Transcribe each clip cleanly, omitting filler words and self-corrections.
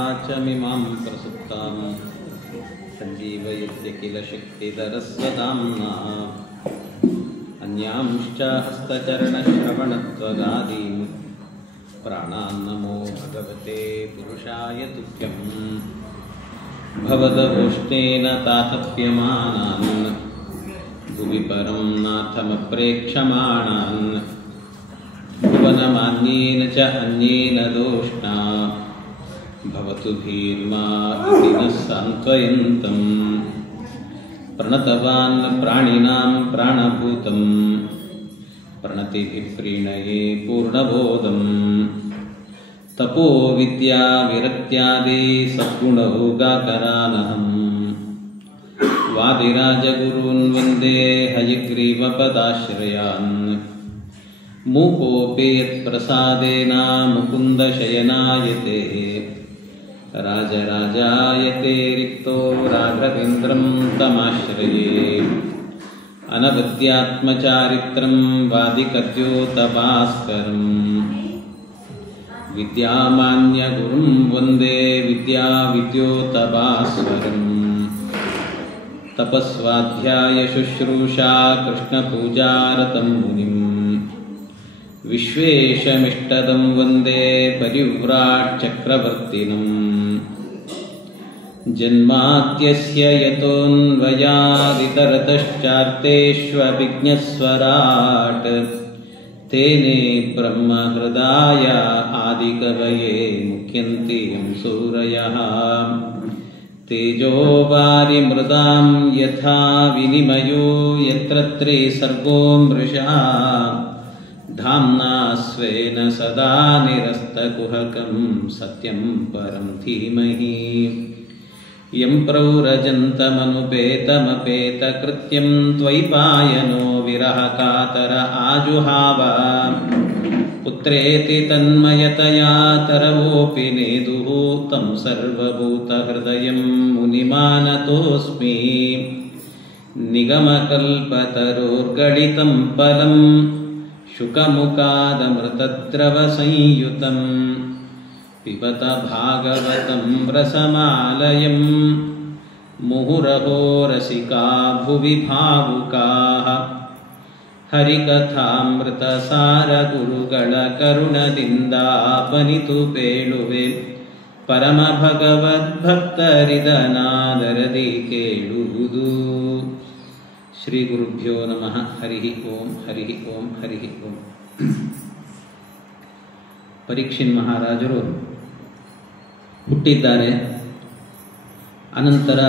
वाचमिमां प्रसुप्तां सञ्जीवयस्य किल शक्तिधरस्वदाम्ना अन्यांश्च हस्तचरणश्रवणत्वगादीन् प्राणान्नमो भगवते पुरुषाय तुभ्यं भवदभुष्टेन तातप्यमानान् भुवि परं नाथमप्रेक्षमाणान् भुवनमान्येन च अन्येन दोष्णा भवतु भीर्मा इति नः सान्त्वयन्तं प्रणतवान् प्राणिनां प्राणभूतं प्रणतिभिः प्रीणये पूर्णबोधम् तपो विद्या विरक्त्यादि सद्गुणभोगाकरानहम् वादिराजगुरून् वन्दे हयग्रीवपदाश्रयान् मूकोऽपि यत्प्रसादेन मुकुन्दशयनायते राजराजायते रिक्तो राघवेन्द्रं तमाश्रये अनवद्यात्मचारित्रं वादिकद्योतभास्करम् विद्यामान्यगुरुं वन्दे विद्याविद्योतभास्वरम् तपस्वाध्यायशुश्रूषा कृष्णपूजारतं मुनिम् विश्वेशमिष्टदं वन्दे परिव्राट्चक्रवर्तिनम् जन्माद्यस्य यतोऽन्वयादितरतश्चार्तेष्वभिज्ञस्वराट् तेने ब्रह्महृदाय आदिकवये मुह्यन्ति यं सूरयः तेजो वारिमृदां यथा विनिमयो यत्र त्रिसर्गो मृषा धाम्ना स्वेन सदा निरस्तकुहकं सत्यं परं धीमहि यं प्रव्रजन्तमनुपेतमपेतकृत्यं त्वयिपायनो विरहकातर आजुहाव पुत्रेति तन्मयतया तरवोऽपि नेदुः तं सर्वभूतहृदयं मुनिमानतोऽस्मि निगमकल्पतरोर्गलितं फलं शुकमुखादमृतद्रवसंयुतं पिबत भागवतं रसमालयं मुहुरहो रसिका भुवि भावुकाः ಹರಿಕಥಾಮೃತಸಾರ ಗುರುಗಳ ಕರುಣದಿಂದ ಬನಿತು ಪೇಳುವೆ ಪರಮ ಭಗವದ್ಭಕ್ತರಿದನಾದರದಿ ಕೇಳುವುದು. ಶ್ರೀ ಗುರುಭ್ಯೋ ನಮಃ. ಹರಿ ಓಂ ಹರಿ ಓಂ ಹರಿ ಓಂ. ಪರೀಕ್ಷಿನ್ ಮಹಾರಾಜರು ಹುಟ್ಟಿದ್ದಾರೆ. ಅನಂತರ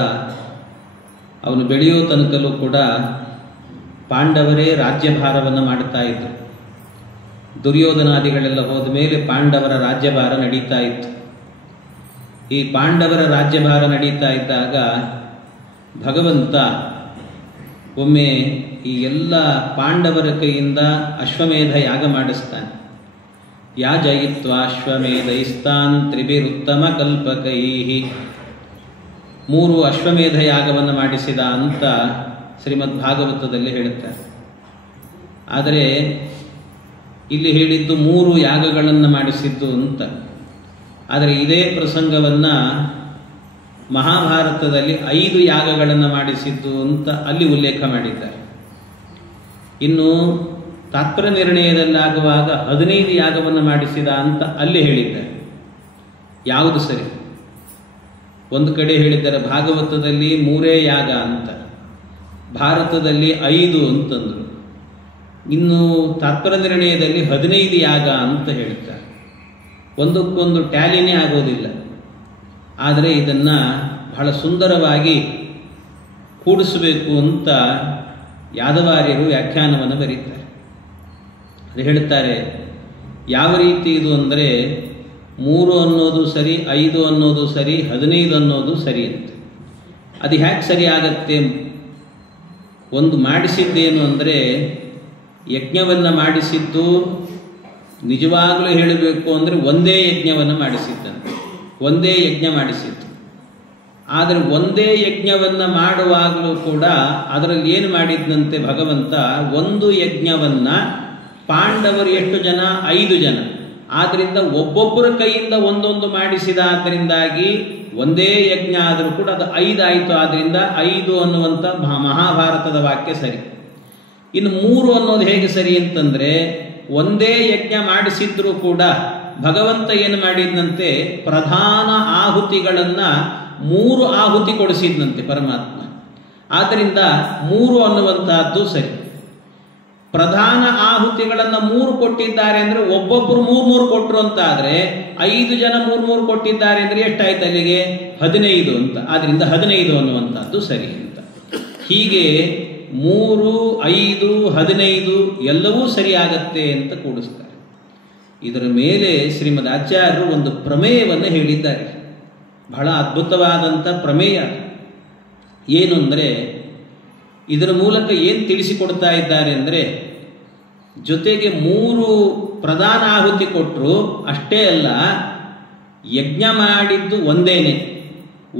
ಅವನು ಬೆಳೆಯೋ ತನಕಲ್ಲೂ ಕೂಡ ಪಾಂಡವರೇ ರಾಜ್ಯಭಾರವನ್ನು ಮಾಡುತ್ತಾ ಇದ್ದರು. ದುರ್ಯೋಧನಾದಿಗಳೆಲ್ಲ ಹೋದ ಮೇಲೆ ಪಾಂಡವರ ರಾಜ್ಯಭಾರ ನಡೀತಾ ಇತ್ತು. ಈ ಪಾಂಡವರ ರಾಜ್ಯಭಾರ ನಡೀತಾ ಇದ್ದಾಗ ಭಗವಂತ ಒಮ್ಮೆ ಈ ಎಲ್ಲ ಪಾಂಡವರ ಕೈಯಿಂದ ಅಶ್ವಮೇಧ ಯಾಗ ಮಾಡಿಸ್ತಾನೆ. ಯಾಜಯಿತ್ವಾಶ್ವಮೇಧೈಸ್ತಾನ್ ತ್ರಿಭಿರುತ್ತಮ ಕಲ್ಪಕೈಹಿ. 3 ಅಶ್ವಮೇಧ ಯಾಗವನ್ನು ಮಾಡಿಸಿದ ಅಂತ ಶ್ರೀಮದ್ ಭಾಗವತದಲ್ಲಿ ಹೇಳುತ್ತಾರೆ. ಆದರೆ ಇಲ್ಲಿ ಹೇಳಿದ್ದು 3 ಯಾಗಗಳನ್ನು ಮಾಡಿಸಿದ್ದು ಅಂತ. ಆದರೆ ಇದೇ ಪ್ರಸಂಗವನ್ನು ಮಹಾಭಾರತದಲ್ಲಿ 5 ಯಾಗಗಳನ್ನು ಮಾಡಿಸಿದ್ದು ಅಂತ ಅಲ್ಲಿ ಉಲ್ಲೇಖ ಮಾಡಿದ್ದಾರೆ. ಇನ್ನು ತಾತ್ಪರ್ಯ ನಿರ್ಣಯದಲ್ಲಾಗುವಾಗ 15 ಯಾಗವನ್ನು ಮಾಡಿಸಿದ ಅಂತ ಅಲ್ಲಿ ಹೇಳಿದ್ದಾರೆ. ಯಾವುದು ಸರಿ? ಒಂದು ಕಡೆ ಹೇಳಿದ್ದಾರೆ ಭಾಗವತದಲ್ಲಿ 3 ಯಾಗ ಅಂತ, ಭಾರತದಲ್ಲಿ 5 ಅಂತಂದರು. ಇನ್ನು ತಾತ್ಪರ್ಯ ನಿರ್ಣಯದಲ್ಲಿ 15 ಯಾಗ ಅಂತ ಹೇಳ್ತಾರೆ. ಒಂದಕ್ಕೊಂದು ಟ್ಯಾಲಿನೇ ಆಗೋದಿಲ್ಲ. ಆದರೆ ಇದನ್ನು ಬಹಳ ಸುಂದರವಾಗಿ ಕೂಡಿಸಬೇಕು ಅಂತ ಯಾದವಾರ್ಯರು ವ್ಯಾಖ್ಯಾನವನ್ನು ಬರೀತಾರೆ. ಅದು ಹೇಳ್ತಾರೆ, ಯಾವ ರೀತಿ ಇದು ಅಂದರೆ 3 ಅನ್ನೋದು ಸರಿ, 5 ಅನ್ನೋದು ಸರಿ, 15 ಅನ್ನೋದು ಸರಿ ಅಂತ. ಅದು ಹ್ಯಾಕೆ ಸರಿ ಆಗತ್ತೆ? ಒಂದು ಮಾಡಿಸಿದ್ದೇನು ಅಂದರೆ ಯಜ್ಞವನ್ನು ಮಾಡಿಸಿದ್ದು ನಿಜವಾಗಲೂ ಹೇಳಬೇಕು ಅಂದರೆ ಒಂದೇ ಯಜ್ಞವನ್ನು ಮಾಡಿಸಿದ್ದಂತೆ, ಒಂದೇ ಯಜ್ಞ ಮಾಡಿಸಿದ್ದು. ಆದರೆ ಒಂದೇ ಯಜ್ಞವನ್ನು ಮಾಡುವಾಗಲೂ ಕೂಡ ಅದರಲ್ಲಿ ಏನು ಮಾಡಿದ್ದಂತೆ ಭಗವಂತ, ಒಂದು ಯಜ್ಞವನ್ನು ಪಾಂಡವರು ಎಷ್ಟು ಜನ? 5 ಜನ. ಆದ್ದರಿಂದ ಒಬ್ಬೊಬ್ಬರ ಕೈಯಿಂದ ಒಂದೊಂದು ಮಾಡಿಸಿದಾದ್ದರಿಂದಾಗಿ ಒಂದೇ ಯಜ್ಞ ಆದರೂ ಕೂಡ ಅದು 5 ಆಯಿತು. ಆದ್ದರಿಂದ 5 ಅನ್ನುವಂಥ ಮಹಾಭಾರತದ ವಾಕ್ಯ ಸರಿ. ಇನ್ನು 3 ಅನ್ನೋದು ಹೇಗೆ ಸರಿ ಅಂತಂದರೆ, ಒಂದೇ ಯಜ್ಞ ಮಾಡಿಸಿದ್ರೂ ಕೂಡ ಭಗವಂತ ಏನು ಮಾಡಿದ್ನಂತೆ, ಪ್ರಧಾನ ಆಹುತಿಗಳನ್ನು 3 ಆಹುತಿ ಕೊಡಿಸಿದ್ನಂತೆ ಪರಮಾತ್ಮ. ಆದ್ದರಿಂದ 3 ಅನ್ನುವಂತಹದ್ದು ಸರಿ. ಪ್ರಧಾನ ಆಹುತಿಗಳನ್ನು 3 ಕೊಟ್ಟಿದ್ದಾರೆ ಅಂದರೆ ಒಬ್ಬೊಬ್ಬರು 3 ಕೊಟ್ಟರು ಅಂತ ಆದರೆ 5 ಜನ 3 ಕೊಟ್ಟಿದ್ದಾರೆ ಅಂದರೆ ಎಷ್ಟಾಯ್ತು ಅಲ್ಲಿಗೆ? 15 ಅಂತ. ಆದ್ದರಿಂದ 15 ಅನ್ನುವಂಥದ್ದು ಸರಿ ಅಂತ. ಹೀಗೆ 3, 5, 15 ಎಲ್ಲವೂ ಸರಿಯಾಗತ್ತೆ ಅಂತ ಕೂಡಿಸ್ತಾರೆ. ಇದರ ಮೇಲೆ ಶ್ರೀಮದ್ ಆಚಾರ್ಯರು ಒಂದು ಪ್ರಮೇಯವನ್ನು ಹೇಳಿದ್ದಾರೆ. ಬಹಳ ಅದ್ಭುತವಾದಂಥ ಪ್ರಮೇಯ. ಏನು ಅಂದರೆ, ಇದರ ಮೂಲಕ ಏನು ತಿಳಿಸಿಕೊಡ್ತಾ ಇದ್ದಾರೆ ಅಂದರೆ, ಜೊತೆಗೆ 3 ಪ್ರಧಾನ ಆಹುತಿ ಕೊಟ್ಟರು ಅಷ್ಟೇ ಅಲ್ಲ, ಯಜ್ಞ ಮಾಡಿದ್ದು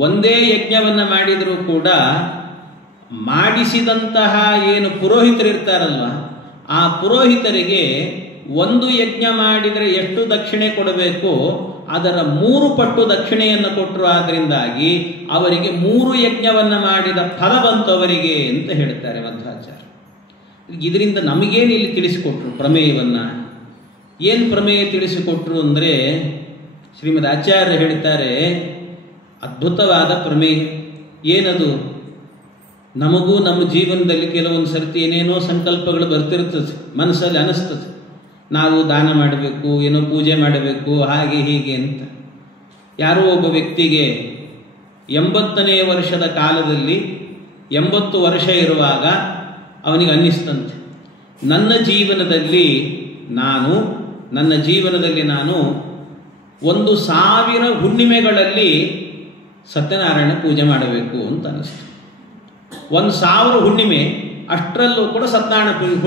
ಒಂದೇ ಯಜ್ಞವನ್ನು ಮಾಡಿದರೂ ಕೂಡ ಮಾಡಿಸಿದಂತಹ ಏನು ಪುರೋಹಿತರಿರ್ತಾರಲ್ವ, ಆ ಪುರೋಹಿತರಿಗೆ 1 ಯಜ್ಞ ಮಾಡಿದರೆ ಎಷ್ಟು ದಕ್ಷಿಣೆ ಕೊಡಬೇಕು ಅದರ 3 ಪಟ್ಟು ದಕ್ಷಿಣೆಯನ್ನು ಕೊಟ್ಟರು. ಆದ್ದರಿಂದಾಗಿ ಅವರಿಗೆ 3 ಯಜ್ಞವನ್ನು ಮಾಡಿದ ಫಲ ಬಂತು ಅವರಿಗೆ ಅಂತ ಹೇಳ್ತಾರೆ ಮಧ್ವಾಚಾರ್ಯ. ಇದರಿಂದ ನಮಗೇನು ಇಲ್ಲಿ ತಿಳಿಸಿಕೊಟ್ರು ಪ್ರಮೇಯವನ್ನು? ಏನು ಪ್ರಮೇಯ ತಿಳಿಸಿಕೊಟ್ರು ಅಂದರೆ, ಶ್ರೀಮದ್ ಆಚಾರ್ಯ ಹೇಳ್ತಾರೆ, ಅದ್ಭುತವಾದ ಪ್ರಮೇಯ. ಏನದು? ನಮಗೂ ನಮ್ಮ ಜೀವನದಲ್ಲಿ ಕೆಲವೊಂದು ಸರ್ತಿ ಏನೇನೋ ಸಂಕಲ್ಪಗಳು ಬರ್ತಿರ್ತದೆ, ಮನಸ್ಸಲ್ಲಿ ಅನಿಸ್ತದೆ, ನಾವು ದಾನ ಮಾಡಬೇಕು, ಏನೋ ಪೂಜೆ ಮಾಡಬೇಕು, ಹಾಗೆ ಹೀಗೆ ಅಂತ. ಯಾರೋ ಒಬ್ಬ ವ್ಯಕ್ತಿಗೆ 80ನೇ ವರ್ಷದ ಕಾಲದಲ್ಲಿ 80 ವರ್ಷ ಇರುವಾಗ ಅವನಿಗೆ ಅನ್ನಿಸ್ತಂತೆ, ನನ್ನ ಜೀವನದಲ್ಲಿ ನಾನು 1000 ಹುಣ್ಣಿಮೆಗಳಲ್ಲಿ ಸತ್ಯನಾರಾಯಣ ಪೂಜೆ ಮಾಡಬೇಕು ಅಂತ ಅನ್ನಿಸ್ತು. 1000 ಹುಣ್ಣಿಮೆ, ಅಷ್ಟರಲ್ಲೂ ಕೂಡ ಸತ್ಯನಾರಾಯಣ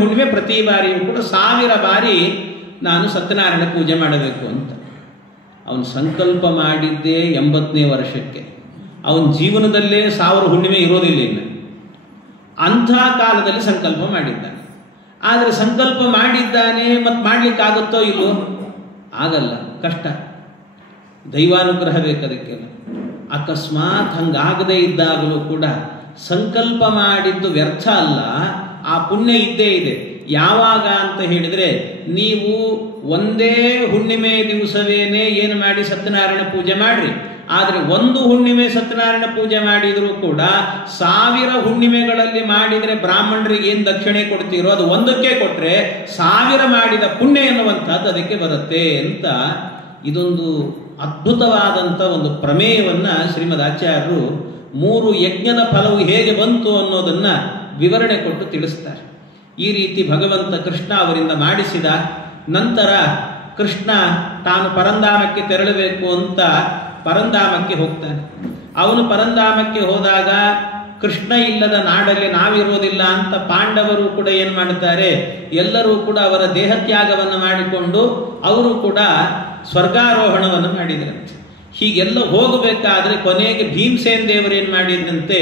ಹುಣ್ಣಿಮೆ ಪ್ರತಿ ಬಾರಿಯೂ ಕೂಡ 1000 ಬಾರಿ ನಾನು ಸತ್ಯನಾರಾಯಣ ಪೂಜೆ ಮಾಡಬೇಕು ಅಂತ ಅವನು ಸಂಕಲ್ಪ ಮಾಡಿದ್ದೇ 80ನೇ ವರ್ಷಕ್ಕೆ. ಅವನ ಜೀವನದಲ್ಲೇ 1000 ಹುಣ್ಣಿಮೆ ಇರೋದಿಲ್ಲ ಇನ್ನು. ಅಂಥ ಕಾಲದಲ್ಲಿ ಸಂಕಲ್ಪ ಮಾಡಿದ್ದಾನೆ. ಆದರೆ ಸಂಕಲ್ಪ ಮಾಡಿದ್ದಾನೆ, ಮತ್ತು ಮಾಡಲಿಕ್ಕಾಗುತ್ತೋ ಇಲ್ಲೋ? ಆಗಲ್ಲ, ಕಷ್ಟ, ದೈವಾನುಗ್ರಹ ಬೇಕದಕ್ಕೆಲ್ಲ. ಅಕಸ್ಮಾತ್ ಹಂಗಾಗದೇ ಇದ್ದಾಗಲೂ ಕೂಡ ಸಂಕಲ್ಪ ಮಾಡಿದ್ದು ವ್ಯರ್ಥ ಅಲ್ಲ, ಆ ಪುಣ್ಯ ಇದ್ದೇ ಇದೆ. ಯಾವಾಗ ಅಂತ ಹೇಳಿದರೆ, ನೀವು ಒಂದೇ ಹುಣ್ಣಿಮೆ ದಿವಸವೇನೆ ಏನು ಮಾಡಿ ಸತ್ಯನಾರಾಯಣ ಪೂಜೆ ಮಾಡ್ರಿ. ಆದರೆ 1 ಹುಣ್ಣಿಮೆ ಸತ್ಯನಾರಾಯಣ ಪೂಜೆ ಮಾಡಿದರೂ ಕೂಡ 1000 ಹುಣ್ಣಿಮೆಗಳಲ್ಲಿ ಮಾಡಿದರೆ ಬ್ರಾಹ್ಮಣರಿಗೆ ಏನು ದಕ್ಷಿಣೆ ಕೊಡ್ತೀರೋ ಅದು 1ಕ್ಕೆ ಕೊಟ್ಟರೆ 1000 ಮಾಡಿದ ಪುಣ್ಯ ಎನ್ನುವಂಥದ್ದು ಅದಕ್ಕೆ ಬರುತ್ತೆ ಅಂತ ಇದೊಂದು ಅದ್ಭುತವಾದಂಥ ಒಂದು ಪ್ರಮೇಯವನ್ನು ಶ್ರೀಮದ್ ಆಚಾರ್ಯರು 3 ಯಜ್ಞದ ಫಲವು ಹೇಗೆ ಬಂತು ಅನ್ನೋದನ್ನು ವಿವರಣೆ ಕೊಟ್ಟು ತಿಳಿಸ್ತಾರೆ. ಈ ರೀತಿ ಭಗವಂತ ಕೃಷ್ಣ ಅವರಿಂದ ಮಾಡಿಸಿದ ನಂತರ ಕೃಷ್ಣ ತಾನು ಪರಂಧಾಮಕ್ಕೆ ತೆರಳಬೇಕು ಅಂತ ಪರಂಧಾಮಕ್ಕೆ ಹೋಗ್ತಾನೆ. ಅವನು ಪರಂಧಾಮಕ್ಕೆ ಹೋದಾಗ ಕೃಷ್ಣ ಇಲ್ಲದ ನಾಡಲ್ಲಿ ನಾವಿರೋದಿಲ್ಲ ಅಂತ ಪಾಂಡವರು ಕೂಡ ಏನು ಮಾಡ್ತಾರೆ, ಎಲ್ಲರೂ ಕೂಡ ಅವರ ದೇಹತ್ಯಾಗವನ್ನು ಮಾಡಿಕೊಂಡು ಅವರು ಕೂಡ ಸ್ವರ್ಗಾರೋಹಣವನ್ನು ಮಾಡಿದ್ರಂತೆ. ಹೀಗೆಲ್ಲ ಹೋಗಬೇಕಾದ್ರೆ ಕೊನೆಗೆ ಭೀಮಸೇನ್ ದೇವರು ಏನು ಮಾಡಿದ್ರಂತೆ,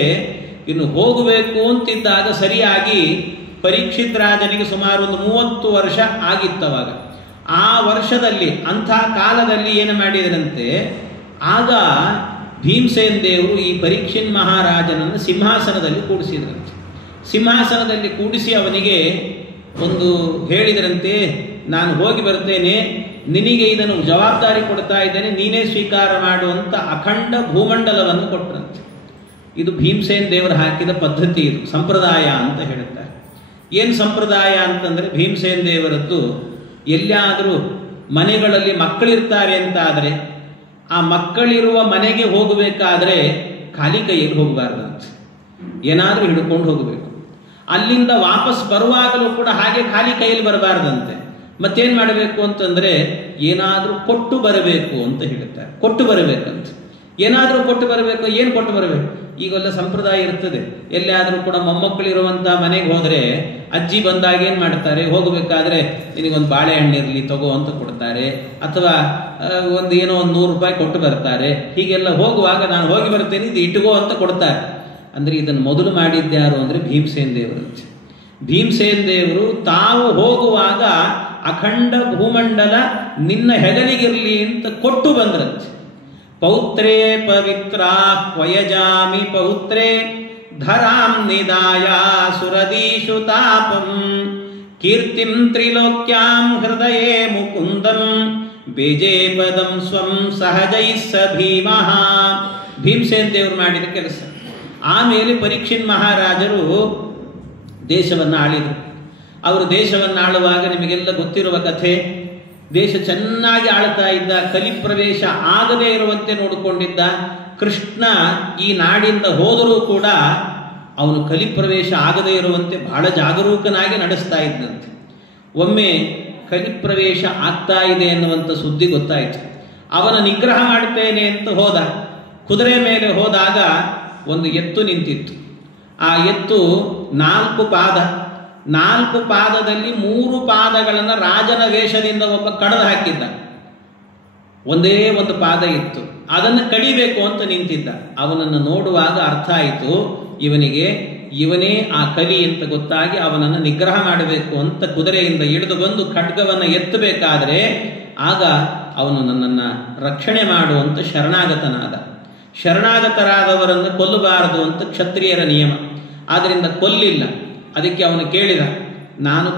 ಇನ್ನು ಹೋಗಬೇಕು ಅಂತಿದ್ದಾಗ ಸರಿಯಾಗಿ ಪರೀಕ್ಷಿತ್ ರಾಜನಿಗೆ ಸುಮಾರು ಒಂದು 30 ವರ್ಷ ಆಗಿತ್ತವಾಗ. ಆ ವರ್ಷದಲ್ಲಿ ಅಂಥ ಕಾಲದಲ್ಲಿ ಏನು ಮಾಡಿದ್ರಂತೆ, ಆಗ ಭೀಮಸೇನ್ ದೇವರು ಈ ಪರೀಕ್ಷಿತ್ ಮಹಾರಾಜನನ್ನು ಸಿಂಹಾಸನದಲ್ಲಿ ಕೂಡಿಸಿದ್ರಂತೆ. ಸಿಂಹಾಸನದಲ್ಲಿ ಕೂಡಿಸಿ ಅವನಿಗೆ ಒಂದು ಹೇಳಿದ್ರಂತೆ, ನಾನು ಹೋಗಿ ಬರ್ತೇನೆ, ನಿನಗೆ ಇದನ್ನು ಜವಾಬ್ದಾರಿ ಕೊಡ್ತಾ ಇದ್ದೇನೆ, ನೀನೇ ಸ್ವೀಕಾರ ಮಾಡುವಂಥ ಅಖಂಡ ಭೂಮಂಡಲವನ್ನು ಕೊಟ್ಟರಂತೆ. ಇದು ಭೀಮಸೇನ್ ದೇವರು ಹಾಕಿದ ಪದ್ಧತಿ, ಇದು ಸಂಪ್ರದಾಯ ಅಂತ ಹೇಳುತ್ತಾರೆ. ಏನು ಸಂಪ್ರದಾಯ ಅಂತಂದರೆ, ಭೀಮಸೇನ್ ದೇವರದ್ದು ಎಲ್ಲಿಯಾದರೂ ಮನೆಗಳಲ್ಲಿ ಮಕ್ಕಳಿರ್ತಾರೆ ಅಂತ ಆದರೆ ಆ ಮಕ್ಕಳಿರುವ ಮನೆಗೆ ಹೋಗಬೇಕಾದ್ರೆ ಖಾಲಿ ಕೈಯಲ್ಲಿ ಹೋಗಬಾರ್ದಂತೆ, ಏನಾದರೂ ಹಿಡ್ಕೊಂಡು ಹೋಗಬೇಕು. ಅಲ್ಲಿಂದ ವಾಪಸ್ ಬರುವಾಗಲೂ ಕೂಡ ಹಾಗೆ ಖಾಲಿ ಕೈಯಲ್ಲಿ ಬರಬಾರ್ದಂತೆ. ಮತ್ತೇನು ಮಾಡಬೇಕು ಅಂತಂದರೆ ಏನಾದರೂ ಕೊಟ್ಟು ಬರಬೇಕು ಅಂತ ಹೇಳುತ್ತಾರೆ. ಕೊಟ್ಟು ಬರಬೇಕಂತ, ಏನಾದರೂ ಕೊಟ್ಟು ಬರಬೇಕು. ಏನು ಕೊಟ್ಟು ಬರಬೇಕು? ಈಗೆಲ್ಲ ಸಂಪ್ರದಾಯ ಇರ್ತದೆ, ಎಲ್ಲಿಯಾದರೂ ಕೂಡ ಮೊಮ್ಮಕ್ಕಳಿರುವಂಥ ಮನೆಗೆ ಹೋದರೆ ಅಜ್ಜಿ ಬಂದಾಗ ಏನು ಮಾಡ್ತಾರೆ, ಹೋಗಬೇಕಾದ್ರೆ ನಿನಗೊಂದು ಬಾಳೆಹಣ್ಣು ಇರಲಿ ತಗೋ ಅಂತ ಕೊಡ್ತಾರೆ, ಅಥವಾ ಏನೋ ಒಂದು 100 ರೂಪಾಯಿ ಕೊಟ್ಟು ಬರ್ತಾರೆ. ಹೀಗೆಲ್ಲ ಹೋಗುವಾಗ ನಾನು ಹೋಗಿ ಬರ್ತೇನೆ, ಇದು ಇಟ್ಕೋ ಅಂತ ಕೊಡ್ತಾರೆ. ಅಂದರೆ ಇದನ್ನು ಮೊದಲು ಮಾಡಿದ್ದ್ಯಾರು ಅಂದರೆ ಭೀಮಸೇನ್ ದೇವರು. ಭೀಮಸೇನ್ ದೇವರು ತಾವು ಹೋಗುವಾಗ ಅಖಂಡ ಭೂಮಂಡಲ ನಿನ್ನ ಹೆಗಲಿಗಿರಲಿ ಅಂತ ಕೊಟ್ಟು ಬಂದ್ರಂತೆ. ಪೌತ್ರೇ ಪವಿತ್ರ ವಯಜಾಮಿ ಪೌತ್ರೇ ಧರಾಂ ನಿದಾಯ ಸುರದೀಶು ತಾಪಂ ಕೀರ್ತಿಂ ತ್ರಿಲೋಕ್ಯಾಂ ಹೃದಯೇ ಮುಕುಂದಂ ಬೇಜೇ ಪದಂ ಸ್ವಂ ಸಹಜೈ ಸ ಭೀಮಃ. ಭೀಮಸೇನ ದೇವರು ಮಾಡಿದ ಕೆಲಸ. ಆಮೇಲೆ ಪರೀಕ್ಷಿತ್ ಮಹಾರಾಜರು ದೇಶವನ್ನು ಆಳಿದರು. ಅವರು ದೇಶವನ್ನು ಆಳುವಾಗ ನಿಮಗೆಲ್ಲ ಗೊತ್ತಿರುವ ಕಥೆ. ದೇಶ ಚೆನ್ನಾಗಿ ಆಳ್ತಾ ಇದ್ದ, ಕಲಿಪ್ರವೇಶ ಆಗದೇ ಇರುವಂತೆ ನೋಡಿಕೊಂಡಿದ್ದ. ಕೃಷ್ಣ ಈ ನಾಡಿಂದ ಹೋದರೂ ಕೂಡ ಅವನು ಕಲಿಪ್ರವೇಶ ಆಗದೇ ಇರುವಂತೆ ಬಹಳ ಜಾಗರೂಕನಾಗಿ ನಡೆಸ್ತಾ ಇದ್ದಂತೆ. ಒಮ್ಮೆ ಕಲಿಪ್ರವೇಶ ಆಗ್ತಾ ಇದೆ ಎನ್ನುವಂಥ ಸುದ್ದಿ ಗೊತ್ತಾಯಿತು. ಅವನ ನಿಗ್ರಹ ಮಾಡ್ತೇನೆ ಅಂತ ಹೋದ. ಕುದುರೆ ಮೇಲೆ ಹೋದಾಗ ಒಂದು ಎತ್ತು ನಿಂತಿತ್ತು. ಆ ಎತ್ತು 4 ಪಾದ, 4 ಪಾದದಲ್ಲಿ 3 ಪಾದಗಳನ್ನು ರಾಜನ ವೇಷದಿಂದ ಒಬ್ಬ ಕಡಿದು ಹಾಕಿದ್ದ. ಒಂದೇ ಒಂದು ಪಾದ ಇತ್ತು, ಅದನ್ನು ಕಡಿಬೇಕು ಅಂತ ನಿಂತಿದ್ದ. ಅವನನ್ನು ನೋಡುವಾಗ ಅರ್ಥ ಆಯಿತು, ಇವನೇ ಆ ಕಲಿ ಅಂತ ಗೊತ್ತಾಗಿ ಅವನನ್ನು ನಿಗ್ರಹ ಮಾಡಬೇಕು ಅಂತ ಕುದುರೆಯಿಂದ ಇಳಿದು ಬಂದು ಖಡ್ಗವನ್ನು ಎತ್ತಬೇಕಾದರೆ ಆಗ ಅವನು ನನ್ನನ್ನು ರಕ್ಷಣೆ ಮಾಡುವಂತ ಶರಣಾಗತನಾದ. ಶರಣಾಗತರಾದವರನ್ನು ಕೊಲ್ಲಬಾರದು ಅಂತ ಕ್ಷತ್ರಿಯರ ನಿಯಮ. ಆದ್ದರಿಂದ ಕೊಲ್ಲಿಲ್ಲ. ಅದಕ್ಕೆ ಅವನು ಕೇಳಿದ, ನಾನು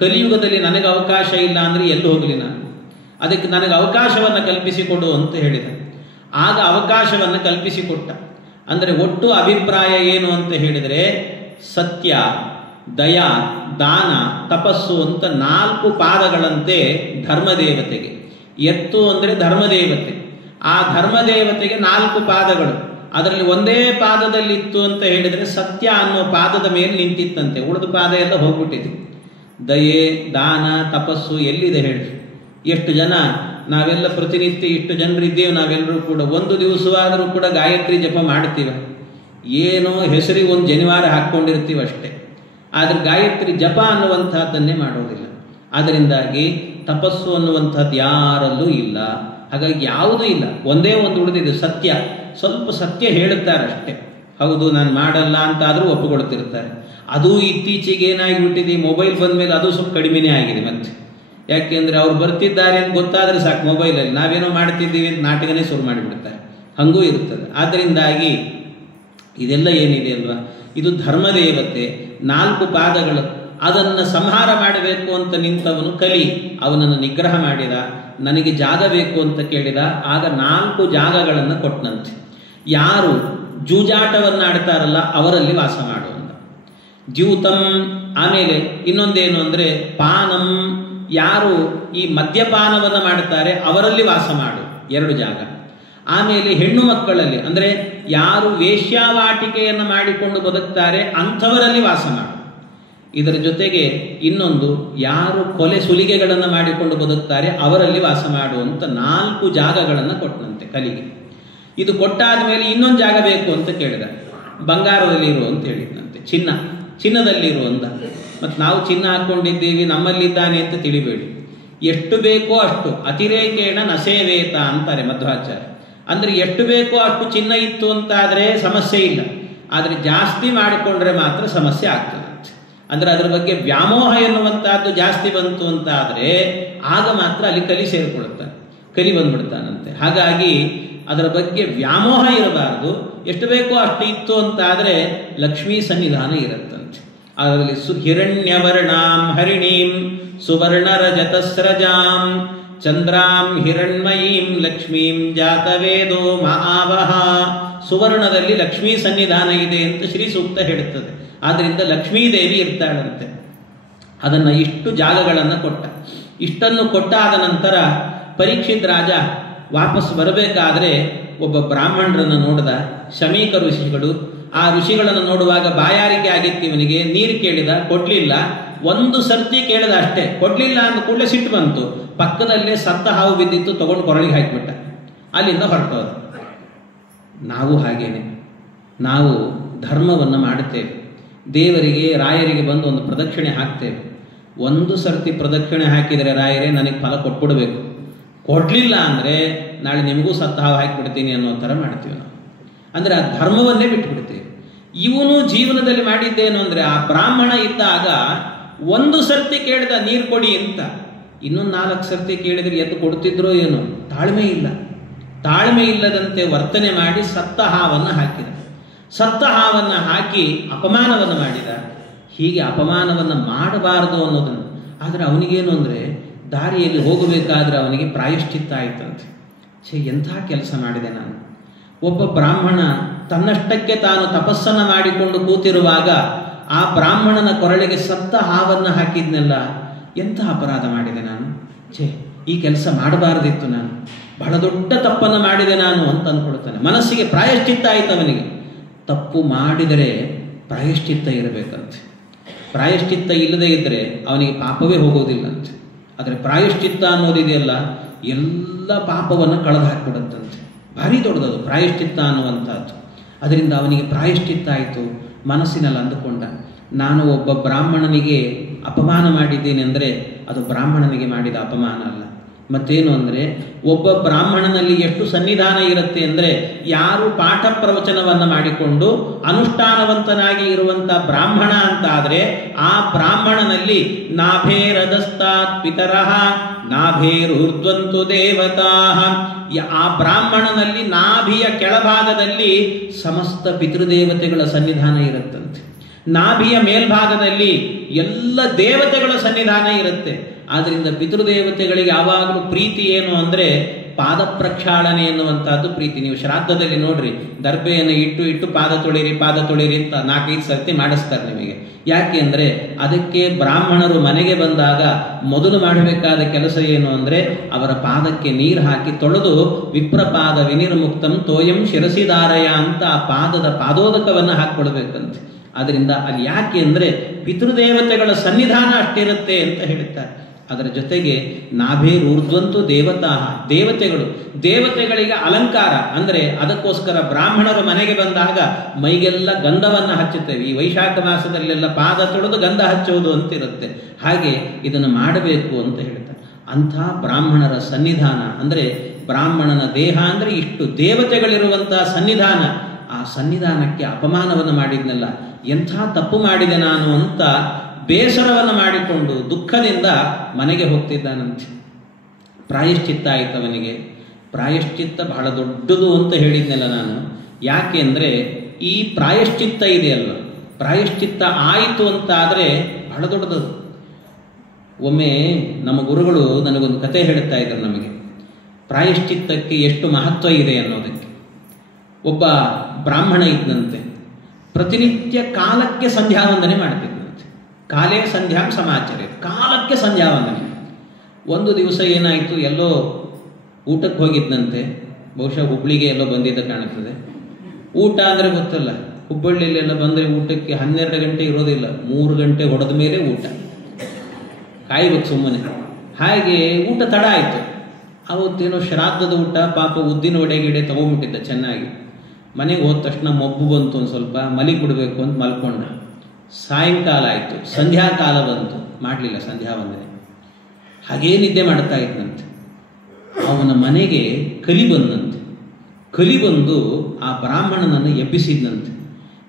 ಕಲಿಯುಗದಲ್ಲಿ ನನಗೆ ಅವಕಾಶ ಇಲ್ಲ ಅಂದರೆ ಎಲ್ಲಿ ಹೋಗಲಿ ನಾನು, ಅದಕ್ಕೆ ನನಗೆ ಅವಕಾಶವನ್ನು ಕಲ್ಪಿಸಿಕೊಡು ಅಂತ ಹೇಳಿದ. ಆಗ ಅವಕಾಶವನ್ನು ಕಲ್ಪಿಸಿಕೊಟ್ಟ. ಅಂದರೆ ಒಟ್ಟು ಅಭಿಪ್ರಾಯ ಏನು ಅಂತ ಹೇಳಿದರೆ, ಸತ್ಯ, ದಯ, ದಾನ, ತಪಸ್ಸು ಅಂತ 4 ಪಾದಗಳಂತೆ ಧರ್ಮದೇವತೆಗೆ. ಎತ್ತು ಅಂದರೆ ಧರ್ಮದೇವತೆ. ಆ ಧರ್ಮದೇವತೆಗೆ 4 ಪಾದಗಳು. ಅದರಲ್ಲಿ ಒಂದೇ ಪಾದದಲ್ಲಿತ್ತು ಅಂತ ಹೇಳಿದರೆ ಸತ್ಯ ಅನ್ನೋ ಪಾದದ ಮೇಲೆ ನಿಂತಿತ್ತಂತೆ. ಉಳಿದ ಪಾದ ಎಲ್ಲ ಹೋಗ್ಬಿಟ್ಟಿದೆ. ದಯೆ, ದಾನ, ತಪಸ್ಸು ಎಲ್ಲಿದೆ ಹೇಳಿ? ಎಷ್ಟು ಜನ ನಾವೆಲ್ಲ ಪ್ರತಿನಿತ್ಯ ಇಷ್ಟು ಜನರಿದ್ದೇವೆ. ನಾವೆಲ್ಲರೂ ಕೂಡ ಒಂದು ದಿವಸವಾದರೂ ಕೂಡ ಗಾಯತ್ರಿ ಜಪ ಮಾಡ್ತೀವಿ. ಏನೋ ಹೆಸರಿಗೆ ಒಂದು ಜನಿವಾರ ಹಾಕ್ಕೊಂಡಿರ್ತೀವಿ ಅಷ್ಟೇ. ಆದರೆ ಗಾಯತ್ರಿ ಜಪ ಅನ್ನುವಂಥದ್ದನ್ನೇ ಮಾಡೋದಿಲ್ಲ. ಅದರಿಂದಾಗಿ ತಪಸ್ಸು ಅನ್ನುವಂಥದ್ದು ಯಾರಲ್ಲೂ ಇಲ್ಲ. ಹಾಗಾಗಿ ಯಾವುದೂ ಇಲ್ಲ, ಒಂದೇ ಒಂದು ಉಳಿದಿದೆ, ಸತ್ಯ. ಸ್ವಲ್ಪ ಸತ್ಯ ಹೇಳುತ್ತಾರಷ್ಟೇ. ಹೌದು ನಾನು ಮಾಡಲ್ಲ ಅಂತಾದರೂ ಒಪ್ಪುಕೊಳ್ತಿರ್ತಾರೆ. ಅದು ಇತ್ತೀಚೆಗೆ ಏನಾಗಿಬಿಟ್ಟಿದೆ, ಮೊಬೈಲ್ ಬಂದ ಮೇಲೆ ಅದು ಸ್ವಲ್ಪ ಕಡಿಮೆನೇ ಆಗಿದೆ. ಮತ್ತೆ ಯಾಕೆಂದರೆ ಅವ್ರು ಬರ್ತಿದ್ದಾರೆ ಅಂತ ಗೊತ್ತಾದರೆ ಸಾಕು, ಮೊಬೈಲಲ್ಲಿ ನಾವೇನೋ ಮಾಡ್ತಿದ್ದೀವಿ ಅಂತ ನಾಟಕನೇ ಶುರು ಮಾಡಿಬಿಡ್ತಾರೆ. ಹಾಗೂ ಇರ್ತದೆ. ಆದ್ದರಿಂದಾಗಿ ಇದೆಲ್ಲ ಏನಿದೆ ಅಲ್ವಾ, ಇದು ಧರ್ಮದೇವತೆ, 4 ಪಾದಗಳು. ಅದನ್ನು ಸಂಹಾರ ಮಾಡಬೇಕು ಅಂತ ನಿಂತವನು ಕಲಿ. ಅವನನ್ನು ನಿಗ್ರಹ ಮಾಡಿದ. ನನಗೆ ಜಾಗ ಬೇಕು ಅಂತ ಕೇಳಿದ. ಆಗ 4 ಜಾಗಗಳನ್ನು ಕೊಟ್ಟನಂತೆ. ಯಾರು ಜೂಜಾಟವನ್ನು ಆಡ್ತಾರಲ್ಲ ಅವರಲ್ಲಿ ವಾಸ ಮಾಡುವಂತ ದ್ಯೂತಂ. ಆಮೇಲೆ ಇನ್ನೊಂದೇನು ಅಂದರೆ ಪಾನಂ, ಯಾರು ಈ ಮದ್ಯಪಾನವನ್ನು ಮಾಡ್ತಾರೆ ಅವರಲ್ಲಿ ವಾಸ ಮಾಡು, 2 ಜಾಗ. ಆಮೇಲೆ ಹೆಣ್ಣು ಮಕ್ಕಳಲ್ಲಿ ಅಂದರೆ ಯಾರು ವೇಶ್ಯಾವಾಟಿಕೆಯನ್ನು ಮಾಡಿಕೊಂಡು ಬದುಕ್ತಾರೆ ಅಂಥವರಲ್ಲಿ ವಾಸ ಮಾಡು. ಇದರ ಜೊತೆಗೆ ಇನ್ನೊಂದು, ಯಾರು ಕೊಲೆ ಸುಲಿಗೆಗಳನ್ನು ಮಾಡಿಕೊಂಡು ಬದುಕ್ತಾರೆ ಅವರಲ್ಲಿ ವಾಸ ಮಾಡುವಂಥ 4 ಜಾಗಗಳನ್ನು ಕೊಟ್ಟನಂತೆ ಕಲಿಗೆ. ಇದು ಕೊಟ್ಟಾದ ಮೇಲೆ ಇನ್ನೊಂದು ಜಾಗ ಬೇಕು ಅಂತ ಕೇಳಿದ. ಬಂಗಾರದಲ್ಲಿರು ಅಂತ ಹೇಳಿದ್ನಂತೆ. ಚಿನ್ನದಲ್ಲಿರು ಅಂತ. ಮತ್ತು ನಾವು ಚಿನ್ನ ಹಾಕ್ಕೊಂಡಿದ್ದೀವಿ, ನಮ್ಮಲ್ಲಿದ್ದಾನೆ ಅಂತ ತಿಳಿಬೇಡಿ. ಎಷ್ಟು ಬೇಕೋ ಅಷ್ಟು, ಅತಿರೇಕೇಣ ನಸೇವೇತ ಅಂತಾರೆ ಮಧ್ವಾಚಾರ್ಯ. ಅಂದರೆ ಎಷ್ಟು ಬೇಕೋ ಅಷ್ಟು ಚಿನ್ನ ಇತ್ತು ಅಂತಾದರೆ ಸಮಸ್ಯೆ ಇಲ್ಲ. ಆದರೆ ಜಾಸ್ತಿ ಮಾಡಿಕೊಂಡ್ರೆ ಮಾತ್ರ ಸಮಸ್ಯೆ ಆಗ್ತದೆ. ಅಂದರೆ ಅದರ ಬಗ್ಗೆ ವ್ಯಾಮೋಹ ಎನ್ನುವಂತಹದ್ದು ಜಾಸ್ತಿ ಬಂತು ಅಂತ ಆದರೆ ಆಗ ಮಾತ್ರ ಅಲ್ಲಿ ಕಲಿ ಸೇರಿಕೊಳ್ಳುತ್ತಾನೆ, ಕಲಿ ಬಂದ್ಬಿಡ್ತಾನಂತೆ. ಹಾಗಾಗಿ ಅದರ ಬಗ್ಗೆ ವ್ಯಾಮೋಹ ಇರಬಾರದು. ಎಷ್ಟು ಬೇಕೋ ಅಷ್ಟು ಇತ್ತು ಅಂತ ಆದರೆ ಲಕ್ಷ್ಮೀ ಸನ್ನಿಧಾನ ಇರುತ್ತಂತೆ. ಅದರಲ್ಲಿ ಹಿರಣ್ಯವರ್ಣಾಂ ಹರಿಣೀಂ ಸುವರ್ಣರಜತಸ್ರಜಾಂ ಚಂದ್ರಾಂ ಹಿರಣ್ಮಯೀಂ ಲಕ್ಷ್ಮೀಂ ಜಾತವೇದೋ ಮಹಾವಹ. ಸುವರ್ಣದಲ್ಲಿ ಲಕ್ಷ್ಮೀ ಸನ್ನಿಧಾನ ಇದೆ ಅಂತ ಶ್ರೀ ಸೂಕ್ತ ಹೇಳುತ್ತದೆ. ಆದ್ದರಿಂದ ಲಕ್ಷ್ಮೀದೇವಿ ಇರ್ತಾಳಂತೆ. ಅದನ್ನು ಇಷ್ಟು ಜಾಗಗಳನ್ನು ಕೊಟ್ಟ. ಇಷ್ಟನ್ನು ಕೊಟ್ಟಾದ ನಂತರ ಪರೀಕ್ಷಿತ್ ರಾಜ ವಾಪಸ್ ಬರಬೇಕಾದ್ರೆ ಒಬ್ಬ ಬ್ರಾಹ್ಮಣರನ್ನು ನೋಡಿದ, ಶಮೀಕ ಋಷಿಗಳು. ಆ ಋಷಿಗಳನ್ನು ನೋಡುವಾಗ ಬಾಯಾರಿಕೆ ಆಗಿತ್ತು ಇವನಿಗೆ. ನೀರು ಕೇಳಿದ, ಕೊಡ್ಲಿಲ್ಲ. ಒಂದು ಸರ್ತಿ ಕೇಳಿದ ಅಷ್ಟೇ, ಕೊಡ್ಲಿಲ್ಲ ಅಂದ ಕೂಡಲೇ ಸಿಟ್ಟು ಬಂತು. ಪಕ್ಕದಲ್ಲೇ ಸತ್ತ ಹಾವು ಬಿದ್ದಿತ್ತು, ತಗೊಂಡು ಕೊರಳಿಗೆ ಹಾಕಿಬಿಟ್ಟ. ಅಲ್ಲಿಂದ ಹೊರಟೋದ. ನಾವು ಹಾಗೇನೆ, ನಾವು ಧರ್ಮವನ್ನು ಮಾಡುತ್ತೇವೆ. ದೇವರಿಗೆ ರಾಯರಿಗೆ ಬಂದು ಒಂದು ಪ್ರದಕ್ಷಿಣೆ ಹಾಕ್ತೇವೆ. ಒಂದು ಸರ್ತಿ ಪ್ರದಕ್ಷಿಣೆ ಹಾಕಿದರೆ ರಾಯರೇ ನನಗೆ ಫಲ ಕೊಟ್ಬಿಡ್ಬೇಕು, ಕೊಡಲಿಲ್ಲ ಅಂದರೆ ನಾಳೆ ನಿಮಗೂ ಸತ್ತ ಹಾವು ಹಾಕಿಬಿಡ್ತೀನಿ ಅನ್ನೋ ಥರ ಮಾಡ್ತೀವಿ ನಾವು. ಅಂದರೆ ಆ ಧರ್ಮವನ್ನೇ ಬಿಟ್ಟುಬಿಡ್ತೀವಿ. ಇವನು ಜೀವನದಲ್ಲಿ ಮಾಡಿದ್ದೇನು ಅಂದರೆ, ಆ ಬ್ರಾಹ್ಮಣ ಇದ್ದಾಗ ಒಂದು ಸರ್ತಿ ಕೇಳಿದ ನೀರು ಕೊಡಿ ಅಂತ, ಇನ್ನೊಂದು 4 ಸರ್ತಿ ಕೇಳಿದರೆ ಎದ್ದು ಕೊಡ್ತಿದ್ರೋ ಏನೋ. ತಾಳ್ಮೆ ಇಲ್ಲ. ತಾಳ್ಮೆ ಇಲ್ಲದಂತೆ ವರ್ತನೆ ಮಾಡಿ ಸತ್ತ ಹಾವನ್ನು ಹಾಕಿದ. ಸತ್ತ ಹಾವನ್ನು ಹಾಕಿ ಅಪಮಾನವನ್ನು ಮಾಡಿದ. ಹೀಗೆ ಅಪಮಾನವನ್ನು ಮಾಡಬಾರದು ಅನ್ನೋದನ್ನು. ಆದರೆ ಅವನಿಗೇನು ಅಂದರೆ ದಾರಿಯಲ್ಲಿ ಹೋಗಬೇಕಾದ್ರೆ ಅವನಿಗೆ ಪ್ರಾಯಶ್ಚಿತ್ತ ಆಯಿತಂತೆ. ಎಂಥ ಕೆಲಸ ಮಾಡಿದೆ ನಾನು. ಒಬ್ಬ ಬ್ರಾಹ್ಮಣ ತನ್ನಷ್ಟಕ್ಕೆ ತಾನು ತಪಸ್ಸನ್ನು ಮಾಡಿಕೊಂಡು ಕೂತಿರುವಾಗ ಆ ಬ್ರಾಹ್ಮಣನ ಕೊರಳಿಗೆ ಸತ್ತ ಹಾವನ್ನು ಹಾಕಿದ್ನೆಲ್ಲ, ಎಂಥ ಅಪರಾಧ ಮಾಡಿದೆ ನಾನು. ಈ ಕೆಲಸ ಮಾಡಬಾರದಿತ್ತು, ನಾನು ಬಹಳ ದೊಡ್ಡ ತಪ್ಪನ್ನು ಮಾಡಿದೆ ನಾನು ಅಂತ ಅಂದ್ಕೊಳ್ತಾನೆ. ಮನಸ್ಸಿಗೆ ಪ್ರಾಯಶ್ಚಿತ್ತ ಆಯಿತು ಅವನಿಗೆ. ತಪ್ಪು ಮಾಡಿದರೆ ಪ್ರಾಯಶ್ಚಿತ್ತ ಇರಬೇಕಂತೆ. ಪ್ರಾಯಶ್ಚಿತ್ತ ಇಲ್ಲದೇ ಇದ್ದರೆ ಅವನಿಗೆ ಪಾಪವೇ ಹೋಗೋದಿಲ್ಲಂತೆ. ಆದರೆ ಪ್ರಾಯಶ್ಚಿತ್ತ ಅನ್ನೋದಿದೆಯಲ್ಲ, ಎಲ್ಲ ಪಾಪವನ್ನು ಕಳೆದು ಹಾಕಿಬಿಡುತ್ತಂತೆ. ಭಾರಿ ದೊಡ್ಡದದು ಪ್ರಾಯಶ್ಚಿತ್ತ ಅನ್ನುವಂಥದ್ದು. ಅದರಿಂದ ಅವನಿಗೆ ಪ್ರಾಯಶ್ಚಿತ್ತ ಆಯಿತು. ಮನಸ್ಸಿನಲ್ಲಿ ಅಂದುಕೊಂಡ, ನಾನು ಒಬ್ಬ ಬ್ರಾಹ್ಮಣನಿಗೆ ಅಪಮಾನ ಮಾಡಿದ್ದೇನೆ ಅಂದರೆ ಅದು ಬ್ರಾಹ್ಮಣನಿಗೆ ಮಾಡಿದ ಅಪಮಾನ ಅಲ್ಲ. ಮತ್ತೇನು ಅಂದರೆ ಒಬ್ಬ ಬ್ರಾಹ್ಮಣನಲ್ಲಿ ಎಷ್ಟು ಸನ್ನಿಧಾನ ಇರುತ್ತೆ ಅಂದರೆ, ಯಾರು ಪಾಠ ಪ್ರವಚನವನ್ನು ಮಾಡಿಕೊಂಡು ಅನುಷ್ಠಾನವಂತನಾಗಿ ಇರುವಂಥ ಬ್ರಾಹ್ಮಣ ಅಂತಾದರೆ ಆ ಬ್ರಾಹ್ಮಣನಲ್ಲಿ ನಾಭೇರದಸ್ತಾತ್ ಪಿತರಃ ನಾಭೇರೂರ್ಧ್ವಂತು ದೇವತಾ. ಆ ಬ್ರಾಹ್ಮಣನಲ್ಲಿ ನಾಭಿಯ ಕೆಳಭಾಗದಲ್ಲಿ ಸಮಸ್ತ ಪಿತೃದೇವತೆಗಳ ಸನ್ನಿಧಾನ ಇರುತ್ತಂತೆ. ನಾಭಿಯ ಮೇಲ್ಭಾಗದಲ್ಲಿ ಎಲ್ಲ ದೇವತೆಗಳ ಸನ್ನಿಧಾನ ಇರುತ್ತೆ. ಆದ್ದರಿಂದ ಪಿತೃದೇವತೆಗಳಿಗೆ ಯಾವಾಗಲೂ ಪ್ರೀತಿ ಏನು ಅಂದರೆ ಪಾದ ಪ್ರಕ್ಷಾಳನೆ ಎನ್ನುವಂಥದ್ದು ಪ್ರೀತಿ. ನೀವು ಶ್ರಾದ್ದದಲ್ಲಿ ನೋಡ್ರಿ, ದರ್ಬೆಯನ್ನು ಇಟ್ಟು ಪಾದ ತೊಳಿರಿ ಅಂತ 4-5 ಸರ್ತಿ ಮಾಡಿಸ್ತಾರೆ ನಿಮಗೆ. ಯಾಕೆ ಅಂದರೆ ಅದಕ್ಕೆ ಬ್ರಾಹ್ಮಣರು ಮನೆಗೆ ಬಂದಾಗ ಮೊದಲು ಮಾಡಬೇಕಾದ ಕೆಲಸ ಏನು ಅಂದರೆ ಅವರ ಪಾದಕ್ಕೆ ನೀರು ಹಾಕಿ ತೊಳೆದು ವಿಪ್ರಪಾದ ವಿನಿರ್ಮುಕ್ತಂ ತೋಯಂ ಶಿರಸಿದಾರಯ ಅಂತ ಆ ಪಾದೋದಕವನ್ನು ಹಾಕಿಕೊಡ್ಬೇಕಂತೆ. ಅದರಿಂದ ಅಲ್ಲಿ ಯಾಕೆ ಅಂದರೆ ಪಿತೃದೇವತೆಗಳ ಸನ್ನಿಧಾನ ಅಷ್ಟಿರುತ್ತೆ ಅಂತ ಹೇಳ್ತಾರೆ. ಅದರ ಜೊತೆಗೆ ನಾಭೇರೂರ್ಧ್ವಂತು ದೇವತಾ, ದೇವತೆಗಳಿಗೆ ಅಲಂಕಾರ ಅಂದರೆ ಅದಕ್ಕೋಸ್ಕರ ಬ್ರಾಹ್ಮಣರು ಮನೆಗೆ ಬಂದಾಗ ಮೈಗೆಲ್ಲ ಗಂಧವನ್ನು ಹಚ್ಚುತ್ತೇವೆ. ಈ ವೈಶಾಖ ಮಾಸದಲ್ಲೆಲ್ಲ ಪಾದ ತೊಳೆದು ಗಂಧ ಹಚ್ಚುವುದು ಅಂತಿರುತ್ತೆ. ಹಾಗೆ ಇದನ್ನು ಮಾಡಬೇಕು ಅಂತ ಹೇಳ್ತಾರೆ. ಅಂಥ ಬ್ರಾಹ್ಮಣರ ಸನ್ನಿಧಾನ ಅಂದರೆ ಬ್ರಾಹ್ಮಣನ ದೇಹ ಅಂದರೆ ಇಷ್ಟು ದೇವತೆಗಳಿರುವಂಥ ಸನ್ನಿಧಾನ. ಆ ಸನ್ನಿಧಾನಕ್ಕೆ ಅಪಮಾನವನ್ನು ಮಾಡಿದ್ನಲ್ಲ, ಎಂಥ ತಪ್ಪು ಮಾಡಿದೆ ನಾನು ಅಂತ ಬೇಸರವನ್ನು ಮಾಡಿಕೊಂಡು ದುಃಖದಿಂದ ಮನೆಗೆ ಹೋಗ್ತಿದ್ದಾನಂತೆ. ಪ್ರಾಯಶ್ಚಿತ್ತ ಆಯಿತು ಅವನಿಗೆ. ಪ್ರಾಯಶ್ಚಿತ್ತ ಬಹಳ ದೊಡ್ಡದು ಅಂತ ಹೇಳಿದ್ನಲ್ಲ ನಾನು. ಯಾಕೆ ಅಂದರೆ ಈ ಪ್ರಾಯಶ್ಚಿತ್ತ ಇದೆಯಲ್ಲ, ಪ್ರಾಯಶ್ಚಿತ್ತ ಆಯಿತು ಅಂತ ಆದರೆ ಬಹಳ ದೊಡ್ಡದು. ಒಮ್ಮೆ ನಮ್ಮ ಗುರುಗಳು ನನಗೊಂದು ಕತೆ ಹೇಳುತ್ತಾ ಇದ್ದಾರೆ ನಮಗೆ, ಪ್ರಾಯಶ್ಚಿತ್ತಕ್ಕೆ ಎಷ್ಟು ಮಹತ್ವ ಇದೆ ಅನ್ನೋದಕ್ಕೆ. ಒಬ್ಬ ಬ್ರಾಹ್ಮಣ ಇದ್ದಂತೆ, ಪ್ರತಿನಿತ್ಯ ಕಾಲಕ್ಕೆ ಸಂಧ್ಯಾವಂದನೆ ಮಾಡ್ತಿದ್ದಂತೆ. ಕಾಲೇ ಸಂಧ್ಯಾಂ ಸಮಾಚಾರ, ಕಾಲಕ್ಕೆ ಸಂಧ್ಯಾವಂದನೆ. ಒಂದು ದಿವಸ ಏನಾಯಿತು, ಎಲ್ಲೋ ಊಟಕ್ಕೆ ಹೋಗಿದ್ದಂತೆ. ಬಹುಶಃ ಹುಬ್ಬಳ್ಳಿಗೆ ಎಲ್ಲೋ ಬಂದಿದ್ದ ಕಾಣುತ್ತದೆ. ಊಟ ಅಂದರೆ ಗೊತ್ತಲ್ಲ, ಹುಬ್ಬಳ್ಳಿಯಲ್ಲೆಲ್ಲ ಬಂದರೆ ಊಟಕ್ಕೆ 12 ಗಂಟೆ ಇರೋದಿಲ್ಲ, 3 ಗಂಟೆ ಹೊಡೆದ ಮೇಲೆ ಊಟ, ಕಾಯ್ಬೇಕು ಸುಮ್ಮನೆ. ಹಾಗೆ ಊಟ ತಡ ಆಯಿತು. ಅವತ್ತೇನೋ ಶ್ರಾದ್ದದ ಊಟ, ಪಾಪ ಉದ್ದಿನ ವಡೆ ಗಿಡೆ ತೊಗೊಂಡ್ಬಿಟ್ಟಿದ್ದ ಚೆನ್ನಾಗಿ. ಮನೆಗೆ ಹೋದ ತಕ್ಷಣ ಮಬ್ಬು ಬಂತು, ಒಂದು ಸ್ವಲ್ಪ ಮಲಿಗಿಬಿಡ್ಬೇಕು ಅಂತ ಮಲ್ಕೊಂಡ. ಸಾಯಂಕಾಲ ಆಯಿತು, ಸಂಧ್ಯಾಕಾಲ ಬಂತು, ಮಾಡಲಿಲ್ಲ ಸಂಧ್ಯಾವಂದನೆ. ಹಾಗೇ ನಿದ್ದೆ ಮಾಡ್ತಾ ಇದ್ದಂತೆ. ಅವನ ಮನೆಗೆ ಕಲಿ ಬಂದಂತೆ. ಕಲಿ ಬಂದು ಆ ಬ್ರಾಹ್ಮಣನನ್ನು ಎಬ್ಬಿಸಿದ್ದಂತೆ.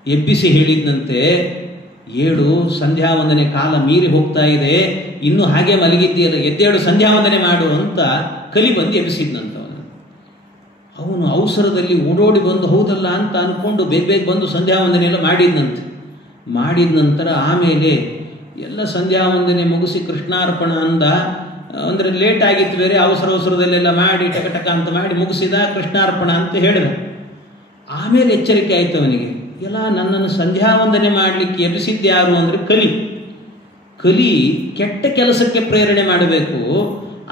ಎಬ್ಬಿಸಿ ಹೇಳಿದ್ದಂತೆ, ಏಳು, ಸಂಧ್ಯಾವಂದನೆ ಕಾಲ ಮೀರಿ ಹೋಗ್ತಾ ಇದೆ, ಇನ್ನೂ ಹಾಗೆ ಮಲಗಿದ್ದೀಯಲ್ಲ, ಎದ್ದೇಳು ಸಂಧ್ಯಾವಂದನೆ ಮಾಡು ಅಂತ ಕಲಿ ಬಂದು ಎಬ್ಬಿಸಿದ್ನಂತ. ಅವನು ಅವಸರದಲ್ಲಿ ಓಡೋಡಿ ಬಂದು ಹೌದಲ್ಲ ಅಂತ ಅಂದ್ಕೊಂಡು ಬೇಗ ಬಂದು ಸಂಧ್ಯಾವಂದನೆ ಎಲ್ಲ ಮಾಡಿದ ನಂತರ ಆಮೇಲೆ ಎಲ್ಲ ಸಂಧ್ಯಾವಂದನೆ ಮುಗಿಸಿ ಕೃಷ್ಣಾರ್ಪಣ ಅಂದ. ಅಂದರೆ ಲೇಟ್ ಆಗಿತ್ತು ಬೇರೆ, ಅವಸರದಲ್ಲೆಲ್ಲ ಮಾಡಿ ಟಕ ಅಂತ ಮಾಡಿ ಮುಗಿಸಿದ, ಕೃಷ್ಣಾರ್ಪಣ ಅಂತ ಹೇಳಿದ. ಆಮೇಲೆ ಎಚ್ಚರಿಕೆ ಆಯಿತು ಅವನಿಗೆ, ಎಲ್ಲ ನನ್ನನ್ನು ಸಂಧ್ಯಾವಂದನೆ ಮಾಡಲಿಕ್ಕೆ ಎಬ್ಬಿಸಿದ್ಯಾರು ಅಂದರೆ ಕಲಿ ಕೆಟ್ಟ ಕೆಲಸಕ್ಕೆ ಪ್ರೇರಣೆ ಮಾಡಬೇಕು,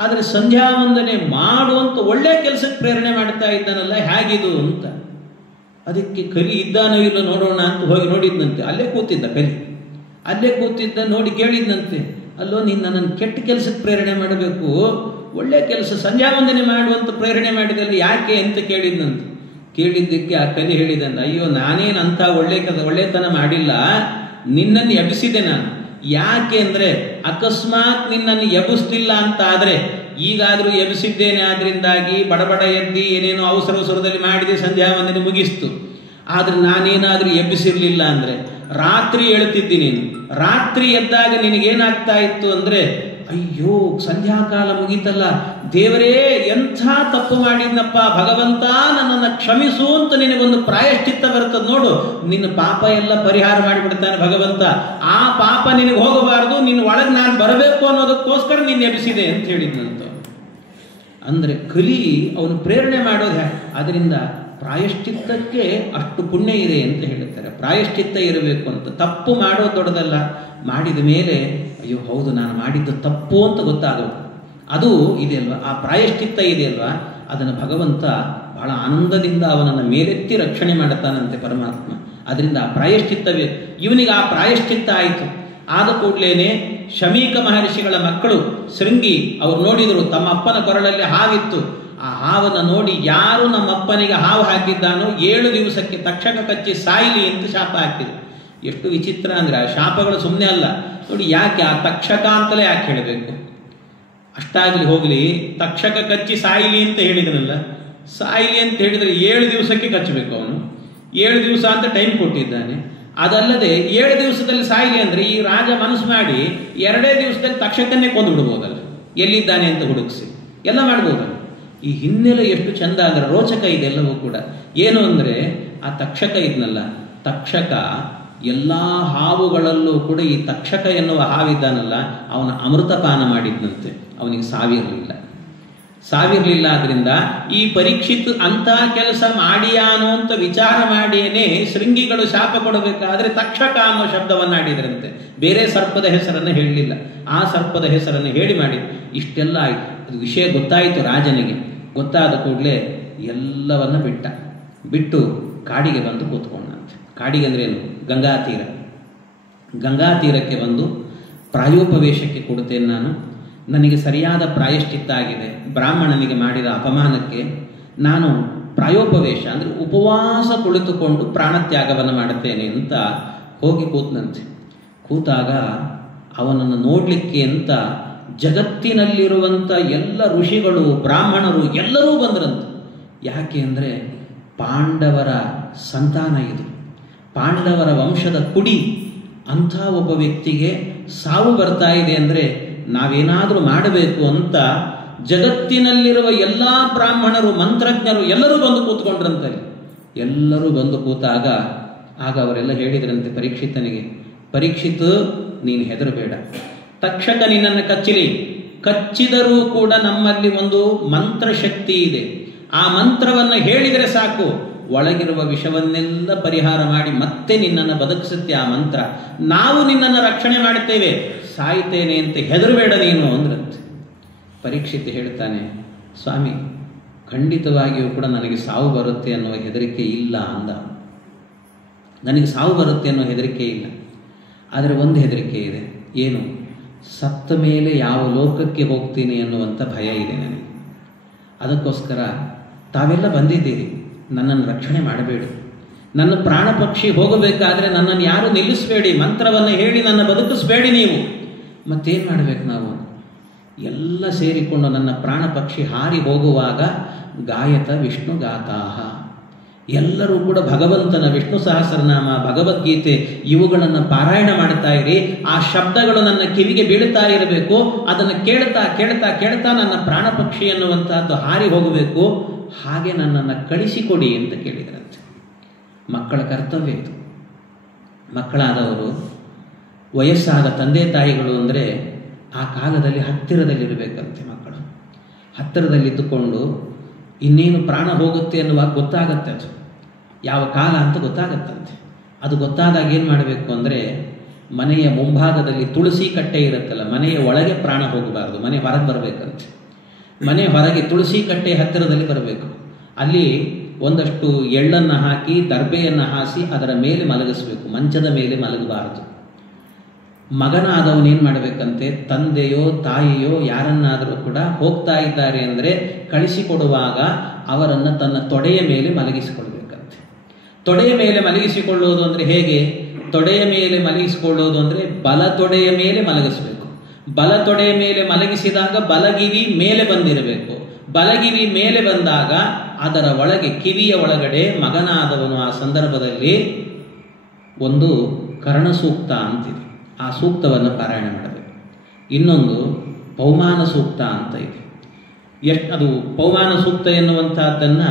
ಆದರೆ ಸಂಧ್ಯಾವಂದನೆ ಮಾಡುವಂತ ಒಳ್ಳೆ ಕೆಲಸಕ್ಕೆ ಪ್ರೇರಣೆ ಮಾಡ್ತಾ ಇದ್ದಾನಲ್ಲ, ಹೇಗಿದು ಅಂತ. ಅದಕ್ಕೆ ಕಲಿ ಇದ್ದಾನೋ ಇಲ್ಲ ನೋಡೋಣ ಅಂತ ಹೋಗಿ ನೋಡಿದ್ನಂತೆ. ಅಲ್ಲೇ ಕೂತಿದ್ದ ನೋಡಿ ಕೇಳಿದ್ನಂತೆ, ಅಲ್ಲೋ ನೀನು ನನ್ನನ್ನು ಕೆಟ್ಟ ಕೆಲಸಕ್ಕೆ ಪ್ರೇರಣೆ ಮಾಡಬೇಕು, ಒಳ್ಳೆ ಕೆಲಸ ಸಂಧ್ಯಾವಂದನೆ ಮಾಡುವಂತ ಪ್ರೇರಣೆ ಮಾಡಿದಲ್ಲಿ ಯಾಕೆ ಅಂತ ಕೇಳಿದ್ನಂತೆ. ಕೇಳಿದ್ದಕ್ಕೆ ಆ ಕಲಿ ಹೇಳಿದಂತೆ, ಅಯ್ಯೋ ನಾನೇನು ಅಂಥ ಒಳ್ಳೆತನ ಮಾಡಿಲ್ಲ, ನಿನ್ನನ್ನು ಎಬ್ಬಿಸಿದೆ ನಾನು. ಯಾಕೆ ಅಂದರೆ ಅಕಸ್ಮಾತ್ ನಿನ್ನನ್ನು ಎಬ್ಬಿಸ್ಲಿಲ್ಲ ಅಂತ ಆದರೆ, ಈಗಾದರೂ ಎಬ್ಬಿಸಿದ್ದೇನೆ, ಆದ್ರಿಂದಾಗಿ ಬಡಬಡ ಎದ್ದಿ ಏನೇನೋ ಅವಸರದಲ್ಲಿ ಮಾಡಿದೆ, ಸಂಧ್ಯಾವಂದನೆ ಮುಗಿಸ್ತು. ಆದರೆ ನಾನೇನಾದರೂ ಎಬ್ಬಿಸಿರ್ಲಿಲ್ಲ ಅಂದರೆ ರಾತ್ರಿ ಹೇಳ್ತಿದ್ದಿ ನೀನು. ರಾತ್ರಿ ಎದ್ದಾಗ ನಿನಗೇನಾಗ್ತಾ ಇತ್ತು ಅಂದರೆ ಅಯ್ಯೋ ಸಂಧ್ಯಾಕಾಲ ಮುಗೀತಲ್ಲ, ದೇವರೇ ಎಂಥ ತಪ್ಪು ಮಾಡಿದ್ನಪ್ಪ, ಭಗವಂತ ನನ್ನನ್ನು ಕ್ಷಮಿಸು ಅಂತ ನಿನಗೊಂದು ಪ್ರಾಯಶ್ಚಿತ್ತ ಬರ್ತದೆ ನೋಡು, ನಿನ್ನ ಪಾಪ ಎಲ್ಲ ಪರಿಹಾರ ಮಾಡಿಬಿಡ್ತಾನೆ ಭಗವಂತ. ಆ ಪಾಪ ನಿನಗೆ ಹೋಗಬಾರದು, ನಿನ್ನ ಒಳಗೆ ನಾನು ಬರಬೇಕು ಅನ್ನೋದಕ್ಕೋಸ್ಕರ ನಿನ್ನ ಎಬ್ಬಿಸಿದೆ ಅಂತ ಹೇಳಿದ್ನಂತ. ಅಂದರೆ ಕಲಿ ಅವನು ಪ್ರೇರಣೆ ಮಾಡೋದು. ಅದರಿಂದ ಪ್ರಾಯಶ್ಚಿತ್ತಕ್ಕೆ ಅಷ್ಟು ಪುಣ್ಯ ಇದೆ ಅಂತ ಹೇಳುತ್ತಾರೆ. ಪ್ರಾಯಶ್ಚಿತ್ತ ಇರಬೇಕು ಅಂತ. ತಪ್ಪು ಮಾಡೋದು ದೊಡ್ಡದಲ್ಲ, ಮಾಡಿದ ಮೇಲೆ ಅಯ್ಯೋ ಹೌದು ನಾನು ಮಾಡಿದ್ದು ತಪ್ಪು ಅಂತ ಗೊತ್ತಾಗೋದು, ಅದು ಇದೆಯಲ್ವ, ಆ ಪ್ರಾಯಶ್ಚಿತ್ತ ಇದೆಯಲ್ವ, ಅದನ್ನು ಭಗವಂತ ಬಹಳ ಆನಂದದಿಂದ ಅವನನ್ನು ಮೇಲೆತ್ತಿ ರಕ್ಷಣೆ ಮಾಡುತ್ತಾನಂತೆ ಪರಮಾತ್ಮ. ಅದರಿಂದ ಆ ಪ್ರಾಯಶ್ಚಿತ್ತವೇ ಇವನಿಗೆ ಆ ಪ್ರಾಯಶ್ಚಿತ್ತ ಆಯಿತು. ಆದ ಕೂಡಲೇ ಶಮೀಕ ಮಹರ್ಷಿಗಳ ಮಕ್ಕಳು ಶೃಂಗಿ ಅವರು ನೋಡಿದರು, ತಮ್ಮ ಅಪ್ಪನ ಕೊರಳಲ್ಲಿ ಹಾವಿತ್ತು. ಆ ಹಾವನ್ನು ನೋಡಿ ಯಾರು ನಮ್ಮಪ್ಪನಿಗೆ ಹಾವು ಹಾಕಿದ್ದಾನೋ 7 ದಿವಸಕ್ಕೆ ತಕ್ಷಕ ಕಚ್ಚಿ ಸಾಯಿಲಿ ಅಂತ ಶಾಪ ಹಾಕಿದ್ರು. ಎಷ್ಟು ವಿಚಿತ್ರ ಅಂದರೆ ಆ ಶಾಪಗಳು ಸುಮ್ಮನೆ ಅಲ್ಲ ನೋಡಿ. ಯಾಕೆ ಆ ತಕ್ಷಕ ಅಂತಲೇ ಯಾಕೆ ಹೇಳಬೇಕು? ಅಷ್ಟಾಗಲಿ ಹೋಗಲಿ, ತಕ್ಷಕ ಕಚ್ಚಿ ಸಾಯಿಲಿ ಅಂತ ಹೇಳಿದ್ರಲ್ಲ, ಸಾಯಿಲಿ ಅಂತ ಹೇಳಿದರೆ 7 ದಿವಸಕ್ಕೆ ಕಚ್ಚಬೇಕು. ಅವನು 7 ದಿವಸ ಅಂತ ಟೈಮ್ ಕೊಟ್ಟಿದ್ದಾನೆ. ಅದಲ್ಲದೆ 7 ದಿವಸದಲ್ಲಿ ಸಾಯಿಲಿ ಅಂದರೆ ಈ ರಾಜ ಮನಸ್ಸು ಮಾಡಿ 2 ದಿವಸದಲ್ಲಿ ತಕ್ಷಕನ್ನೇ ಕೊಂದು ಬಿಡ್ಬೋದಲ್ಲ, ಎಲ್ಲಿದ್ದಾನೆ ಅಂತ ಹುಡುಕಿಸಿ ಎಲ್ಲ ಮಾಡ್ಬೋದಲ್ಲ. ಈ ಹಿನ್ನೆಲೆ ಎಷ್ಟು ಚಂದ ಅಂದರೆ ರೋಚಕ ಇದೆಲ್ಲವೂ ಕೂಡ. ಏನು ಅಂದರೆ ಆ ತಕ್ಷಕ ಇದ್ನಲ್ಲ, ತಕ್ಷಕ ಎಲ್ಲ ಹಾವುಗಳಲ್ಲೂ ಕೂಡ ಈ ತಕ್ಷಕ ಎನ್ನುವ ಹಾವಿದ್ದಾನಲ್ಲ, ಅವನ ಅಮೃತಪಾನ ಮಾಡಿದ್ನಂತೆ, ಅವನಿಗೆ ಸಾವಿರಲಿಲ್ಲ. ಆದ್ದರಿಂದ ಈ ಪರೀಕ್ಷಿತ್ ಅಂಥ ಕೆಲಸ ಮಾಡಿಯಾನೋ ಅಂತ ವಿಚಾರ ಮಾಡಿಯೇ ಶೃಂಗಿಗಳು ಶಾಪ ಕೊಡಬೇಕಾದ್ರೆ ತಕ್ಷಕ ಅನ್ನೋ ಶಬ್ದವನ್ನಾಡಿದ್ರಂತೆ, ಬೇರೆ ಸರ್ಪದ ಹೆಸರನ್ನು ಹೇಳಲಿಲ್ಲ. ಆ ಸರ್ಪದ ಹೆಸರನ್ನು ಹೇಳಿ ಮಾಡಿ ಇಷ್ಟೆಲ್ಲ ಆಯಿತು. ಅದು ವಿಷಯ ಗೊತ್ತಾಯಿತು ರಾಜನಿಗೆ. ಗೊತ್ತಾದ ಕೂಡಲೇ ಎಲ್ಲವನ್ನ ಬಿಟ್ಟು ಕಾಡಿಗೆ ಬಂದು ಕೂತ್ಕೊಂಡಂತೆ. ಕಾಡಿಗೆ ಅಂದ್ರೆ ಏನು? ಗಂಗಾ ತೀರಕ್ಕೆ ಬಂದು ಪ್ರಾಯೋಪವೇಶಕ್ಕೆ ಕೊಡುತ್ತೇನೆ ನಾನು. ನನಗೆ ಸರಿಯಾದ ಪ್ರಾಯಶ್ಚಿತ್ತ ಆಗಿದೆ. ಬ್ರಾಹ್ಮಣನಿಗೆ ಮಾಡಿದ ಅಪಮಾನಕ್ಕೆ ನಾನು ಪ್ರಾಯೋಪವೇಶ ಅಂದರೆ ಉಪವಾಸ ಕುಳಿತುಕೊಂಡು ಪ್ರಾಣತ್ಯಾಗವನ್ನು ಮಾಡುತ್ತೇನೆ ಅಂತ ಹೋಗಿ ಕೂತನಂತೆ. ಕೂತಾಗ ಅವನನ್ನು ನೋಡಲಿಕ್ಕೆ ಅಂತ ಜಗತ್ತಿನಲ್ಲಿರುವಂಥ ಎಲ್ಲ ಋಷಿಗಳು ಬ್ರಾಹ್ಮಣರು ಎಲ್ಲರೂ ಬಂದ್ರಂತೆ. ಯಾಕೆ ಅಂದರೆ ಪಾಂಡವರ ಸಂತಾನ ಇದು, ಪಾಂಡವರ ವಂಶದ ಕುಡಿ. ಅಂಥ ಒಬ್ಬ ವ್ಯಕ್ತಿಗೆ ಸಾವು ಬರ್ತಾ ಇದೆ ಅಂದರೆ ನಾವೇನಾದರೂ ಮಾಡಬೇಕು ಅಂತ ಜಗತ್ತಿನಲ್ಲಿರುವ ಎಲ್ಲ ಬ್ರಾಹ್ಮಣರು ಮಂತ್ರಜ್ಞರು ಎಲ್ಲರೂ ಬಂದು ಕೂತ್ಕೊಂಡ್ರಂತೆ. ಎಲ್ಲರೂ ಬಂದು ಕೂತಾಗ ಅವರೆಲ್ಲ ಹೇಳಿದ್ರಂತೆ ಪರೀಕ್ಷಿತನಿಗೆ, ಪರೀಕ್ಷಿತ್ ನೀನು ಹೆದರಬೇಡ, ತಕ್ಷಕ ನಿನ್ನನ್ನು ಕಚ್ಚಿದರೂ ಕೂಡ ನಮ್ಮಲ್ಲಿ ಒಂದು ಮಂತ್ರಶಕ್ತಿ ಇದೆ. ಆ ಮಂತ್ರವನ್ನು ಹೇಳಿದರೆ ಸಾಕು, ಒಳಗಿರುವ ವಿಷವನ್ನೆಲ್ಲ ಪರಿಹಾರ ಮಾಡಿ ಮತ್ತೆ ನಿನ್ನನ್ನು ಬದುಕಿಸುತ್ತೆ ಆ ಮಂತ್ರ. ನಾವು ನಿನ್ನನ್ನು ರಕ್ಷಣೆ ಮಾಡುತ್ತೇವೆ, ಸಾಯ್ತೇನೆ ಅಂತ ಹೆದರಬೇಡ ನೀನು ಅಂದ್ರಂತೆ. ಪರೀಕ್ಷಿತ್ ಹೇಳ್ತಾನೆ, ಸ್ವಾಮಿ ಖಂಡಿತವಾಗಿಯೂ ಕೂಡ ನನಗೆ ಸಾವು ಬರುತ್ತೆ ಅನ್ನುವ ಹೆದರಿಕೆ ಇಲ್ಲ ಅಂದ. ನನಗೆ ಸಾವು ಬರುತ್ತೆ ಅನ್ನೋ ಹೆದರಿಕೆ ಇಲ್ಲ, ಆದರೆ ಒಂದು ಹೆದರಿಕೆ ಇದೆ. ಏನು? ಸತ್ತ ಮೇಲೆ ಯಾವ ಲೋಕಕ್ಕೆ ಹೋಗ್ತೀನಿ ಅನ್ನುವಂಥ ಭಯ ಇದೆ ನನಗೆ. ಅದಕ್ಕೋಸ್ಕರ ತಾವೆಲ್ಲ ಬಂದಿದ್ದೀರಿ, ನನ್ನನ್ನು ರಕ್ಷಣೆ ಮಾಡಬೇಡಿ. ನನ್ನ ಪ್ರಾಣ ಪಕ್ಷಿ ಹೋಗಬೇಕಾದ್ರೆ ನನ್ನನ್ನು ಯಾರು ನಿಲ್ಲಿಸಬೇಡಿ, ಮಂತ್ರವನ್ನು ಹೇಳಿ ನನ್ನ ಬದುಕಿಸಬೇಡಿ ನೀವು. ಮತ್ತೇನು ಮಾಡಬೇಕು ನಾವು? ಎಲ್ಲ ಸೇರಿಕೊಂಡು ನನ್ನ ಪ್ರಾಣ ಪಕ್ಷಿ ಹಾರಿ ಹೋಗುವಾಗ ಗಾಯತ ವಿಷ್ಣು ಗಾತಾಹ, ಎಲ್ಲರೂ ಕೂಡ ಭಗವಂತನ ವಿಷ್ಣು ಸಹಸ್ರನಾಮ, ಭಗವದ್ಗೀತೆ ಇವುಗಳನ್ನು ಪಾರಾಯಣ ಮಾಡ್ತಾ ಇರಿ. ಆ ಶಬ್ದಗಳು ನನ್ನ ಕಿವಿಗೆ ಬೀಳ್ತಾ ಇರಬೇಕು. ಅದನ್ನು ಕೇಳ್ತಾ ಕೇಳ್ತಾ ಕೇಳ್ತಾ ನನ್ನ ಪ್ರಾಣ ಪಕ್ಷಿ ಎನ್ನುವಂತಹದ್ದು ಹಾರಿ ಹೋಗಬೇಕು. ಹಾಗೆ ನನ್ನನ್ನು ಕಳಿಸಿಕೊಡಿ ಅಂತ ಕೇಳಿದ್ರಂತೆ. ಮಕ್ಕಳ ಕರ್ತವ್ಯ ಇದು. ಮಕ್ಕಳಾದವರು ವಯಸ್ಸಾದ ತಂದೆ ತಾಯಿಗಳು ಅಂದರೆ ಆ ಕಾಲದಲ್ಲಿ ಹತ್ತಿರದಲ್ಲಿರಬೇಕಂತೆ. ಮಕ್ಕಳು ಹತ್ತಿರದಲ್ಲಿದ್ದುಕೊಂಡು ಇನ್ನೇನು ಪ್ರಾಣ ಹೋಗುತ್ತೆ ಅನ್ನುವಾಗ ಗೊತ್ತಾಗತ್ತೆ, ಅದು ಯಾವ ಕಾಲ ಅಂತ ಗೊತ್ತಾಗತ್ತಂತೆ. ಅದು ಗೊತ್ತಾದಾಗ ಏನು ಮಾಡಬೇಕು ಅಂದರೆ, ಮನೆಯ ಮುಂಭಾಗದಲ್ಲಿ ತುಳಸಿ ಕಟ್ಟೆ ಇರುತ್ತಲ್ಲ, ಮನೆಯ ಒಳಗೆ ಪ್ರಾಣ ಹೋಗಬಾರ್ದು, ಮನೆ ಹೊರಗೆ ಬರಬೇಕಂತೆ. ಮನೆ ಹೊರಗೆ ತುಳಸಿ ಕಟ್ಟೆ ಹತ್ತಿರದಲ್ಲಿ ಬರಬೇಕು. ಅಲ್ಲಿ ಒಂದಷ್ಟು ಎಳ್ಳನ್ನು ಹಾಕಿ ದರ್ಬೆಯನ್ನು ಹಾಸಿ ಅದರ ಮೇಲೆ ಮಲಗಿಸ್ಬೇಕು, ಮಂಚದ ಮೇಲೆ ಮಲಗಬಾರದು. ಮಗನಾದವನೇನು ಮಾಡಬೇಕಂತೆ, ತಂದೆಯೋ ತಾಯಿಯೋ ಯಾರನ್ನಾದರೂ ಕೂಡ ಹೋಗ್ತಾ ಇದ್ದಾರೆ ಅಂದರೆ ಕಳಿಸಿಕೊಡುವಾಗ ಅವರನ್ನು ತನ್ನ ತೊಡೆಯ ಮೇಲೆ ಮಲಗಿಸಿಕೊಳ್ಬೇಕಂತೆ. ತೊಡೆಯ ಮೇಲೆ ಮಲಗಿಸಿಕೊಳ್ಳೋದು ಅಂದರೆ ಹೇಗೆ? ತೊಡೆಯ ಮೇಲೆ ಮಲಗಿಸಿಕೊಳ್ಳೋದು ಅಂದರೆ ಬಲ ತೊಡೆಯ ಮೇಲೆ ಮಲಗಿಸಬೇಕು. ಬಲ ತೊಡೆಯ ಮೇಲೆ ಮಲಗಿಸಿದಾಗ ಬಲಗಿವಿ ಮೇಲೆ ಬಂದಿರಬೇಕು. ಬಲಗಿವಿ ಮೇಲೆ ಬಂದಾಗ ಅದರ ಒಳಗೆ ಕಿವಿಯ ಒಳಗಡೆ ಮಗನಾದವನು ಆ ಸಂದರ್ಭದಲ್ಲಿ ಒಂದು ಕರ್ಣಸೂಕ್ತ ಅಂತಿದೆ, ಆ ಸೂಕ್ತವನ್ನು ಪಾರಾಯಣ ಮಾಡಬೇಕು. ಇನ್ನೊಂದು ಪೌಮಾನ ಸೂಕ್ತ ಅಂತ ಇದೆ. ಅದು ಪೌಮಾನ ಸೂಕ್ತ ಎನ್ನುವಂತಹದ್ದನ್ನು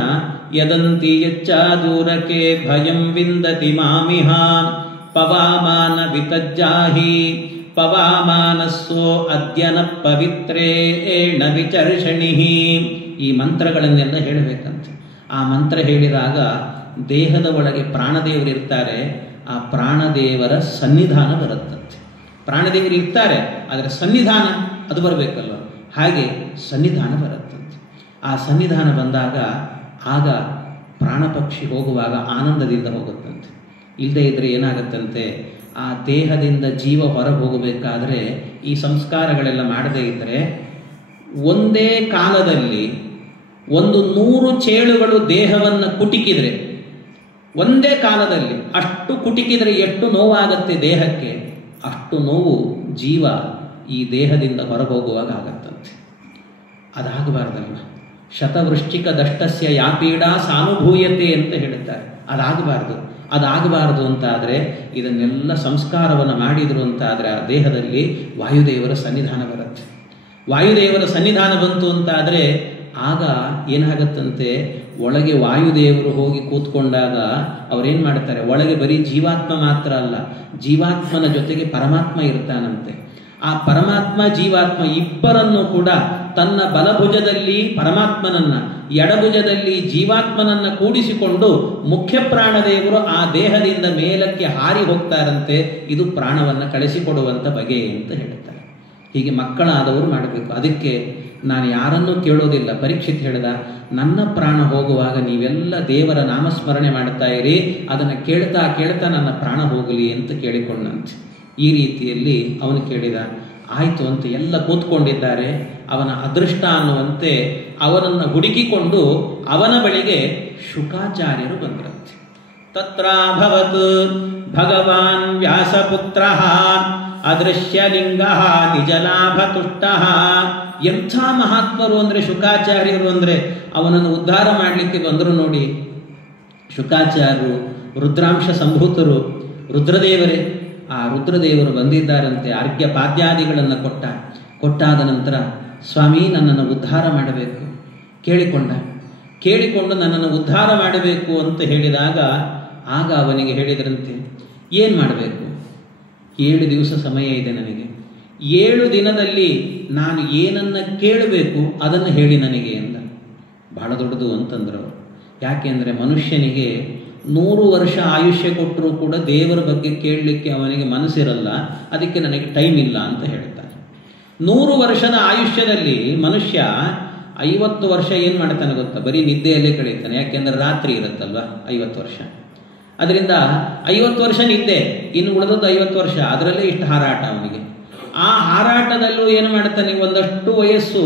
ಯದಂತಿ ಯಚ್ಚಾದೂರಕೆ ಭಯಂ ವಿಂದತಿ ಮಾಮಿಹ ಪವಾಮಾನ ವಿತಜ್ಜಾಹಿ ಪವಾಮಾನಸ್ಸೋ ಅದ್ಯನ ಪವಿತ್ರೇ ಏಣ ವಿಚರ್ಷಣಿಹಿ. ಈ ಮಂತ್ರಗಳನ್ನೆಲ್ಲ ಹೇಳಬೇಕಂತೆ. ಆ ಮಂತ್ರ ಹೇಳಿದಾಗ ದೇಹದ ಒಳಗೆ ಪ್ರಾಣದೇವರು ಇರ್ತಾರೆ, ಆ ಪ್ರಾಣದೇವರ ಸನ್ನಿಧಾನ ಬರುತ್ತಂತೆ. ಪ್ರಾಣದೇವರು ಇರ್ತಾರೆ, ಆದರೆ ಸನ್ನಿಧಾನ ಅದು ಬರಬೇಕಲ್ವ, ಹಾಗೆ ಸನ್ನಿಧಾನ ಬರುತ್ತಂತೆ. ಆ ಸನ್ನಿಧಾನ ಬಂದಾಗ ಆಗ ಪ್ರಾಣಪಕ್ಷಿ ಹೋಗುವಾಗ ಆನಂದದಿಂದ ಹೋಗುತ್ತಂತೆ. ಇಲ್ಲದೇ ಇದ್ದರೆ ಏನಾಗುತ್ತಂತೆ, ಆ ದೇಹದಿಂದ ಜೀವ ಹೊರ ಹೋಗಬೇಕಾದ್ರೆ ಈ ಸಂಸ್ಕಾರಗಳೆಲ್ಲ ಮಾಡದೇ ಇದ್ದರೆ ಒಂದೇ ಕಾಲದಲ್ಲಿ 100 ಚೇಳುಗಳು ದೇಹವನ್ನು ಕುಟಿಕಿದರೆ, ಒಂದೇ ಕಾಲದಲ್ಲಿ ಅಷ್ಟು ಕುಟಿಕಿದರೆ ಎಷ್ಟು ನೋವಾಗತ್ತೆ ದೇಹಕ್ಕೆ, ಅಷ್ಟು ನೋವು ಜೀವ ಈ ದೇಹದಿಂದ ಹೊರಗೋಗುವಾಗ ಆಗತ್ತಂತೆ. ಅದಾಗಬಾರ್ದಲ್ಲ. ಶತವೃಶ್ಚಿಕ ದಷ್ಟಸ್ಯ ಯಾಪೀಡಾ ಸಾನುಭೂಯತೆ ಅಂತ ಹೇಳುತ್ತಾರೆ. ಅದಾಗಬಾರ್ದು ಅಂತಾದರೆ ಇದನ್ನೆಲ್ಲ ಸಂಸ್ಕಾರವನ್ನು ಮಾಡಿದರು ಅಂತಾದರೆ ಆ ದೇಹದಲ್ಲಿ ವಾಯುದೇವರ ಸನ್ನಿಧಾನ ಬರುತ್ತೆ. ವಾಯುದೇವರ ಸನ್ನಿಧಾನ ಬಂತು ಅಂತಾದರೆ ಆಗ ಏನಾಗತ್ತಂತೆ, ಒಳಗೆ ವಾಯುದೇವರು ಹೋಗಿ ಕೂತ್ಕೊಂಡಾಗ ಅವರೇನು ಮಾಡ್ತಾರೆ, ಒಳಗೆ ಬರೀ ಜೀವಾತ್ಮ ಮಾತ್ರ ಅಲ್ಲ, ಜೀವಾತ್ಮನ ಜೊತೆಗೆ ಪರಮಾತ್ಮ ಇರ್ತಾನಂತೆ. ಆ ಪರಮಾತ್ಮ ಜೀವಾತ್ಮ ಇಬ್ಬರನ್ನು ಕೂಡ ತನ್ನ ಬಲಭುಜದಲ್ಲಿ ಪರಮಾತ್ಮನನ್ನ, ಎಡಭುಜದಲ್ಲಿ ಜೀವಾತ್ಮನನ್ನ ಕೂಡಿಸಿಕೊಂಡು ಮುಖ್ಯ ಪ್ರಾಣದೇವರು ಆ ದೇಹದಿಂದ ಮೇಲಕ್ಕೆ ಹಾರಿ ಹೋಗ್ತಾರಂತೆ. ಇದು ಪ್ರಾಣವನ್ನು ಕಳಿಸಿಕೊಡುವಂಥ ಬಗೆ ಅಂತ ಹೇಳ್ತಾರೆ. ಹೀಗೆ ಮಕ್ಕಳಾದವರು ಮಾಡಬೇಕು. ಅದಕ್ಕೆ ನಾನು ಯಾರನ್ನೂ ಕೇಳೋದಿಲ್ಲ. ಪರೀಕ್ಷಿತ್ ಹೇಳಿದ, ನನ್ನ ಪ್ರಾಣ ಹೋಗುವಾಗ ನೀವೆಲ್ಲ ದೇವರ ನಾಮಸ್ಮರಣೆ ಮಾಡ್ತಾ ಇರಿ, ಅದನ್ನು ಕೇಳ್ತಾ ಕೇಳ್ತಾ ನನ್ನ ಪ್ರಾಣ ಹೋಗಲಿ ಅಂತ ಕೇಳಿಕೊಂಡಂತೆ. ಈ ರೀತಿಯಲ್ಲಿ ಅವನು ಕೇಳಿದ. ಆಯಿತು ಅಂತ ಎಲ್ಲ ಕೂತ್ಕೊಂಡಿದ್ದಾರೆ. ಅವನ ಅದೃಷ್ಟ ಅನ್ನುವಂತೆ ಅವನನ್ನು ಹುಡುಕಿಕೊಂಡು ಅವನ ಬಳಿಗೆ ಶುಕಾಚಾರ್ಯರು ಬಂದ್ರಂತೆ. ತತ್ರಾಭವತ್ ಭಗವಾನ್ ವ್ಯಾಸಪುತ್ರ ಅದೃಶ್ಯಲಿಂಗ ನಿಜಲಾಭತುಷ್ಟ. ಎಂಥ ಮಹಾತ್ಮರು ಅಂದರೆ ಶುಕಾಚಾರ್ಯರು ಅಂದರೆ, ಅವನನ್ನು ಉದ್ಧಾರ ಮಾಡಲಿಕ್ಕೆ ಬಂದರು ನೋಡಿ. ಶುಕಾಚಾರ್ಯರು ರುದ್ರಾಂಶ ಸಂಭೂತರು, ರುದ್ರದೇವರೇ. ಆ ರುದ್ರದೇವರು ಬಂದಿದ್ದಾರಂತೆ. ಅರ್ಘ್ಯ ಪಾದ್ಯಾದಿಗಳನ್ನು ಕೊಟ್ಟಾದ ನಂತರ, ಸ್ವಾಮಿ ನನ್ನನ್ನು ಉದ್ಧಾರ ಮಾಡಬೇಕು ಕೇಳಿಕೊಂಡು ನನ್ನನ್ನು ಉದ್ಧಾರ ಮಾಡಬೇಕು ಅಂತ ಹೇಳಿದಾಗ ಆಗ ಅವನಿಗೆ ಹೇಳಿದರಂತೆ, ಏನು ಮಾಡಬೇಕು? 7 ದಿವಸ ಸಮಯ ಇದೆ ನನಗೆ. 7 ದಿನದಲ್ಲಿ ನಾನು ಏನನ್ನು ಕೇಳಬೇಕು ಅದನ್ನು ಹೇಳಿ ನನಗೆ ಎಂದ. ಬಹಳ ದೊಡ್ಡದು ಅಂತಂದರು. ಯಾಕೆಂದರೆ ಮನುಷ್ಯನಿಗೆ 100 ವರ್ಷ ಆಯುಷ್ಯ ಕೊಟ್ಟರೂ ಕೂಡ ದೇವರ ಬಗ್ಗೆ ಕೇಳಲಿಕ್ಕೆ ಅವನಿಗೆ ಮನಸ್ಸಿರಲ್ಲ. ಅದಕ್ಕೆ ನನಗೆ ಟೈಮ್ ಇಲ್ಲ ಅಂತ ಹೇಳ್ತಾರೆ. 100 ವರ್ಷದ ಆಯುಷ್ಯದಲ್ಲಿ ಮನುಷ್ಯ 50 ವರ್ಷ ಏನು ಮಾಡ್ತಾನೆ ಗೊತ್ತಾ? ಬರೀ ನಿದ್ದೆಯಲ್ಲೇ ಕಳೀತಾನೆ. ಯಾಕೆಂದರೆ ರಾತ್ರಿ ಇರುತ್ತಲ್ವ 50 ವರ್ಷ. ಅದರಿಂದ 50 ವರ್ಷ ನಿದ್ದೆ, ಇನ್ನು ಉಳಿದದ್ದು 50 ವರ್ಷ. ಅದರಲ್ಲೇ ಇಷ್ಟು ಹಾರಾಟ ಅವನಿಗೆ. ಆ ಹಾರಾಟದಲ್ಲೂ ಏನು ಮಾಡ್ತಾನೆ, ಒಂದಷ್ಟು ವಯಸ್ಸು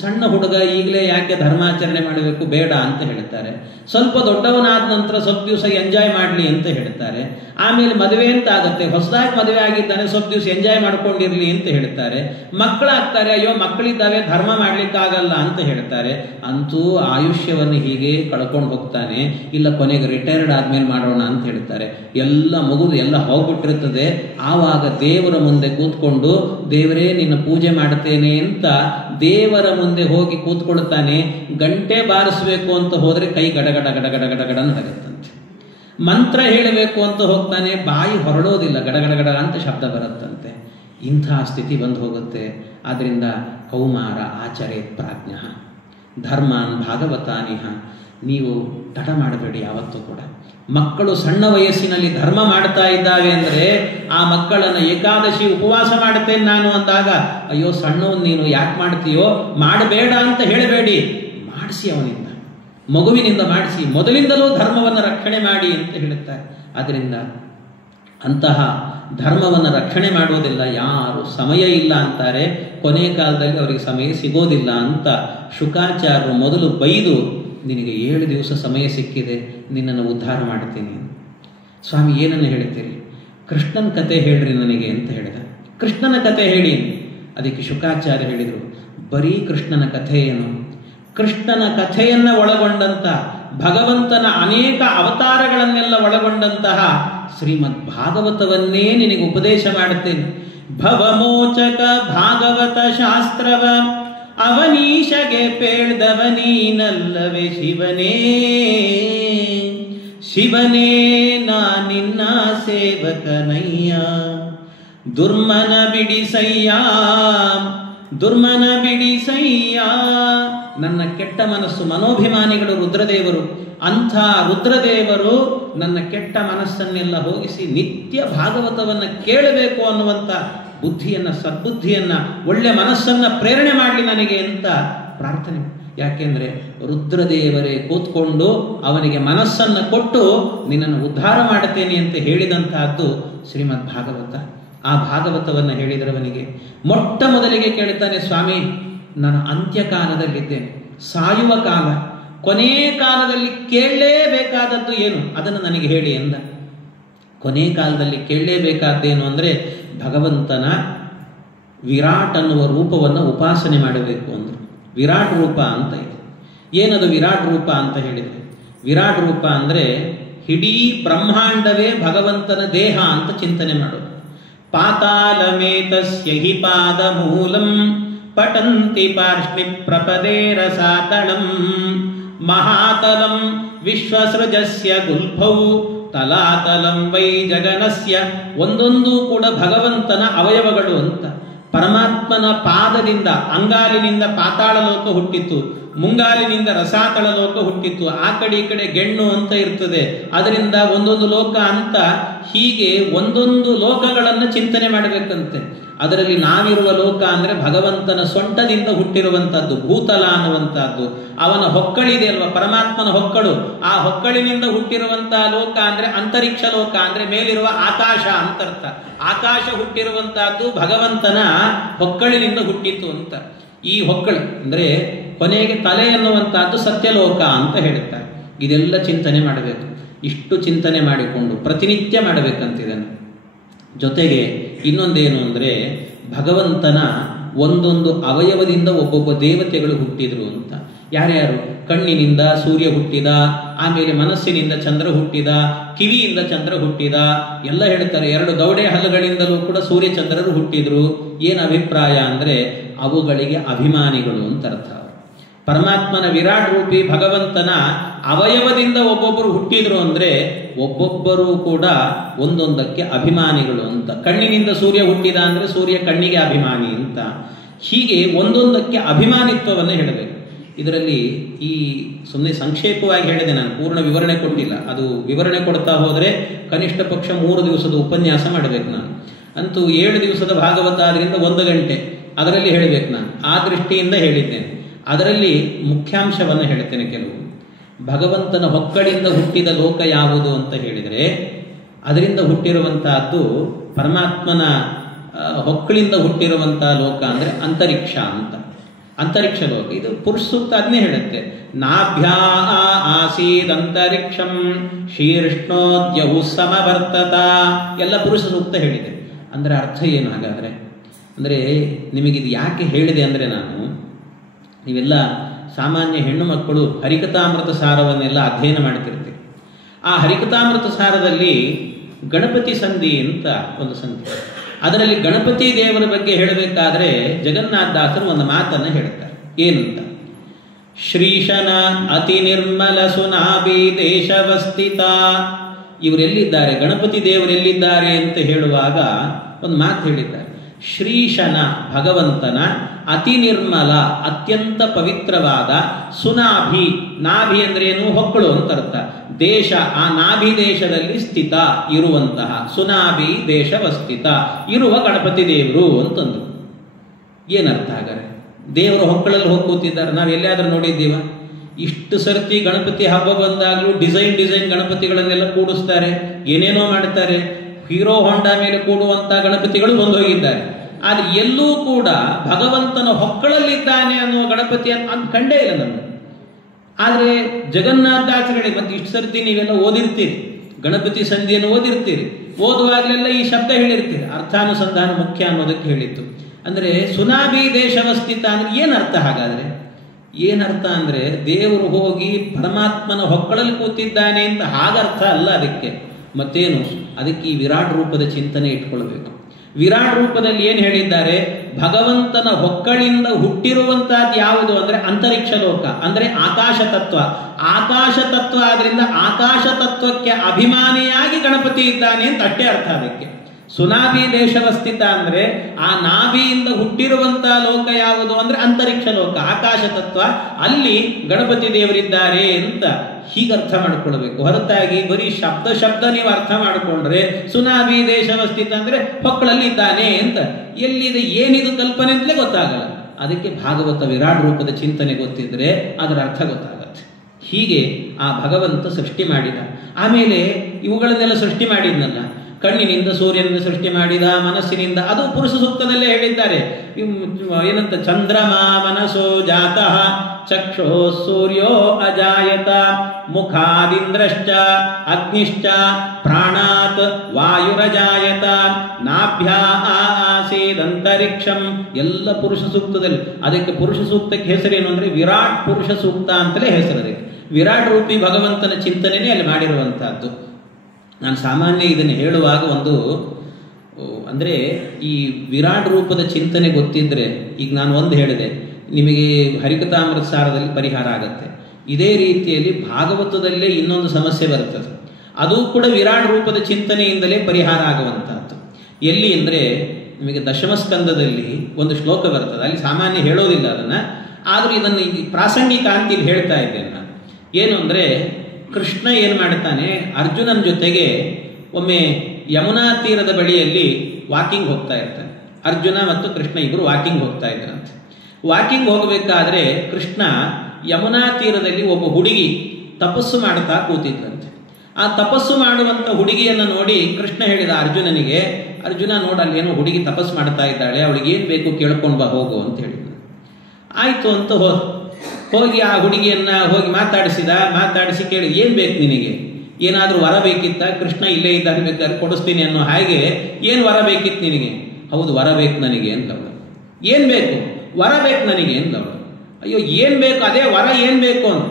ಸಣ್ಣ ಹುಡುಗ, ಈಗಲೇ ಯಾಕೆ ಧರ್ಮಾಚರಣೆ ಮಾಡಬೇಕು, ಬೇಡ ಅಂತ ಹೇಳ್ತಾರೆ. ಸ್ವಲ್ಪ ದೊಡ್ಡವನಾದ ನಂತರ ಸ್ವಲ್ಪ ದಿವಸ ಎಂಜಾಯ್ ಮಾಡಲಿ ಅಂತ ಹೇಳ್ತಾರೆ. ಆಮೇಲೆ ಮದುವೆ ಅಂತ ಆಗುತ್ತೆ, ಹೊಸದಾಗಿ ಮದುವೆ ಆಗಿದ್ದಾನೆ, ಸ್ವಲ್ಪ ದಿವಸ ಎಂಜಾಯ್ ಮಾಡ್ಕೊಂಡಿರಲಿ ಅಂತ ಹೇಳ್ತಾರೆ. ಮಕ್ಕಳಾಗ್ತಾರೆ, ಅಯ್ಯೋ ಮಕ್ಕಳಿದ್ದಾವೆ ಧರ್ಮ ಮಾಡ್ಲಿಕ್ಕಾಗಲ್ಲ ಅಂತ ಹೇಳ್ತಾರೆ. ಅಂತೂ ಆಯುಷ್ಯವನ್ನು ಹೀಗೆ ಕಳ್ಕೊಂಡು ಹೋಗ್ತಾನೆ. ಇಲ್ಲ ಕೊನೆಗೆ ರಿಟೈರ್ಡ್ ಆದ್ಮೇಲೆ ಮಾಡೋಣ ಅಂತ ಹೇಳ್ತಾರೆ. ಎಲ್ಲ ಮುಗಿದು ಎಲ್ಲ ಹೋಗ್ಬಿಟ್ಟಿರ್ತದೆ. ಆವಾಗ ದೇವರ ಮುಂದೆ ಕೂತ್ಕೊಂಡು, ದೇವರೇ ನಿನ್ನ ಪೂಜೆ ಮಾಡ್ತೇನೆ ಅಂತ ದೇವರ ಮುಂದೆ ಹೋಗಿ ಕೂತ್ಕೊಳ್ತಾನೆ. ಗಂಟೆ ಬಾರಿಸಬೇಕು ಅಂತ ಹೋದರೆ ಕೈ ಗಡಗಡ ಗಡಗಡ ಗಡಗಡ ನಡಗತ್ತಂತೆ. ಮಂತ್ರ ಹೇಳಬೇಕು ಅಂತ ಹೋಗ್ತಾನೆ, ಬಾಯಿ ಹೊರಡೋದಿಲ್ಲ, ಗಡಗಡಗಡ ಅಂತ ಶಬ್ದ ಬರುತ್ತಂತೆ. ಇಂಥ ಸ್ಥಿತಿ ಬಂದು ಹೋಗುತ್ತೆ. ಆದ್ದರಿಂದ ಕೌಮಾರ ಆಚರೇತ್ ಪ್ರಾಜ್ಞ ಧರ್ಮಾನ್ ಭಾಗವತಾನಿಹ. ನೀವು ತಡ ಮಾಡಬೇಡಿ ಯಾವತ್ತೂ ಕೂಡ. ಮಕ್ಕಳು ಸಣ್ಣ ವಯಸ್ಸಿನಲ್ಲಿ ಧರ್ಮ ಮಾಡ್ತಾ ಇದ್ದಾವೆ ಅಂದರೆ ಆ ಮಕ್ಕಳನ್ನು ಏಕಾದಶಿ ಉಪವಾಸ ಮಾಡ್ತೇನೆ ನಾನು ಅಂದಾಗ, ಅಯ್ಯೋ ಸಣ್ಣವನು ನೀನು ಯಾಕೆ ಮಾಡ್ತೀಯೋ, ಮಾಡಬೇಡ ಅಂತ ಹೇಳಬೇಡಿ, ಮಾಡಿಸಿ ಅವನಿಂದ, ಮಗುವಿನಿಂದ ಮಾಡಿಸಿ, ಮೊದಲಿಂದಲೂ ಧರ್ಮವನ್ನು ರಕ್ಷಣೆ ಮಾಡಿ ಅಂತ ಹೇಳುತ್ತಾರೆ. ಆದ್ದರಿಂದ ಅಂತಹ ಧರ್ಮವನ್ನು ರಕ್ಷಣೆ ಮಾಡೋದಿಲ್ಲ ಯಾರು, ಸಮಯ ಇಲ್ಲ ಅಂತಾರೆ. ಕೊನೆಯ ಕಾಲದಲ್ಲಿ ಅವರಿಗೆ ಸಮಯ ಸಿಗೋದಿಲ್ಲ ಅಂತ ಶುಕಾಚಾರ್ಯರು ಮೊದಲು ಬೈದು, ನಿನಗೆ 7 ದಿವಸ ಸಮಯ ಸಿಕ್ಕಿದೆ, ನಿನ್ನನ್ನು ಉದ್ಧಾರ ಮಾಡ್ತೀನಿ. ಸ್ವಾಮಿ ಏನನ್ನು ಹೇಳ್ತೀರಿ? ಕೃಷ್ಣನ ಕತೆ ಹೇಳ್ರಿ ನನಗೆ ಅಂತ ಹೇಳಿದ. ಕೃಷ್ಣನ ಕತೆ ಹೇಳಿ. ಅದಕ್ಕೆ ಶುಕಾಚಾರ್ಯ ಹೇಳಿದರು, ಬರೀ ಕೃಷ್ಣನ ಕಥೆ ಏನು? ಕೃಷ್ಣನ ಕಥೆಯನ್ನು ಒಳಗೊಂಡಂತ, ಭಗವಂತನ ಅನೇಕ ಅವತಾರಗಳನ್ನೆಲ್ಲ ಒಳಗೊಂಡಂತಹ ಶ್ರೀಮದ್ ಭಾಗವತವನ್ನೇ ನಿನಗೆ ಉಪದೇಶ ಮಾಡುತ್ತೇನೆ. ಭವಮೋಚಕ ಭಾಗವತ ಶಾಸ್ತ್ರವ ಅವನೀಶಗೆ ಪೇಳ್ದವನೀನಲ್ಲವೇ ಶಿವನೇ. ಶಿವನೇ ನಾ ನಿನ್ನ ಸೇವಕನಯ್ಯ, ದುರ್ಮನ ಬಿಡಿಸಯ್ಯ, ದುರ್ಮನ ಬಿಡಿಸಯ್ಯ. ನನ್ನ ಕೆಟ್ಟ ಮನಸ್ಸು, ಮನೋಭಿಮಾನಿಗಳು ರುದ್ರದೇವರು, ಅಂಥ ರುದ್ರದೇವರು ನನ್ನ ಕೆಟ್ಟ ಮನಸ್ಸನ್ನೆಲ್ಲ ಹೋಗಿಸಿ ನಿತ್ಯ ಭಾಗವತವನ್ನು ಕೇಳಬೇಕು ಅನ್ನುವಂಥ ಬುದ್ಧಿಯನ್ನು, ಸದ್ಬುದ್ಧಿಯನ್ನು, ಒಳ್ಳೆ ಮನಸ್ಸನ್ನು ಪ್ರೇರಣೆ ಮಾಡಲಿ ನನಗೆ ಅಂತ ಪ್ರಾರ್ಥನೆ. ಯಾಕೆಂದರೆ ರುದ್ರದೇವರೇ ಕೂತ್ಕೊಂಡು ಅವನಿಗೆ ಮನಸ್ಸನ್ನು ಕೊಟ್ಟು ನಿನ್ನನ್ನು ಉದ್ಧಾರ ಮಾಡುತ್ತೇನೆ ಅಂತ ಹೇಳಿದಂತಹದ್ದು ಶ್ರೀಮದ್ ಭಾಗವತ. ಆ ಭಾಗವತವನ್ನು ಹೇಳಿದರವನಿಗೆ ಮೊಟ್ಟ ಮೊದಲಿಗೆ ಕೇಳುತ್ತಾನೆ, ಸ್ವಾಮಿ ನಾನು ಅಂತ್ಯಕಾಲದಲ್ಲಿದ್ದೇನೆ, ಸಾಯುವ ಕಾಲ, ಕೊನೆಯ ಕಾಲದಲ್ಲಿ ಕೇಳಲೇಬೇಕಾದದ್ದು ಏನು ಅದನ್ನು ನನಗೆ ಹೇಳಿ ಎಂದ. ಕೊನೆಯ ಕಾಲದಲ್ಲಿ ಕೇಳಲೇಬೇಕಾದ್ದೇನು ಅಂದರೆ ಭಗವಂತನ ವಿರಾಟ್ ಅನ್ನುವ ರೂಪವನ್ನು ಉಪಾಸನೆ ಮಾಡಬೇಕು ಅಂದರು. ವಿರಾಟ್ ರೂಪ ಅಂತ ಇದೆ. ಏನದು ವಿರಾಟ್ ರೂಪ ಅಂತ ಹೇಳಿದರೆ, ವಿರಾಟ್ ರೂಪ ಅಂದರೆ ಇಡೀ ಬ್ರಹ್ಮಾಂಡವೇ ಭಗವಂತನ ದೇಹ ಅಂತ ಚಿಂತನೆ ಮಾಡೋದು. ಪಾತಾಳಮೇತಸ್ಯ ಹಿ ಪಾದ ಮೂಲಂ ಪಟಂತಿ ಪಾರ್ಷ್ಣಿ ಪ್ರಪದೇ ರಸಾತಳಂ ಮಹಾತಲಂ ವಿಶ್ವಸೃಜಸ್ಯ ಗುಲ್ಫೌ ತಲಾತಲಂ ವೈ ಜಗನಸ್ಯ. ಒಂದೊಂದು ಕೂಡ ಭಗವಂತನ ಅವಯವಗಳು ಅಂತ. ಪರಮಾತ್ಮನ ಪಾದದಿಂದ ಅಂಗಾಲಿನಿಂದ ಪಾತಾಳ ಲೋಕ ಹುಟ್ಟಿತು, ಮುಂಗಾಲಿನಿಂದ ರಸಾತಳ ಲೋಕ ಹುಟ್ಟಿತು, ಆ ಕಡೆ ಈ ಕಡೆ ಗೆಣ್ಣು ಅಂತ ಇರ್ತದೆ, ಅದರಿಂದ ಒಂದೊಂದು ಲೋಕ ಅಂತ. ಹೀಗೆ ಒಂದೊಂದು ಲೋಕಗಳನ್ನು ಚಿಂತನೆ ಮಾಡಬೇಕಂತೆ. ಅದರಲ್ಲಿ ನಾವಿರುವ ಲೋಕ ಅಂದರೆ ಭಗವಂತನ ಸೊಂಟದಿಂದ ಹುಟ್ಟಿರುವಂಥದ್ದು, ಭೂತಲ ಅನ್ನುವಂಥದ್ದು. ಅವನ ಹೊಕ್ಕಳಿದೆ ಅಲ್ವಾ, ಪರಮಾತ್ಮನ ಹೊಕ್ಕಳು, ಆ ಹೊಕ್ಕಳಿನಿಂದ ಹುಟ್ಟಿರುವಂತಹ ಲೋಕ ಅಂದರೆ ಅಂತರಿಕ್ಷ ಲೋಕ, ಅಂದರೆ ಮೇಲಿರುವ ಆಕಾಶ ಅಂತರ್ಥ. ಆಕಾಶ ಹುಟ್ಟಿರುವಂತಹದ್ದು ಭಗವಂತನ ಹೊಕ್ಕಳಿನಿಂದ ಹುಟ್ಟಿತು ಅಂತ. ಈ ಹೊಕ್ಕಳು ಅಂದರೆ ಕೊನೆಗೆ ತಲೆ ಎನ್ನುವಂತಹದ್ದು ಸತ್ಯಲೋಕ ಅಂತ ಹೇಳುತ್ತಾರೆ. ಇದೆಲ್ಲ ಚಿಂತನೆ ಮಾಡಬೇಕು. ಇಷ್ಟು ಚಿಂತನೆ ಮಾಡಿಕೊಂಡು ಪ್ರತಿನಿತ್ಯ ಮಾಡಬೇಕಂತಿದನ್ನು. ಜೊತೆಗೆ ಇನ್ನೊಂದೇನು ಅಂದರೆ ಭಗವಂತನ ಒಂದೊಂದು ಅವಯವದಿಂದ ಒಬ್ಬೊಬ್ಬ ದೇವತೆಗಳು ಹುಟ್ಟಿದ್ರು ಅಂತ. ಯಾರ್ಯಾರು? ಕಣ್ಣಿನಿಂದ ಸೂರ್ಯ ಹುಟ್ಟಿದ, ಆಮೇಲೆ ಮನಸ್ಸಿನಿಂದ ಚಂದ್ರ ಹುಟ್ಟಿದ, ಕಿವಿಯಿಂದ ಚಂದ್ರ ಹುಟ್ಟಿದ ಎಲ್ಲ ಹೇಳ್ತಾರೆ. 2 ಗೌಡೆ ಹಲ್ಲುಗಳಿಂದಲೂ ಕೂಡ ಸೂರ್ಯ ಚಂದ್ರರು ಹುಟ್ಟಿದ್ರು. ಏನು ಅಭಿಪ್ರಾಯ ಅಂದರೆ ಅವುಗಳಿಗೆ ಅಭಿಮಾನಿಗಳು ಅಂತ ಅರ್ಥ. ಪರಮಾತ್ಮನ ವಿರಾಟ್ ರೂಪಿ ಭಗವಂತನ ಅವಯವದಿಂದ ಒಬ್ಬೊಬ್ಬರು ಹುಟ್ಟಿದ್ರು ಅಂದರೆ ಒಬ್ಬೊಬ್ಬರು ಕೂಡ ಒಂದೊಂದಕ್ಕೆ ಅಭಿಮಾನಿಗಳು ಅಂತ. ಕಣ್ಣಿನಿಂದ ಸೂರ್ಯ ಹುಟ್ಟಿದ ಅಂದರೆ ಸೂರ್ಯ ಕಣ್ಣಿಗೆ ಅಭಿಮಾನಿ ಅಂತ. ಹೀಗೆ ಒಂದೊಂದಕ್ಕೆ ಅಭಿಮಾನಿತ್ವವನ್ನು ಹೇಳಬೇಕು. ಇದರಲ್ಲಿ ಈ ಸುಮ್ಮನೆ ಸಂಕ್ಷೇಪವಾಗಿ ಹೇಳಿದೆ, ನಾನು ಪೂರ್ಣ ವಿವರಣೆ ಕೊಟ್ಟಿಲ್ಲ. ಅದು ವಿವರಣೆ ಕೊಡ್ತಾ ಹೋದರೆ ಕನಿಷ್ಠ ಪಕ್ಷ 3 ದಿವಸದ ಉಪನ್ಯಾಸ ಮಾಡಬೇಕು ನಾನು. ಅಂತೂ 7 ದಿವಸದ ಭಾಗವತ ಆದ್ದರಿಂದ 1 ಗಂಟೆ ಅದರಲ್ಲಿ ಹೇಳಬೇಕು ನಾನು. ಆ ದೃಷ್ಟಿಯಿಂದ ಹೇಳಿದ್ದೇನೆ. ಅದರಲ್ಲಿ ಮುಖ್ಯಾಂಶವನ್ನು ಹೇಳ್ತೇನೆ. ಕೆಲವು ಭಗವಂತನ ಹೊಕ್ಕಳಿಂದ ಹುಟ್ಟಿದ ಲೋಕ ಯಾವುದು ಅಂತ ಹೇಳಿದರೆ ಅದರಿಂದ ಹುಟ್ಟಿರುವಂತಹದ್ದು ಪರಮಾತ್ಮನ ಹೊಕ್ಕಳಿಂದ ಹುಟ್ಟಿರುವಂತಹ ಲೋಕ ಅಂದರೆ ಅಂತರಿಕ್ಷ ಅಂತ. ಅಂತರಿಕ್ಷ ಲೋಕ ಇದು ಪುರುಷ ಸೂಕ್ತ ಅದನ್ನೇ ಹೇಳುತ್ತೆ. ನಾಭ್ಯಾ ಆಸೀದಂತರಿಕ್ಷಂ ಶೀರ್ಷ್ಣೋದ್ಯವು ಸಮವರ್ತತ ಎಲ್ಲ ಪುರುಷ ಸೂಕ್ತ ಹೇಳಿದೆ. ಅಂದರೆ ಅರ್ಥ ಏನು ಹಾಗಾದರೆ? ಅಂದರೆ ನಿಮಗಿದು ಯಾಕೆ ಹೇಳಿದೆ ಅಂದರೆ, ನಾನು ನೀವೆಲ್ಲ ಸಾಮಾನ್ಯ ಹೆಣ್ಣು ಮಕ್ಕಳು ಹರಿಕಥಾಮೃತ ಸಾರವನ್ನೆಲ್ಲ ಅಧ್ಯಯನ ಮಾಡ್ತಿರ್ತೀವಿ. ಆ ಹರಿಕಥಾಮೃತ ಸಾರದಲ್ಲಿ ಗಣಪತಿ ಸಂಧಿ ಅಂತ ಒಂದು ಸಂಧಿ, ಅದರಲ್ಲಿ ಗಣಪತಿ ದೇವರ ಬಗ್ಗೆ ಹೇಳಬೇಕಾದ್ರೆ ಜಗನ್ನಾಥದಾಸರು ಒಂದು ಮಾತನ್ನು ಹೇಳ್ತಾರೆ. ಏನಂತ? ಶ್ರೀಶನ ಅತಿ ನಿರ್ಮಲ ಸುನಾಭಿ ದೇಶವಸ್ಥಿತ. ಇವರೆಲ್ಲಿದ್ದಾರೆ, ಗಣಪತಿ ದೇವರೆಲ್ಲಿದ್ದಾರೆ ಅಂತ ಹೇಳುವಾಗ ಒಂದು ಮಾತು ಹೇಳಿದ್ದಾರೆ. ಶ್ರೀಶನ ಭಗವಂತನ ಅತಿ ನಿರ್ಮಲ ಅತ್ಯಂತ ಪವಿತ್ರವಾದ ಸುನಾಭಿ, ನಾಭಿ ಅಂದ್ರೆ ಏನು? ಹೊಕ್ಕಳು ಅಂತ ಅರ್ಥ. ದೇಶ, ಆ ನಾಭಿ ದೇಶದಲ್ಲಿ ಸ್ಥಿತ ಇರುವಂತಹ, ಸುನಾಭಿ ದೇಶವಸ್ಥಿತ ಇರುವ ಗಣಪತಿ ದೇವರು ಅಂತಂದ್ರು. ಏನರ್ಥ ಹಾಗಾದ್ರೆ? ದೇವರು ಹೊಕ್ಕಳಲ್ಲಿ ಹೋಗಿ ಕೂತಿದ್ದಾರೆ. ನಾವು ಎಲ್ಲಿಯಾದ್ರೂ ನೋಡಿದ್ದೀವ? ಇಷ್ಟು ಸರ್ತಿ ಗಣಪತಿ ಹಬ್ಬ ಬಂದಾಗಲೂ ಡಿಸೈನ್ ಗಣಪತಿಗಳನ್ನೆಲ್ಲ ಕೂಡಿಸ್ತಾರೆ, ಏನೇನೋ ಮಾಡ್ತಾರೆ. ಹೀರೋ ಹೊಂಡಾ ಮೇಲೆ ಕೂಡುವಂತಹ ಗಣಪತಿಗಳು ಬಂದು ಹೋಗಿದ್ದಾರೆ. ಆದರೆ ಎಲ್ಲೂ ಕೂಡ ಭಗವಂತನ ಹೊಕ್ಕಳಲ್ಲಿದ್ದಾನೆ ಅನ್ನುವ ಗಣಪತಿ ಅಂತ ಕಂಡೇ ಇಲ್ಲ ನಮಗೆ. ಆದರೆ ಜಗನ್ನಾಥದಾಸರಿಗೆ ಮತ್ತೆ ಇಷ್ಟು ಸರ್ತಿ ನೀವೆಲ್ಲ ಓದಿರ್ತೀರಿ, ಗಣಪತಿ ಸಂಧಿಯನ್ನು ಓದಿರ್ತೀರಿ. ಓದುವಾಗಲೆಲ್ಲ ಈ ಶಬ್ದ ಹೇಳಿರ್ತೀರಿ, ಅರ್ಥಾನುಸಂಧಾನ ಮುಖ್ಯ ಅನ್ನೋದಕ್ಕೆ ಹೇಳಿತ್ತು. ಅಂದರೆ ಸುನಾಭಿ ದೇಶವಸ್ಥಿತ ಅಂದರೆ ಏನರ್ಥ ಹಾಗಾದರೆ? ಏನರ್ಥ ಅಂದರೆ ದೇವರು ಹೋಗಿ ಪರಮಾತ್ಮನ ಹೊಕ್ಕಳಲ್ಲಿ ಕೂತಿದ್ದಾನೆ ಅಂತ ಹಾಗರ್ಥ ಅಲ್ಲ ಅದಕ್ಕೆ. ಮತ್ತೇನು? ಅದಕ್ಕೆ ಈ ವಿರಾಟ್ ರೂಪದ ಚಿಂತನೆ ಇಟ್ಕೊಳ್ಬೇಕು. ವಿರಾಟ್ ರೂಪದಲ್ಲಿ ಏನು ಹೇಳಿದ್ದಾರೆ? ಭಗವಂತನ ಹೊಕ್ಕಳಿಂದ ಹುಟ್ಟಿರುವಂತಹದ್ದು ಯಾವುದು ಅಂದರೆ ಅಂತರಿಕ್ಷ ಲೋಕ, ಅಂದರೆ ಆಕಾಶ ತತ್ವ. ಆಕಾಶ ತತ್ವ ಆದ್ರಿಂದ ಆಕಾಶ ತತ್ವಕ್ಕೆ ಅಭಿಮಾನಿಯಾಗಿ ಗಣಪತಿ ಇದ್ದಾನೆ ಅಂತ ಅಷ್ಟೇ ಅರ್ಥ. ಅದಕ್ಕೆ ಸುನಾಭಿ ದೇಶವಸ್ಥಿತ ಅಂದ್ರೆ ಆ ನಾಭಿಯಿಂದ ಹುಟ್ಟಿರುವಂತಹ ಲೋಕ ಯಾವುದು ಅಂದ್ರೆ ಅಂತರಿಕ್ಷ ಲೋಕ, ಆಕಾಶ ತತ್ವ. ಅಲ್ಲಿ ಗಣಪತಿ ದೇವರಿದ್ದಾರೆ ಅಂತ ಹೀಗೆ ಅರ್ಥ ಮಾಡಿಕೊಳ್ಬೇಕು. ಹೊರತಾಗಿ ಬರೀ ಶಬ್ದ ನೀವು ಅರ್ಥ ಮಾಡಿಕೊಂಡ್ರೆ ಸುನಾಭಿ ದೇಶವಸ್ಥಿತ ಅಂದ್ರೆ ಹೊಕ್ಕಳಲ್ಲಿ ಇದ್ದಾನೆ ಅಂತ ಎಲ್ಲಿದೆ ಏನಿದು ಕಲ್ಪನೆ ಅಂತಲೇ ಗೊತ್ತಾಗಲ್ಲ. ಅದಕ್ಕೆ ಭಾಗವತ ವಿರಾಟ್ ರೂಪದ ಚಿಂತನೆ ಗೊತ್ತಿದ್ರೆ ಅದರ ಅರ್ಥ ಗೊತ್ತಾಗತ್ತೆ. ಹೀಗೆ ಆ ಭಗವಂತ ಸೃಷ್ಟಿ ಮಾಡಿದ. ಆಮೇಲೆ ಇವುಗಳನ್ನೆಲ್ಲ ಸೃಷ್ಟಿ ಮಾಡಿದ್ನಲ್ಲ, ಕಣ್ಣಿನಿಂದ ಸೂರ್ಯನಿಂದ ಸೃಷ್ಟಿ ಮಾಡಿದ, ಮನಸ್ಸಿನಿಂದ, ಅದು ಪುರುಷ ಸೂಕ್ತದಲ್ಲೇ ಹೇಳಿದ್ದಾರೆ. ಏನಂತ ಚಂದ್ರಮ ಮನಸೋ ಜಾತಃ ಚಕ್ಷೋ ಸೂರ್ಯೋ ಅಜಾಯತ ಮುಖಾದಿಂದ್ರಶ್ಚ ಅಗ್ನಿಶ್ಚ ಪ್ರಾಣಾತ್ ವಾಯುರಜಾಯತ ನಾಭ್ಯಾ ಆಸೀದಂತರಿಕ್ಷಂ. ಎಲ್ಲ ಪುರುಷ ಸೂಕ್ತದಲ್ಲಿ. ಅದಕ್ಕೆ ಪುರುಷ ಸೂಕ್ತಕ್ಕೆ ಹೆಸರೇನು ಅಂದರೆ ವಿರಾಟ್ ಪುರುಷ ಸೂಕ್ತ ಅಂತಲೇ ಹೆಸರು. ಅದಕ್ಕೆ ವಿರಾಟ್ ರೂಪಿ ಭಗವಂತನ ಚಿಂತನೆಯೇ ಅಲ್ಲಿ ಮಾಡಿರುವಂತಹದ್ದು. ನಾನು ಸಾಮಾನ್ಯ ಇದನ್ನು ಹೇಳುವಾಗ ಒಂದು ಅಂದರೆ ಈ ವಿರಾಟ್ ರೂಪದ ಚಿಂತನೆ ಗೊತ್ತಿದ್ದರೆ, ಈಗ ನಾನು ಒಂದು ಹೇಳಿದೆ, ನಿಮಗೆ ಹರಿಕಥಾಮೃತ ಸಾರದಲ್ಲಿ ಪರಿಹಾರ ಆಗುತ್ತೆ. ಇದೇ ರೀತಿಯಲ್ಲಿ ಭಾಗವತದಲ್ಲೇ ಇನ್ನೊಂದು ಸಮಸ್ಯೆ ಬರ್ತದೆ, ಅದು ಕೂಡ ವಿರಾಟ್ ರೂಪದ ಚಿಂತನೆಯಿಂದಲೇ ಪರಿಹಾರ ಆಗುವಂಥದ್ದು. ಎಲ್ಲಿ ಅಂದರೆ ನಿಮಗೆ ದಶಮಸ್ಕಂದದಲ್ಲಿ ಒಂದು ಶ್ಲೋಕ ಬರ್ತದೆ, ಅಲ್ಲಿ ಸಾಮಾನ್ಯ ಹೇಳೋದಿಲ್ಲ ಅದನ್ನು, ಆದರೂ ಇದನ್ನು ಪ್ರಾಸಂಗಿಕ ಅಂತ ಇಲ್ಲಿ ಹೇಳ್ತಾ ಇದ್ದೇನೆ ನಾನು. ಏನು ಅಂದರೆ ಕೃಷ್ಣ ಏನು ಮಾಡ್ತಾನೆ, ಅರ್ಜುನನ ಜೊತೆಗೆ ಒಮ್ಮೆ ಯಮುನಾ ತೀರದ ಬಳಿಯಲ್ಲಿ ವಾಕಿಂಗ್ ಹೋಗ್ತಾ ಇರ್ತಾನೆ. ಅರ್ಜುನ ಮತ್ತು ಕೃಷ್ಣ ಇಬ್ಬರು ವಾಕಿಂಗ್ ಹೋಗ್ತಾ ಇದ್ರಂತೆ. ವಾಕಿಂಗ್ ಹೋಗಬೇಕಾದ್ರೆ ಕೃಷ್ಣ ಯಮುನಾ ತೀರದಲ್ಲಿ ಒಬ್ಬ ಹುಡುಗಿ ತಪಸ್ಸು ಮಾಡ್ತಾ ಕೂತಿದ್ದಂತೆ. ಆ ತಪಸ್ಸು ಮಾಡುವಂಥ ಹುಡುಗಿಯನ್ನು ನೋಡಿ ಕೃಷ್ಣ ಹೇಳಿದ ಅರ್ಜುನನಿಗೆ, ಅರ್ಜುನ ನೋಡಲ್ಲಿ ಏನೋ ಹುಡುಗಿ ತಪಸ್ಸು ಮಾಡ್ತಾ ಇದ್ದಾಳೆ, ಅವಳಿಗೆ ಏನು ಬೇಕು ಕೇಳ್ಕೊಂಡು ಬಾ ಹೋಗು ಅಂತ ಹೇಳಿದ. ಆಯಿತು ಅಂತ ಹೋಗಿ ಆ ಹುಡುಗಿಯನ್ನ ಹೋಗಿ ಮಾತಾಡಿಸಿ ಕೇಳಿ, ಏನು ಬೇಕು ನಿನಗೆ, ಏನಾದರೂ ವರ ಬೇಕಿತ್ತ? ಕೃಷ್ಣ ಇಲ್ಲೇ ಇದ್ದಾನೆ, ಬೇಕಾದ್ರೆ ಕೊಡಿಸ್ತೀನಿ ಅನ್ನೋ ಹಾಗೆ, ಏನು ವರ ಬೇಕಿತ್ತು ನಿನಗೆ? ಹೌದು ವರ ಬೇಕು ನನಗೆ ಅಂದವಳು. ಏನು ಬೇಕು? ವರ ಬೇಕು ನನಗೆ ಅಂದವಳು. ಅಯ್ಯೋ ಏನು ಬೇಕು? ಅದೇ ವರ ಏನು ಬೇಕು ಅಂತ,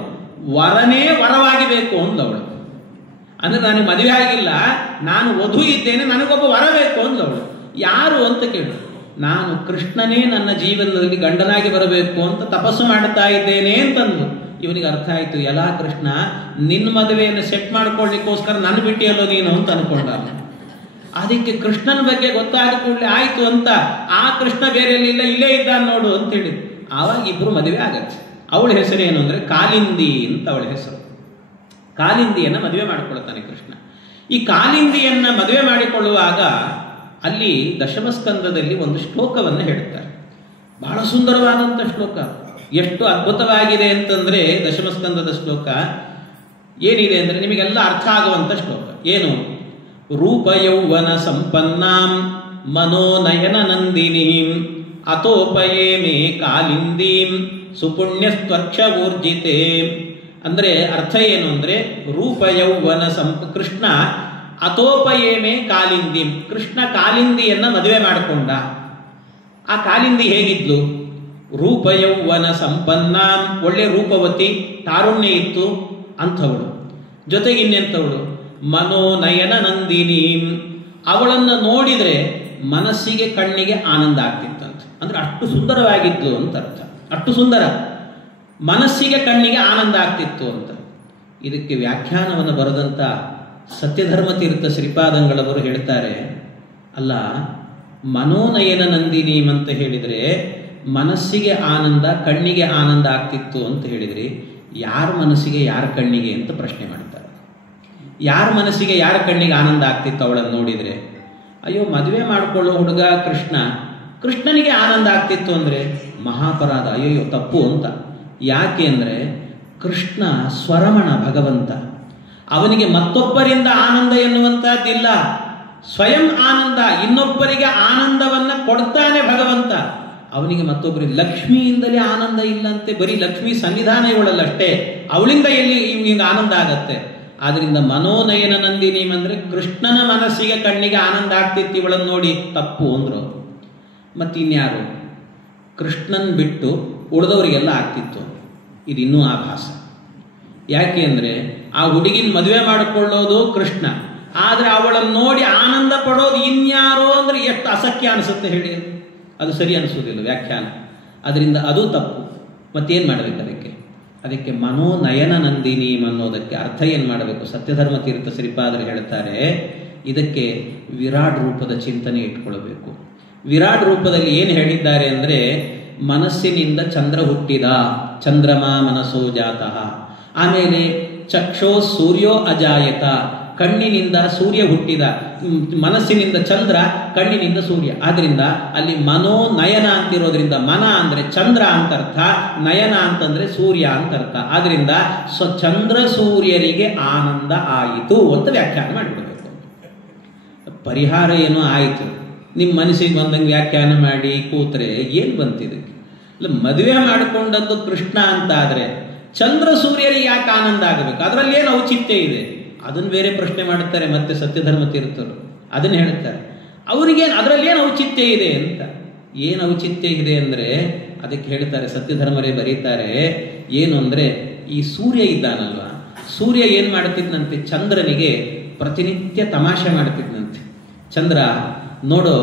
ವರನೇ ವರವಾಗಿ ಬೇಕು ಅಂದವಳು. ಅಂದರೆ ನನಗೆ ಮದುವೆ ಆಗಿಲ್ಲ, ನಾನು ವಧು ಇದ್ದೇನೆ, ನನಗೊಬ್ಬ ವರ ಬೇಕು ಅಂದವಳು. ಯಾರು ಅಂತ ಕೇಳು. ನಾನು ಕೃಷ್ಣನೇ ನನ್ನ ಜೀವನದಲ್ಲಿ ಗಂಡನಾಗಿ ಬರಬೇಕು ಅಂತ ತಪಸ್ಸು ಮಾಡ್ತಾ ಇದ್ದೇನೆ ಅಂತಂದು. ಇವನಿಗೆ ಅರ್ಥ ಆಯಿತು, ಎಲ್ಲ ಕೃಷ್ಣ ನಿನ್ನ ಮದುವೆಯನ್ನು ಸೆಟ್ ಮಾಡ್ಕೊಳ್ಳಿಕ್ಕೋಸ್ಕರ ನನ್ನ ಬಿಟ್ಟಿಯಲ್ಲೋ ನೀನು ಅಂತ ಅನ್ಕೊಂಡ. ಅದಕ್ಕೆ ಕೃಷ್ಣನ ಬಗ್ಗೆ ಗೊತ್ತಾದ ಕೂಡಲೇ ಆಯಿತು ಅಂತ, ಆ ಕೃಷ್ಣ ಬೇರೆ ಎಲ್ಲಿಲ್ಲ, ಇಲ್ಲೇ ಇದ್ದಾನೆ ನೋಡು ಅಂತೇಳಿ ಆವಾಗ ಇಬ್ಬರು ಮದುವೆ ಆಗತ್ತೆ. ಅವಳ ಹೆಸರೇನು ಅಂದರೆ ಕಾಲಿಂದಿ ಅಂತ ಅವಳ ಹೆಸರು. ಕಾಲಿಂದಿಯನ್ನು ಮದುವೆ ಮಾಡಿಕೊಳ್ತಾನೆ ಕೃಷ್ಣ. ಈ ಕಾಲಿಂದಿಯನ್ನು ಮದುವೆ ಮಾಡಿಕೊಳ್ಳುವಾಗ ಅಲ್ಲಿ ದಶಮಸ್ಕಂದದಲ್ಲಿ ಒಂದು ಶ್ಲೋಕವನ್ನು ಹೇಳುತ್ತಾರೆ. ಬಹಳ ಸುಂದರವಾದಂಥ ಶ್ಲೋಕ. ಎಷ್ಟು ಅದ್ಭುತವಾಗಿದೆ ಅಂತಂದರೆ ದಶಮಸ್ಕಂದದ ಶ್ಲೋಕ ಏನಿದೆ ಅಂದರೆ ನಿಮಗೆಲ್ಲ ಅರ್ಥ ಆಗುವಂಥ ಶ್ಲೋಕ. ಏನು? ರೂಪ ಯೌವನ ಸಂಪನ್ನಾಂ ಮನೋನಯನ ನಂದಿನೀಂ ಅತೋಪಯೇ ಮೇ ಕಾಲಿಂದೀಂ ಸುಪುಣ್ಯಸ್ತ್ವಕ್ಷ ಊರ್ಜಿತೆ. ಅಂದರೆ ಅರ್ಥ ಏನು ಅಂದರೆ ರೂಪ ಯೌವನ ಕೃಷ್ಣ ಅತೋಪಯೇಮೆ ಕಾಲಿಂದಿ, ಕೃಷ್ಣ ಕಾಲಿಂದಿಯನ್ನ ಮದುವೆ ಮಾಡಿಕೊಂಡ. ಆ ಕಾಲಿಂದಿ ಹೇಗಿದ್ಲು? ರೂಪ ಯೌವನ ಸಂಪನ್ನ, ಒಳ್ಳೆ ರೂಪವತಿ, ತಾರುಣ್ಯ ಇತ್ತು ಅಂಥವಳು. ಜೊತೆಗೆ ಇನ್ನೆಂಥವಳು? ಮನೋನಯನ ನಂದಿನಿ, ಅವಳನ್ನು ನೋಡಿದರೆ ಮನಸ್ಸಿಗೆ ಕಣ್ಣಿಗೆ ಆನಂದ ಆಗ್ತಿತ್ತಂತೆ. ಅಂದ್ರೆ ಅಷ್ಟು ಸುಂದರವಾಗಿದ್ಲು ಅಂತ ಅರ್ಥ. ಅಷ್ಟು ಸುಂದರ, ಮನಸ್ಸಿಗೆ ಕಣ್ಣಿಗೆ ಆನಂದ ಆಗ್ತಿತ್ತು ಅಂತ. ಇದಕ್ಕೆ ವ್ಯಾಖ್ಯಾನವನ್ನು ಬರೆದಂಥ ಸತ್ಯಧರ್ಮ ತೀರ್ಥ ಶ್ರೀಪಾದಂಗಳವರು ಹೇಳ್ತಾರೆ, ಅಲ್ಲ ಮನೋನಯನ ನಂದಿನಿ ಅಂತ ಹೇಳಿದರೆ ಮನಸ್ಸಿಗೆ ಆನಂದ ಕಣ್ಣಿಗೆ ಆನಂದ ಆಗ್ತಿತ್ತು ಅಂತ ಹೇಳಿದ್ರಿ, ಯಾರ ಮನಸ್ಸಿಗೆ ಯಾರ ಕಣ್ಣಿಗೆ ಅಂತ ಪ್ರಶ್ನೆ ಮಾಡ್ತಾರೆ. ಯಾರ ಮನಸ್ಸಿಗೆ ಯಾರ ಕಣ್ಣಿಗೆ ಆನಂದ ಆಗ್ತಿತ್ತು ಅವಳನ್ನು ನೋಡಿದರೆ? ಅಯ್ಯೋ ಮದುವೆ ಮಾಡಿಕೊಳ್ಳೋ ಹುಡುಗ ಕೃಷ್ಣನಿಗೆ ಆನಂದ ಆಗ್ತಿತ್ತು ಅಂದರೆ ಮಹಾಪರಾಧ, ಅಯ್ಯೋ ತಪ್ಪು ಅಂತ. ಯಾಕೆ ಅಂದರೆ ಕೃಷ್ಣ ಸ್ವರಮಣ ಭಗವಂತ, ಅವನಿಗೆ ಮತ್ತೊಬ್ಬರಿಂದ ಆನಂದ ಎನ್ನುವಂಥದ್ದಿಲ್ಲ. ಸ್ವಯಂ ಆನಂದ, ಇನ್ನೊಬ್ಬರಿಗೆ ಆನಂದವನ್ನು ಕೊಡ್ತಾನೆ ಭಗವಂತ. ಅವನಿಗೆ ಮತ್ತೊಬ್ಬರಿಗೆ ಲಕ್ಷ್ಮಿಯಿಂದಲೇ ಆನಂದ ಇಲ್ಲಂತೆ. ಬರೀ ಲಕ್ಷ್ಮಿ ಸನ್ನಿಧಾನ ಇವಳಲ್ಲಷ್ಟೇ, ಅವಳಿಂದ ಎಲ್ಲಿ ಇವನಿಗೆ ಆನಂದ ಆಗತ್ತೆ. ಆದ್ರಿಂದ ಮನೋನಯನ ನಂದಿನಿ ಅಂದರೆ ಕೃಷ್ಣನ ಮನಸ್ಸಿಗೆ ಕಣ್ಣಿಗೆ ಆನಂದ ಆಗ್ತಿತ್ತು ಇವಳನ್ನು ನೋಡಿ, ತಪ್ಪು ಅಂದರು. ಮತ್ತಿನ್ಯಾರು? ಕೃಷ್ಣನ್ ಬಿಟ್ಟು ಉಳಿದವರಿಗೆಲ್ಲ ಆಗ್ತಿತ್ತು. ಇದು ಇನ್ನೂ ಆಭಾಸ. ಯಾಕೆ ಅಂದರೆ ಆ ಹುಡುಗಿನ ಮದುವೆ ಮಾಡಿಕೊಳ್ಳೋದು ಕೃಷ್ಣ, ಆದರೆ ಅವಳನ್ನು ನೋಡಿ ಆನಂದ ಪಡೋದು ಇನ್ಯಾರೋ ಅಂದರೆ ಎಷ್ಟು ಅಸಖ್ಯ ಅನಿಸುತ್ತೆ ಹೇಳಿ. ಅದು ಸರಿ ಅನಿಸೋದಿಲ್ಲ ವ್ಯಾಖ್ಯಾನ. ಅದರಿಂದ ಅದು ತಪ್ಪು. ಮತ್ತೇನು ಮಾಡಬೇಕು ಅದಕ್ಕೆ ಮನೋನಯನ ನಂದಿನಿ ಅನ್ನೋದಕ್ಕೆ ಅರ್ಥ ಏನು ಮಾಡಬೇಕು? ಸತ್ಯಧರ್ಮ ತೀರ್ಥ ಶ್ರೀಪಾದರು ಹೇಳ್ತಾರೆ, ಇದಕ್ಕೆ ವಿರಾಟ್ ರೂಪದ ಚಿಂತನೆ ಇಟ್ಕೊಳ್ಬೇಕು. ವಿರಾಟ್ ರೂಪದಲ್ಲಿ ಏನು ಹೇಳಿದ್ದಾರೆ ಅಂದರೆ, ಮನಸ್ಸಿನಿಂದ ಚಂದ್ರ ಹುಟ್ಟಿದ, ಚಂದ್ರಮ ಮನಸ್ಸೋ ಜಾತಃ. ಆಮೇಲೆ ಚಕ್ಷೋ ಸೂರ್ಯೋ ಅಜಾಯತ, ಕಣ್ಣಿನಿಂದ ಸೂರ್ಯ ಹುಟ್ಟಿದ, ಮನಸ್ಸಿನಿಂದ ಚಂದ್ರ, ಕಣ್ಣಿನಿಂದ ಸೂರ್ಯ. ಆದ್ರಿಂದ ಅಲ್ಲಿ ಮನೋನಯನ ಅಂತಿರೋದ್ರಿಂದ ಮನ ಅಂದರೆ ಚಂದ್ರ ಅಂತರ್ಥ, ನಯನ ಅಂತಂದ್ರೆ ಸೂರ್ಯ ಅಂತರ್ಥ. ಆದ್ರಿಂದ ಚಂದ್ರ ಸೂರ್ಯರಿಗೆ ಆನಂದ ಆಯಿತು ಅಂತ ವ್ಯಾಖ್ಯಾನ ಮಾಡಿಬಿಡಬೇಕು. ಪರಿಹಾರ ಏನೋ ಆಯಿತು, ನಿಮ್ಮ ಮನಸ್ಸಿಗೆ ಬಂದಂಗೆ ವ್ಯಾಖ್ಯಾನ ಮಾಡಿ ಕೂತ್ರೆ ಏನು ಬಂತಿದ್ದಕ್ಕೆ? ಇಲ್ಲ, ಮದುವೆ ಮಾಡಿಕೊಂಡದ್ದು ಕೃಷ್ಣ ಅಂತ ಆದರೆ ಚಂದ್ರ ಸೂರ್ಯರಿಗೆ ಯಾಕೆ ಆನಂದ ಆಗಬೇಕು? ಅದರಲ್ಲಿ ಏನು ಔಚಿತ್ಯ ಇದೆ? ಅದನ್ನು ಬೇರೆ ಪ್ರಶ್ನೆ ಮಾಡುತ್ತಾರೆ ಮತ್ತೆ ಸತ್ಯಧರ್ಮ ತೀರ್ಥರು. ಅದನ್ನು ಹೇಳ್ತಾರೆ, ಅವರಿಗೇನು ಅದರಲ್ಲಿ ಏನು ಔಚಿತ್ಯ ಇದೆ ಅಂತ. ಏನು ಔಚಿತ್ಯ ಇದೆ ಅಂದರೆ ಅದಕ್ಕೆ ಹೇಳ್ತಾರೆ, ಸತ್ಯಧರ್ಮರೇ ಬರೀತಾರೆ ಏನು ಅಂದರೆ, ಈ ಸೂರ್ಯ ಇದ್ದಾನಲ್ವ, ಸೂರ್ಯ ಏನು ಮಾಡ್ತಿದ್ನಂತೆ, ಚಂದ್ರನಿಗೆ ಪ್ರತಿನಿತ್ಯ ತಮಾಷೆ ಮಾಡ್ತಿದ್ನಂತೆ. ಚಂದ್ರ ನೋಡೋ,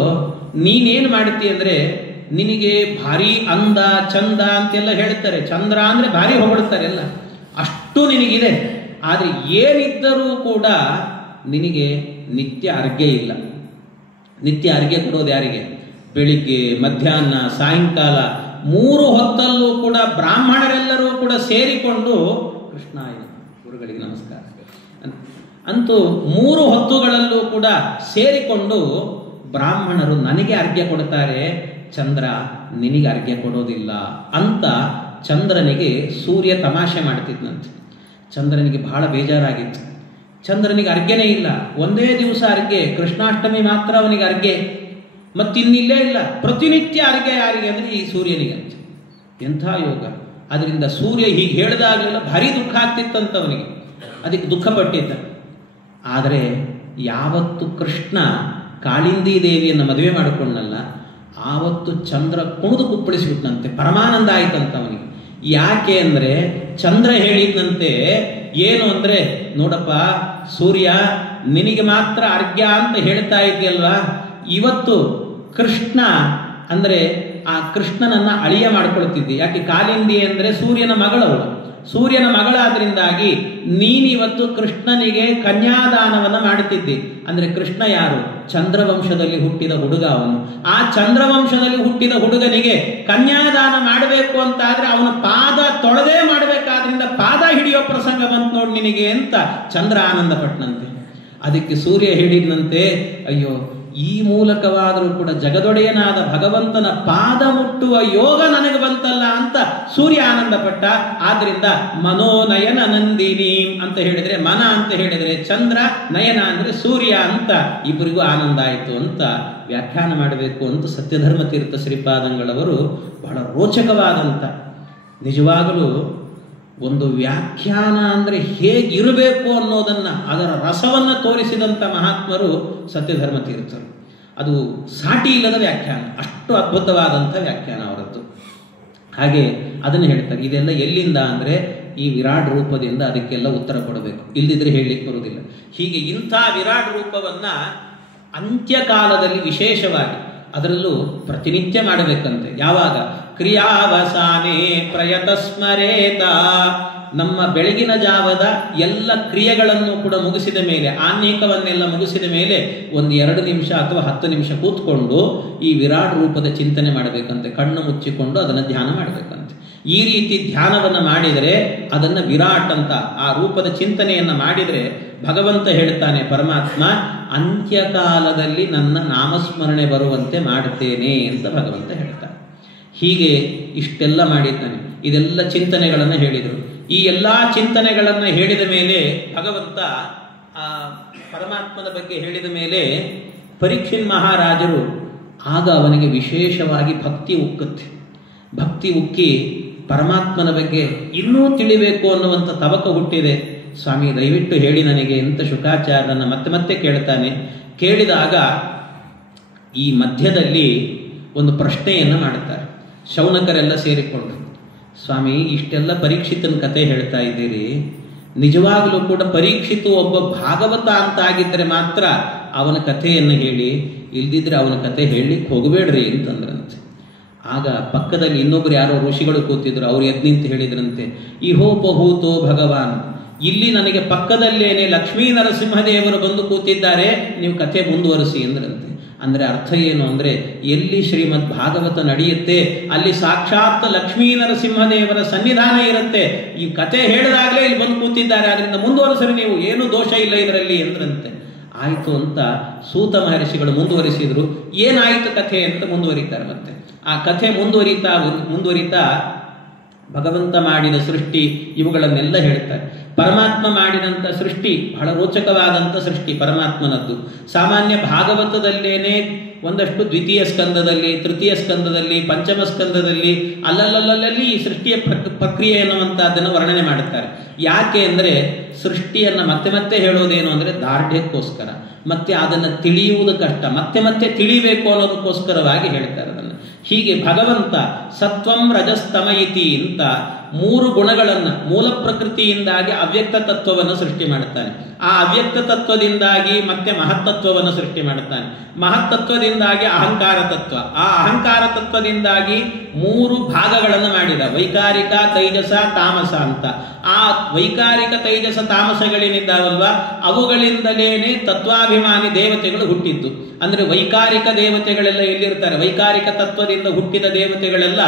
ನೀನೇನು ಮಾಡ್ತೀಯ ಅಂದರೆ, ನಿನಗೆ ಭಾರಿ ಅಂದ ಚಂದ ಅಂತೆಲ್ಲ ಹೇಳ್ತಾರೆ. ಚಂದ್ರ ಅಂದರೆ ಭಾರಿ ಹೊಗಳ್ತಾರೆ ಎಲ್ಲ, ಅಷ್ಟು ನಿನಗಿದೆ. ಆದರೆ ಏನಿದ್ದರೂ ಕೂಡ ನಿನಗೆ ನಿತ್ಯ ಅರ್ಘ್ಯ ಇಲ್ಲ. ನಿತ್ಯ ಅರ್ಘ್ಯ ಕೊಡೋದು ಯಾರಿಗೆ? ಬೆಳಿಗ್ಗೆ, ಮಧ್ಯಾಹ್ನ, ಸಾಯಂಕಾಲ 3 ಹೊತ್ತಲ್ಲೂ ಕೂಡ ಬ್ರಾಹ್ಮಣರೆಲ್ಲರೂ ಕೂಡ ಸೇರಿಕೊಂಡು ಕೃಷ್ಣಾಯ ಗುರುಗಳಿಗೆ ನಮಸ್ಕಾರ ಅಂತೂ 3 ಹೊತ್ತುಗಳಲ್ಲೂ ಕೂಡ ಸೇರಿಕೊಂಡು ಬ್ರಾಹ್ಮಣರು ನನಗೆ ಅರ್ಘ್ಯ ಕೊಡ್ತಾರೆ, ಚಂದ್ರ ನಿನಗೆ ಅರ್ಘ್ಯ ಕೊಡೋದಿಲ್ಲ ಅಂತ ಚಂದ್ರನಿಗೆ ಸೂರ್ಯ ತಮಾಷೆ ಮಾಡ್ತಿದ್ನಂತೆ. ಚಂದ್ರನಿಗೆ ಬಹಳ ಬೇಜಾರಾಗಿತ್ತು. ಚಂದ್ರನಿಗೆ ಅರ್ಘ್ಯನೇ ಇಲ್ಲ, ಒಂದೇ ದಿವಸ ಅರ್ಘ್ಯ, ಕೃಷ್ಣಾಷ್ಟಮಿ ಮಾತ್ರ ಅವನಿಗೆ ಅರ್ಘ್ಯ, ಮತ್ತಿನ್ನಿಲ್ಲೇ ಇಲ್ಲ. ಪ್ರತಿನಿತ್ಯ ಅರ್ಘ್ಯ ಯಾರಿಗೆ ಅಂದರೆ ಈ ಸೂರ್ಯನಿಗೆ ಅಂತ. ಎಂಥ ಯೋಗ! ಅದರಿಂದ ಸೂರ್ಯ ಹೀಗೆ ಹೇಳಿದಾಗಲೆಲ್ಲ ಭಾರಿ ದುಃಖ ಆಗ್ತಿತ್ತಂತ ಅವನಿಗೆ, ಅದಕ್ಕೆ ದುಃಖ ಪಟ್ಟಿದ್ದ. ಆದರೆ ಯಾವತ್ತು ಕೃಷ್ಣ ಕಾಳಿಂದಿ ದೇವಿಯನ್ನು ಮದುವೆ ಮಾಡಿಕೊಂಡಲ್ಲ, ಆವತ್ತು ಚಂದ್ರ ಕುಣಿದು ಕುಪ್ಪಳಿಸಿಬಿಟ್ನಂತೆ, ಪರಮಾನಂದ ಆಯ್ತಂತ ಅವನಿಗೆ. ಯಾಕೆ ಅಂದರೆ ಚಂದ್ರ ಹೇಳಿದಂತೆ ಏನು ಅಂದರೆ, ನೋಡಪ್ಪ ಸೂರ್ಯ, ನಿನಗೆ ಮಾತ್ರ ಅರ್ಘ್ಯ ಅಂತ ಹೇಳ್ತಾ ಇದೆಯಲ್ವಾ, ಇವತ್ತು ಕೃಷ್ಣ ಅಂದರೆ ಆ ಕೃಷ್ಣನನ್ನ ಅಳಿಯ ಮಾಡ್ಕೊಳ್ತಿದ್ದಿ. ಯಾಕೆ? ಕಾಲಿಂದಿ ಅಂದರೆ ಸೂರ್ಯನ ಮಗಳವಳು, ಸೂರ್ಯನ ಮಗಳಾದ್ರಿಂದಾಗಿ ನೀನಿವತ್ತು ಕೃಷ್ಣನಿಗೆ ಕನ್ಯಾದಾನವನ್ನು ಮಾಡುತ್ತಿದ್ದಿ. ಅಂದರೆ ಕೃಷ್ಣ ಯಾರು? ಚಂದ್ರವಂಶದಲ್ಲಿ ಹುಟ್ಟಿದ ಹುಡುಗ ಅವನು. ಆ ಚಂದ್ರವಂಶದಲ್ಲಿ ಹುಟ್ಟಿದ ಹುಡುಗನಿಗೆ ಕನ್ಯಾದಾನ ಮಾಡಬೇಕು ಅಂತಾದ್ರೆ ಅವನ ಪಾದ ತೊಳೆದೇ ಮಾಡಬೇಕಾದ್ರಿಂದ ಪಾದ ಹಿಡಿಯೋ ಪ್ರಸಂಗ ಬಂತು ನೋಡಿ ನಿನಗೆ ಅಂತ ಚಂದ್ರ ಆನಂದ ಪಟ್ಟನಂತೆ. ಅದಕ್ಕೆ ಸೂರ್ಯ ಹೇಳಿದಂತೆ, ಅಯ್ಯೋ, ಈ ಮೂಲಕವಾದರೂ ಕೂಡ ಜಗದೊಡೆಯನಾದ ಭಗವಂತನ ಪಾದ ಮುಟ್ಟುವ ಯೋಗ ನನಗೆ ಬಂತಲ್ಲ ಅಂತ ಸೂರ್ಯ ಆನಂದ ಪಟ್ಟ. ಆದ್ರಿಂದ ಮನೋನಯನ ನಂದಿನಿ ಅಂತ ಹೇಳಿದ್ರೆ ಮನ ಅಂತ ಹೇಳಿದ್ರೆ ಚಂದ್ರ, ನಯನ ಅಂದ್ರೆ ಸೂರ್ಯ ಅಂತ ಇಬ್ಬರಿಗೂ ಆನಂದ ಆಯಿತು ಅಂತ ವ್ಯಾಖ್ಯಾನ ಮಾಡಬೇಕು ಅಂತ ಸತ್ಯಧರ್ಮ ತೀರ್ಥ ಶ್ರೀಪಾದಂಗಳವರು ಬಹಳ ರೋಚಕವಾದಂಥ, ನಿಜವಾಗಲೂ ಒಂದು ವ್ಯಾಖ್ಯಾನ ಅಂದರೆ ಹೇಗಿರಬೇಕು ಅನ್ನೋದನ್ನು, ಅದರ ರಸವನ್ನು ತೋರಿಸಿದಂಥ ಮಹಾತ್ಮರು ಸತ್ಯಧರ್ಮ ತೀರ್ಥರು. ಅದು ಸಾಟಿ ಇಲ್ಲದ ವ್ಯಾಖ್ಯಾನ, ಅಷ್ಟು ಅದ್ಭುತವಾದಂಥ ವ್ಯಾಖ್ಯಾನ ಅವರದ್ದು. ಹಾಗೆ ಅದನ್ನು ಹೇಳ್ತಾರೆ. ಇದೆಲ್ಲ ಎಲ್ಲಿಂದ ಅಂದರೆ ಈ ವಿರಾಟ್ ರೂಪದಿಂದ ಅದಕ್ಕೆಲ್ಲ ಉತ್ತರ ಕೊಡಬೇಕು, ಇಲ್ಲದಿದ್ದರೆ ಹೇಳಲಿಕ್ಕೆ ಬರುವುದಿಲ್ಲ. ಹೀಗೆ ಇಂಥ ವಿರಾಟ್ ರೂಪವನ್ನು ಅಂತ್ಯಕಾಲದಲ್ಲಿ ವಿಶೇಷವಾಗಿ ಅದರಲ್ಲೂ ಪ್ರತಿನಿತ್ಯ ಮಾಡಬೇಕಂತೆ. ಯಾವಾಗ? ಕ್ರಿಯಾವಸಾನೆ ಪ್ರಯತ ಸ್ಮರೇತ. ನಮ್ಮ ಬೆಳಗಿನ ಜಾವದ ಎಲ್ಲ ಕ್ರಿಯೆಗಳನ್ನು ಕೂಡ ಮುಗಿಸಿದ ಮೇಲೆ, ಆನ್ಯಕವನ್ನೆಲ್ಲ ಮುಗಿಸಿದ ಮೇಲೆ 1-2 ನಿಮಿಷ ಅಥವಾ 10 ನಿಮಿಷ ಕೂತ್ಕೊಂಡು ಈ ವಿರಾಟ್ ರೂಪದ ಚಿಂತನೆ ಮಾಡಬೇಕಂತೆ. ಕಣ್ಣು ಮುಚ್ಚಿಕೊಂಡು ಅದನ್ನು ಧ್ಯಾನ ಮಾಡಬೇಕಂತೆ. ಈ ರೀತಿ ಧ್ಯಾನವನ್ನು ಮಾಡಿದರೆ ಅದನ್ನು ವಿರಾಟ್ ಅಂತ, ಆ ರೂಪದ ಚಿಂತನೆಯನ್ನು ಮಾಡಿದರೆ ಭಗವಂತ ಹೇಳ್ತಾನೆ, ಪರಮಾತ್ಮ ಅಂತ್ಯಕಾಲದಲ್ಲಿ ನನ್ನ ನಾಮಸ್ಮರಣೆ ಬರುವಂತೆ ಮಾಡುತ್ತೇನೆ ಅಂತ ಭಗವಂತ ಹೇಳ್ತಾನೆ. ಹೀಗೆ ಇಷ್ಟೆಲ್ಲ ಮಾಡಿದ್ದಾನೆ. ಇದೆಲ್ಲ ಚಿಂತನೆಗಳನ್ನು ಹೇಳಿದರು. ಈ ಎಲ್ಲ ಚಿಂತನೆಗಳನ್ನು ಹೇಳಿದ ಮೇಲೆ ಭಗವಂತ ಆ ಪರಮಾತ್ಮನ ಬಗ್ಗೆ ಹೇಳಿದ ಮೇಲೆ ಪರೀಕ್ಷಿತ್ ಮಹಾರಾಜರು ಆಗ ಅವನಿಗೆ ವಿಶೇಷವಾಗಿ ಭಕ್ತಿ ಉಕ್ಕುತ್ತೆ. ಭಕ್ತಿ ಉಕ್ಕಿ ಪರಮಾತ್ಮನ ಬಗ್ಗೆ ಇನ್ನೂ ತಿಳಿಬೇಕು ಅನ್ನುವಂಥ ತವಕ ಹುಟ್ಟಿದೆ. ಸ್ವಾಮಿ ದಯವಿಟ್ಟು ಹೇಳಿ ನನಗೆ ಅಂತ ಶುಕಾಚಾರ್ಯರನ್ನ ಮತ್ತೆ ಮತ್ತೆ ಕೇಳ್ತಾನೆ. ಕೇಳಿದಾಗ ಈ ಮಧ್ಯದಲ್ಲಿ ಒಂದು ಪ್ರಶ್ನೆಯನ್ನು ಮಾಡುತ್ತಾರೆ ಶೌನಕರೆಲ್ಲ ಸೇರಿಕೊಂಡು. ಸ್ವಾಮಿ, ಇಷ್ಟೆಲ್ಲ ಪರೀಕ್ಷಿತನ ಕತೆ ಹೇಳ್ತಾ ಇದ್ದೀರಿ, ನಿಜವಾಗಲೂ ಕೂಡ ಪರೀಕ್ಷಿತು ಒಬ್ಬ ಭಾಗವತ ಅಂತ ಆಗಿದ್ದರೆ ಮಾತ್ರ ಅವನ ಕಥೆಯನ್ನು ಹೇಳಿ, ಇಲ್ದಿದ್ರೆ ಅವನ ಕಥೆ ಹೇಳಲಿಕ್ಕೆ ಹೋಗಬೇಡ್ರಿ ಅಂತಂದ್ರಂತೆ. ಆಗ ಪಕ್ಕದಲ್ಲಿ ಇನ್ನೊಬ್ಬರು ಯಾರೋ ಋಷಿಗಳು ಕೂತಿದ್ರು, ಅವ್ರು ಎದ್ದು ನಿಂತು ಹೇಳಿದ್ರಂತೆ, ಇಹೋಪಹೂತೋ ಭಗವಾನ್, ಇಲ್ಲಿ ನನಗೆ ಪಕ್ಕದಲ್ಲೇನೆ ಲಕ್ಷ್ಮೀ ನರಸಿಂಹದೇವರು ಬಂದು ಕೂತಿದ್ದಾರೆ, ನೀವು ಕಥೆ ಮುಂದುವರಿಸಿ ಅಂದ್ರಂತೆ. ಅಂದರೆ ಅರ್ಥ ಏನು ಅಂದರೆ, ಎಲ್ಲಿ ಶ್ರೀಮದ್ ಭಾಗವತ ನಡೆಯುತ್ತೆ ಅಲ್ಲಿ ಸಾಕ್ಷಾತ್ ಲಕ್ಷ್ಮೀ ನರಸಿಂಹದೇವರ ಸನ್ನಿಧಾನ ಇರುತ್ತೆ. ಈ ಕಥೆ ಹೇಳಿದಾಗಲೇ ಇಲ್ಲಿ ಬಂದು ಕೂತಿದ್ದಾರೆ, ಅದರಿಂದ ಮುಂದುವರಿಸಲು ನೀವು, ಏನೂ ದೋಷ ಇಲ್ಲ ಇದರಲ್ಲಿ ಎಂದ್ರಂತೆ. ಆಯಿತು ಅಂತ ಸೂತ ಮಹರ್ಷಿಗಳು ಮುಂದುವರಿಸಿದ್ರು. ಏನಾಯಿತು ಕಥೆ ಅಂತ ಮುಂದುವರಿತಾರೆ. ಮತ್ತೆ ಆ ಕಥೆ ಮುಂದುವರಿತಾ ಭಗವಂತ ಮಾಡಿದ ಸೃಷ್ಟಿ ಇವುಗಳನ್ನೆಲ್ಲ ಹೇಳ್ತಾರೆ. ಪರಮಾತ್ಮ ಮಾಡಿದಂಥ ಸೃಷ್ಟಿ ಬಹಳ ರೋಚಕವಾದಂಥ ಸೃಷ್ಟಿ ಪರಮಾತ್ಮನದ್ದು. ಸಾಮಾನ್ಯ ಭಾಗವತದಲ್ಲೇನೆ ಒಂದಷ್ಟು ದ್ವಿತೀಯ ಸ್ಕಂದದಲ್ಲಿ, ತೃತೀಯ ಸ್ಕಂದದಲ್ಲಿ, ಪಂಚಮ ಸ್ಕಂದದಲ್ಲಿ ಅಲ್ಲಲ್ಲಿ ಈ ಸೃಷ್ಟಿಯ ಪ್ರಕ್ರಿಯೆ ಎನ್ನುವಂಥದ್ದನ್ನು ವರ್ಣನೆ ಮಾಡುತ್ತಾರೆ. ಯಾಕೆ ಅಂದರೆ ಸೃಷ್ಟಿಯನ್ನು ಮತ್ತೆ ಮತ್ತೆ ಹೇಳೋದೇನು ಅಂದರೆ ದಾರ್ಢ್ಯಕ್ಕೋಸ್ಕರ, ಮತ್ತೆ ಅದನ್ನು ತಿಳಿಯುವುದು ಕಷ್ಟ, ಮತ್ತೆ ತಿಳಿಬೇಕು ಅನ್ನೋದಕ್ಕೋಸ್ಕರವಾಗಿ ಹೇಳ್ತಾರೆ ಅದನ್ನು. ಹೀಗೆ ಭಗವಂತ ಸತ್ವಂ ರಜಸ್ತಮ ಇತಿ ಅಂತ 3 ಗುಣಗಳನ್ನು ಮೂಲ ಪ್ರಕೃತಿಯಿಂದಾಗಿ ಅವ್ಯಕ್ತ ತತ್ವವನ್ನು ಸೃಷ್ಟಿ ಮಾಡುತ್ತಾನೆ. ಆ ಅವ್ಯಕ್ತ ತತ್ವದಿಂದಾಗಿ ಮತ್ತೆ ಮಹತ್ತತ್ವವನ್ನು ಸೃಷ್ಟಿ ಮಾಡುತ್ತಾನೆ. ಮಹತ್ತತ್ವದಿಂದಾಗಿ ಅಹಂಕಾರ ತತ್ವ, ಆ ಅಹಂಕಾರ ತತ್ವದಿಂದಾಗಿ 3 ಭಾಗಗಳನ್ನು ಮಾಡಿದ, ವೈಕಾರಿಕ, ತೈಜಸ, ತಾಮಸ ಅಂತ. ಆ ವೈಕಾರಿಕ, ತೈಜಸ, ತಾಮಸಗಳೇನಿದ್ದಾವಲ್ವ ಅವುಗಳಿಂದಲೇನೆ ತತ್ವಾಭಿಮಾನಿ ದೇವತೆಗಳು ಹುಟ್ಟಿದ್ದು. ಅಂದರೆ ವೈಕಾರಿಕ ದೇವತೆಗಳೆಲ್ಲ ಎಲ್ಲಿರ್ತಾರೆ? ವೈಕಾರಿಕ ತತ್ವದಿಂದ ಹುಟ್ಟಿದ ದೇವತೆಗಳೆಲ್ಲ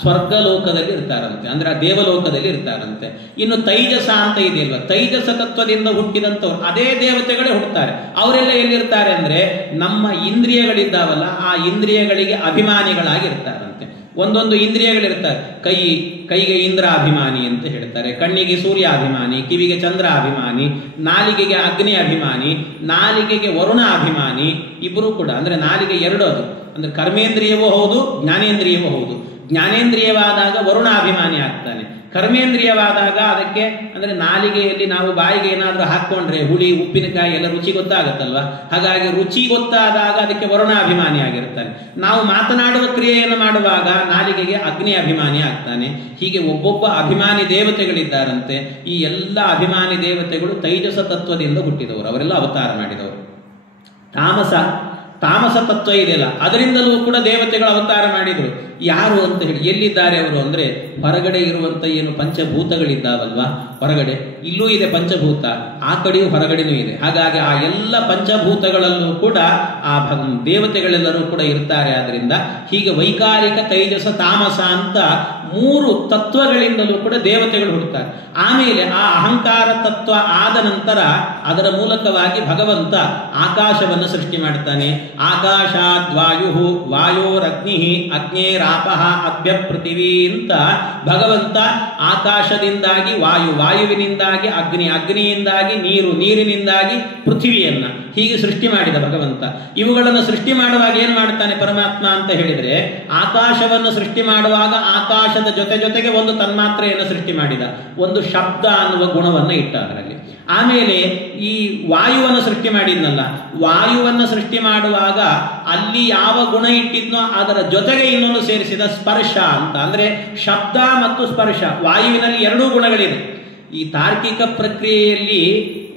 ಸ್ವರ್ಗಲೋಕದಲ್ಲಿ ಇರ್ತಾರಂತೆ, ಅಂದ್ರೆ ಆ ದೇವಲೋಕದಲ್ಲಿ ಇರ್ತಾರಂತೆ. ಇನ್ನು ತೈಜಸ ಅಂತ ಇದೆಯಲ್ವ, ತೈಜಸ ತತ್ವದಿಂದ ಹುಟ್ಟಿದಂಥವ್ರು ಅದೇ ದೇವತೆಗಳೇ ಹುಟ್ಟುತ್ತಾರೆ. ಅವರೆಲ್ಲ ಎಲ್ಲಿರ್ತಾರೆ ಅಂದರೆ ನಮ್ಮ ಇಂದ್ರಿಯಗಳಿದ್ದಾವಲ್ಲ ಆ ಇಂದ್ರಿಯಗಳಿಗೆ ಅಭಿಮಾನಿಗಳಾಗಿರ್ತಾರಂತೆ. ಒಂದೊಂದು ಇಂದ್ರಿಯಗಳಿರ್ತಾರೆ. ಕೈಗೆ ಇಂದ್ರ ಅಭಿಮಾನಿ ಅಂತ ಹೇಳ್ತಾರೆ, ಕಣ್ಣಿಗೆ ಸೂರ್ಯ ಅಭಿಮಾನಿ, ಕಿವಿಗೆ ಚಂದ್ರ ಅಭಿಮಾನಿ, ನಾಲಿಗೆಗೆ ಅಗ್ನಿ ಅಭಿಮಾನಿ, ನಾಲಿಗೆಗೆ ವರುಣ ಅಭಿಮಾನಿ. ಇಬ್ಬರು ಕೂಡ ಅಂದರೆ ನಾಲಿಗೆ 2 ಅದು, ಅಂದರೆ ಕರ್ಮೇಂದ್ರಿಯವೂ ಹೌದು ಜ್ಞಾನೇಂದ್ರಿಯವೂ ಹೌದು. ಜ್ಞಾನೇಂದ್ರಿಯವಾದಾಗ ವರುಣ ಅಭಿಮಾನಿ ಆಗ್ತಾನೆ, ಕರ್ಮೇಂದ್ರಿಯವಾದಾಗ ಅದಕ್ಕೆ ಅಂದರೆ ನಾಲಿಗೆಯಲ್ಲಿ ನಾವು ಬಾಯಿಗೆ ಏನಾದರೂ ಹಾಕ್ಕೊಂಡ್ರೆ ಹುಳಿ ಉಪ್ಪಿನಕಾಯಿ ಎಲ್ಲ ರುಚಿ ಗೊತ್ತಾಗತ್ತಲ್ವ, ಹಾಗಾಗಿ ರುಚಿ ಗೊತ್ತಾದಾಗ ಅದಕ್ಕೆ ವರುಣ ಅಭಿಮಾನಿ ಆಗಿರ್ತಾನೆ. ನಾವು ಮಾತನಾಡುವ ಕ್ರಿಯೆಯನ್ನು ಮಾಡುವಾಗ ನಾಲಿಗೆಗೆ ಅಗ್ನಿ ಅಭಿಮಾನಿ ಆಗ್ತಾನೆ. ಹೀಗೆ ಒಬ್ಬೊಬ್ಬ ಅಭಿಮಾನಿ ದೇವತೆಗಳಿದ್ದಾರಂತೆ. ಈ ಎಲ್ಲ ಅಭಿಮಾನಿ ದೇವತೆಗಳು ತೈಜಸ ತತ್ವದಿಂದ ಹುಟ್ಟಿದವರು, ಅವರೆಲ್ಲ ಅವತಾರ ಮಾಡಿದವರು. ತಾಮಸ ತತ್ವ ಇದೆಯಲ್ಲ ಅದರಿಂದಲೂ ಕೂಡ ದೇವತೆಗಳು ಅವತಾರ ಮಾಡಿದರು. ಯಾರು ಅಂತ ಹೇಳಿ, ಎಲ್ಲಿದ್ದಾರೆ ಅವರು ಅಂದರೆ ಹೊರಗಡೆ ಇರುವಂಥ ಏನು ಪಂಚಭೂತಗಳಿದ್ದಾವಲ್ವ, ಹೊರಗಡೆ ಇಲ್ಲೂ ಇದೆ ಪಂಚಭೂತ, ಆ ಕಡೆಯೂ ಹೊರಗಡೆನೂ ಇದೆ. ಹಾಗಾಗಿ ಆ ಎಲ್ಲ ಪಂಚಭೂತಗಳಲ್ಲೂ ಕೂಡ ಆ ದೇವತೆಗಳೆಲ್ಲರೂ ಕೂಡ ಇರ್ತಾರೆ. ಆದ್ದರಿಂದ ಹೀಗೆ ವೈಕಾರಿಕ, ತೈಜಸ, ತಾಮಸ ಅಂತ 3 ತತ್ವಗಳಿಂದಲೂ ಕೂಡ ದೇವತೆಗಳು ಹುಟ್ಟುತ್ತಾರೆ. ಆಮೇಲೆ ಆ ಅಹಂಕಾರ ತತ್ವ ಆದ ನಂತರ ಅದರ ಮೂಲಕವಾಗಿ ಭಗವಂತ ಆಕಾಶವನ್ನು ಸೃಷ್ಟಿ ಮಾಡ್ತಾನೆ. ಆಕಾಶಾದ್ವಾಯು ವಾಯೋರಗ್ನಿ ಅಗ್ನೇರಾಪಃ ಅಭ್ಯ ಪೃಥಿವೀ ಅಂತ ಭಗವಂತ ಆಕಾಶದಿಂದಾಗಿ ವಾಯು, ವಾಯುವಿನಿಂದಾಗಿ ಅಗ್ನಿ, ಅಗ್ನಿಯಿಂದಾಗಿ ನೀರು, ನೀರಿನಿಂದಾಗಿ ಪೃಥಿವಿಯನ್ನ ಹೀಗೆ ಸೃಷ್ಟಿ ಮಾಡಿದ ಭಗವಂತ. ಇವುಗಳನ್ನು ಸೃಷ್ಟಿ ಮಾಡುವಾಗ ಏನು ಮಾಡ್ತಾನೆ ಪರಮಾತ್ಮ ಅಂತ ಹೇಳಿದರೆ, ಆಕಾಶವನ್ನು ಸೃಷ್ಟಿ ಮಾಡುವಾಗ ಆಕಾಶದ ಜೊತೆಗೆ ಒಂದು ತನ್ಮಾತ್ರೆಯನ್ನು ಸೃಷ್ಟಿ ಮಾಡಿದ, ಒಂದು ಶಬ್ದ ಅನ್ನುವ ಗುಣವನ್ನು ಇಟ್ಟ ಅದರಲ್ಲಿ. ಆಮೇಲೆ ಈ ವಾಯುವನ್ನು ಸೃಷ್ಟಿ ಮಾಡಿದ್ನಲ್ಲ, ವಾಯುವನ್ನು ಸೃಷ್ಟಿ ಮಾಡುವಾಗ ಅಲ್ಲಿ ಯಾವ ಗುಣ ಇಟ್ಟಿದ್ನೋ ಅದರ ಜೊತೆಗೆ ಇನ್ನೊಂದು ಸೇರಿಸಿದ ಸ್ಪರ್ಶ ಅಂತ. ಅಂದರೆ ಶಬ್ದ ಮತ್ತು ಸ್ಪರ್ಶ, ವಾಯುವಿನಲ್ಲಿ 2 ಗುಣಗಳಿದೆ. ಈ ತಾರ್ಕಿಕ ಪ್ರಕ್ರಿಯೆಯಲ್ಲಿ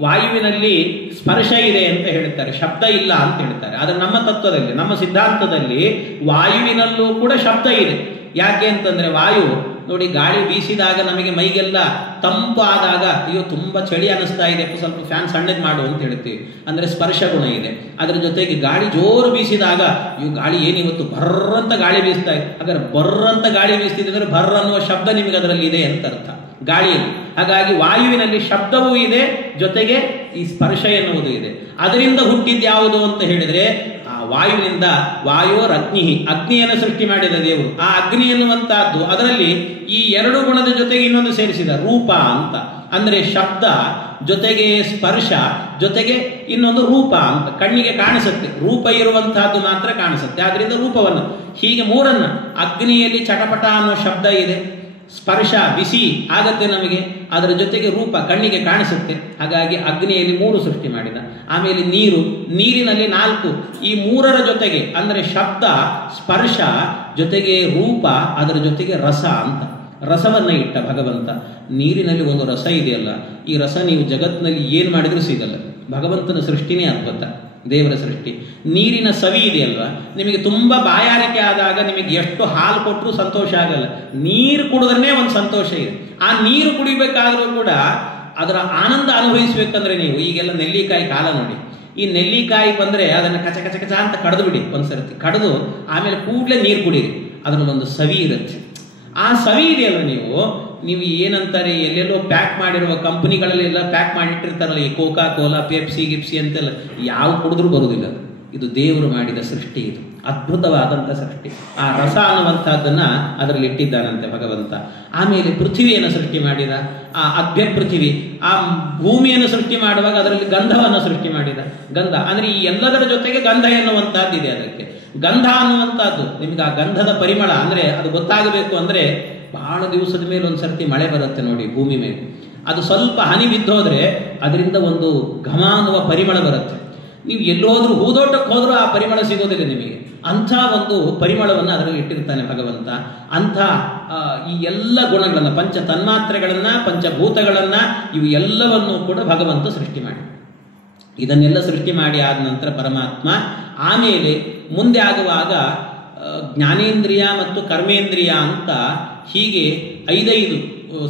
ವಾಯುವಿನಲ್ಲಿ ಸ್ಪರ್ಶ ಇದೆ ಅಂತ ಹೇಳ್ತಾರೆ, ಶಬ್ದ ಇಲ್ಲ ಅಂತ ಹೇಳ್ತಾರೆ. ಆದರೆ ನಮ್ಮ ತತ್ವದಲ್ಲಿ, ನಮ್ಮ ಸಿದ್ಧಾಂತದಲ್ಲಿ ವಾಯುವಿನಲ್ಲೂ ಕೂಡ ಶಬ್ದ ಇದೆ. ಯಾಕೆ ಅಂತಂದರೆ ವಾಯು ನೋಡಿ, ಗಾಳಿ ಬೀಸಿದಾಗ ನಮಗೆ ಮೈಗೆಲ್ಲ ತಂಪಾದಾಗ ಅಯ್ಯೋ ತುಂಬ ಚಳಿ ಅನ್ನಿಸ್ತಾ ಇದೆ, ಸ್ವಲ್ಪ ಫ್ಯಾನ್ ಸಣ್ಣದು ಮಾಡು ಅಂತ ಹೇಳ್ತೀವಿ, ಅಂದರೆ ಸ್ಪರ್ಶ ಗುಣ ಇದೆ. ಅದರ ಜೊತೆಗೆ ಗಾಳಿ ಜೋರು ಬೀಸಿದಾಗ ಇವು ಗಾಳಿ ಏನಿವತ್ತು ಬರ್ರಂತ ಗಾಳಿ ಬೀಸ್ತಾ ಇದೆ, ಹಾಗಾದ್ರೆ ಬರ್ರಂತ ಗಾಳಿ ಬೀಸ್ತಿದೆ ಅಂದರೆ ಬರ್ರ ಅನ್ನುವ ಶಬ್ದ ನಿಮಗೆ ಅದರಲ್ಲಿ ಇದೆ ಅಂತ ಅರ್ಥ ಗಾಳಿಯಲ್ಲಿ. ಹಾಗಾಗಿ ವಾಯುವಿನಲ್ಲಿ ಶಬ್ದವೂ ಇದೆ, ಜೊತೆಗೆ ಈ ಸ್ಪರ್ಶ ಎನ್ನುವುದು ಇದೆ. ಅದರಿಂದ ಹುಟ್ಟಿದ್ದು ಯಾವುದು ಅಂತ ಹೇಳಿದರೆ ಆ ವಾಯುವಿನಿಂದ ವಾಯೋರ್ ಅಗ್ನಿ, ಅಗ್ನಿಯನ್ನು ಸೃಷ್ಟಿ ಮಾಡಿದ ದೇವರು. ಆ ಅಗ್ನಿ ಎನ್ನುವಂತಹದ್ದು ಅದರಲ್ಲಿ ಈ 2 ಗುಣದ ಜೊತೆಗೆ ಇನ್ನೊಂದು ಸೇರಿಸಿದ ರೂಪ ಅಂತ. ಅಂದರೆ ಶಬ್ದ ಜೊತೆಗೆ ಸ್ಪರ್ಶ ಜೊತೆಗೆ ಇನ್ನೊಂದು ರೂಪ ಅಂತ. ಕಣ್ಣಿಗೆ ಕಾಣಿಸುತ್ತೆ, ರೂಪ ಇರುವಂತಹದ್ದು ಮಾತ್ರ ಕಾಣಿಸುತ್ತೆ, ಆದ್ರಿಂದ ರೂಪವನ್ನು. ಹೀಗೆ 3 ಅಗ್ನಿಯಲ್ಲಿ ಚಟಪಟ ಅನ್ನೋ ಶಬ್ದ ಇದೆ, ಸ್ಪರ್ಶ ಬಿಸಿ ಆಗತ್ತೆ ನಮಗೆ, ಅದರ ಜೊತೆಗೆ ರೂಪ ಕಣ್ಣಿಗೆ ಕಾಣಿಸುತ್ತೆ. ಹಾಗಾಗಿ ಅಗ್ನಿಯಲ್ಲಿ 3 ಸೃಷ್ಟಿ ಮಾಡಿದ. ಆಮೇಲೆ ನೀರಿನಲ್ಲಿ 4. ಈ 3ರ ಜೊತೆಗೆ ಅಂದರೆ ಶಬ್ದ, ಸ್ಪರ್ಶ ಜೊತೆಗೆ ರೂಪ, ಅದರ ಜೊತೆಗೆ ರಸ ಅಂತ. ರಸವನ್ನು ಇಟ್ಟ ಭಗವಂತ. ನೀರಿನಲ್ಲಿ ಒಂದು ರಸ ಇದೆಯಲ್ಲ, ಈ ರಸ ನೀವು ಜಗತ್ತಿನಲ್ಲಿ ಏನು ಮಾಡಿದರೂ ಸಿಗಲ್ಲ. ಭಗವಂತನ ಸೃಷ್ಟಿನೇ ಅದ್ಭುತ, ದೇವರ ಸೃಷ್ಟಿ. ನೀರಿನ ಸವಿ ಇದೆಯಲ್ವ, ನಿಮಗೆ ತುಂಬ ಬಾಯಾರಿಕೆ ಆದಾಗ ನಿಮಗೆ ಎಷ್ಟು ಹಾಲು ಕೊಟ್ಟರೂ ಸಂತೋಷ ಆಗಲ್ಲ. ನೀರು ಕುಡಿದ್ರೆ ಒಂದು ಸಂತೋಷ ಇದೆ. ಆ ನೀರು ಕುಡಿಬೇಕಾದ್ರೂ ಕೂಡ ಅದರ ಆನಂದ ಅನುಭವಿಸ್ಬೇಕಂದ್ರೆ ನೀವು ಈಗೆಲ್ಲ ನೆಲ್ಲಿಕಾಯಿ ಕಾಲ ನೋಡಿ, ಈ ನೆಲ್ಲಿಕಾಯಿ ಬಂದರೆ ಅದನ್ನು ಕಚ ಕಚ ಕಚ ಅಂತ ಕಡ್ದು ಬಿಡಿ, ಒಂದ್ಸರ್ತಿ ಕಡ್ದು ಆಮೇಲೆ ಕೂಡಲೇ ನೀರು ಕುಡೀರಿ, ಅದರಲ್ಲಿ ಒಂದು ಸವಿ ಇರುತ್ತೆ. ಆ ಸವಿ ಇದೆಯಲ್ವ, ನೀವು ಏನಂತಾರೆ ಎಲ್ಲೆಲ್ಲೋ ಪ್ಯಾಕ್ ಮಾಡಿರುವ ಕಂಪನಿಗಳಲ್ಲೆಲ್ಲ ಪ್ಯಾಕ್ ಮಾಡಿಟ್ಟಿರ್ತಾರಲ್ಲ, ಈ ಕೋಕಾ ಕೋಲಾ ಪೆಪ್ಸಿ ಗಿಪ್ಸಿ ಅಂತೆಲ್ಲ, ಯಾವ ಕುಡಿದ್ರೂ ಬರುವುದಿಲ್ಲ. ಇದು ದೇವರು ಮಾಡಿದ ಸೃಷ್ಟಿ, ಇದು ಅದ್ಭುತವಾದಂಥ ಸೃಷ್ಟಿ. ಆ ರಸ ಅನ್ನುವಂಥದ್ದನ್ನು ಅದರಲ್ಲಿ ಇಟ್ಟಿದ್ದಾನಂತೆ ಭಗವಂತ. ಆಮೇಲೆ ಪೃಥ್ವಿಯನ್ನು ಸೃಷ್ಟಿ ಮಾಡಿದ, ಆ ಅಭ್ಯ ಪೃಥ್ವಿ, ಆ ಭೂಮಿಯನ್ನು ಸೃಷ್ಟಿ ಮಾಡುವಾಗ ಅದರಲ್ಲಿ ಗಂಧವನ್ನು ಸೃಷ್ಟಿ ಮಾಡಿದ. ಗಂಧ ಅಂದರೆ ಈ ಎಲ್ಲದರ ಜೊತೆಗೆ ಗಂಧ ಎನ್ನುವಂಥದ್ದಿದೆ. ಅದಕ್ಕೆ ಗಂಧ ಅನ್ನುವಂಥದ್ದು, ನಿಮ್ಗೆ ಆ ಗಂಧದ ಪರಿಮಳ ಅಂದರೆ ಅದು ಗೊತ್ತಾಗಬೇಕು ಅಂದರೆ ಬಹಳ ದಿವಸದ ಮೇಲೆ ಒಂದು ಸರ್ತಿ ಮಳೆ ಬರುತ್ತೆ ನೋಡಿ ಭೂಮಿ ಮೇಲೆ, ಅದು ಸ್ವಲ್ಪ ಹನಿ ಬಿದ್ದೋದ್ರೆ ಅದರಿಂದ ಒಂದು ಘಮ ಅನ್ನುವ ಪರಿಮಳ ಬರುತ್ತೆ. ನೀವು ಎಲ್ಲೋದ್ರೂ ಹೂದೋಟಕ್ಕೆ ಹೋದ್ರೂ ಆ ಪರಿಮಳ ಸಿಗೋದಿಲ್ಲ ನಿಮಗೆ. ಅಂಥ ಒಂದು ಪರಿಮಳವನ್ನು ಅದರಲ್ಲಿ ಇಟ್ಟಿರ್ತಾನೆ ಭಗವಂತ. ಅಂಥ ಈ ಎಲ್ಲ ಗುಣಗಳನ್ನು, ಪಂಚ ತನ್ಮಾತ್ರೆಗಳನ್ನು, ಪಂಚಭೂತಗಳನ್ನು, ಇವು ಎಲ್ಲವನ್ನೂ ಕೂಡ ಭಗವಂತ ಸೃಷ್ಟಿ ಮಾಡಿ, ಇದನ್ನೆಲ್ಲ ಸೃಷ್ಟಿ ಮಾಡಿ ಆದ ನಂತರ ಪರಮಾತ್ಮ ಆಮೇಲೆ ಮುಂದೆ ಆಗುವಾಗ ಜ್ಞಾನೇಂದ್ರಿಯ ಮತ್ತು ಕರ್ಮೇಂದ್ರಿಯ ಅಂತ ಹೀಗೆ 5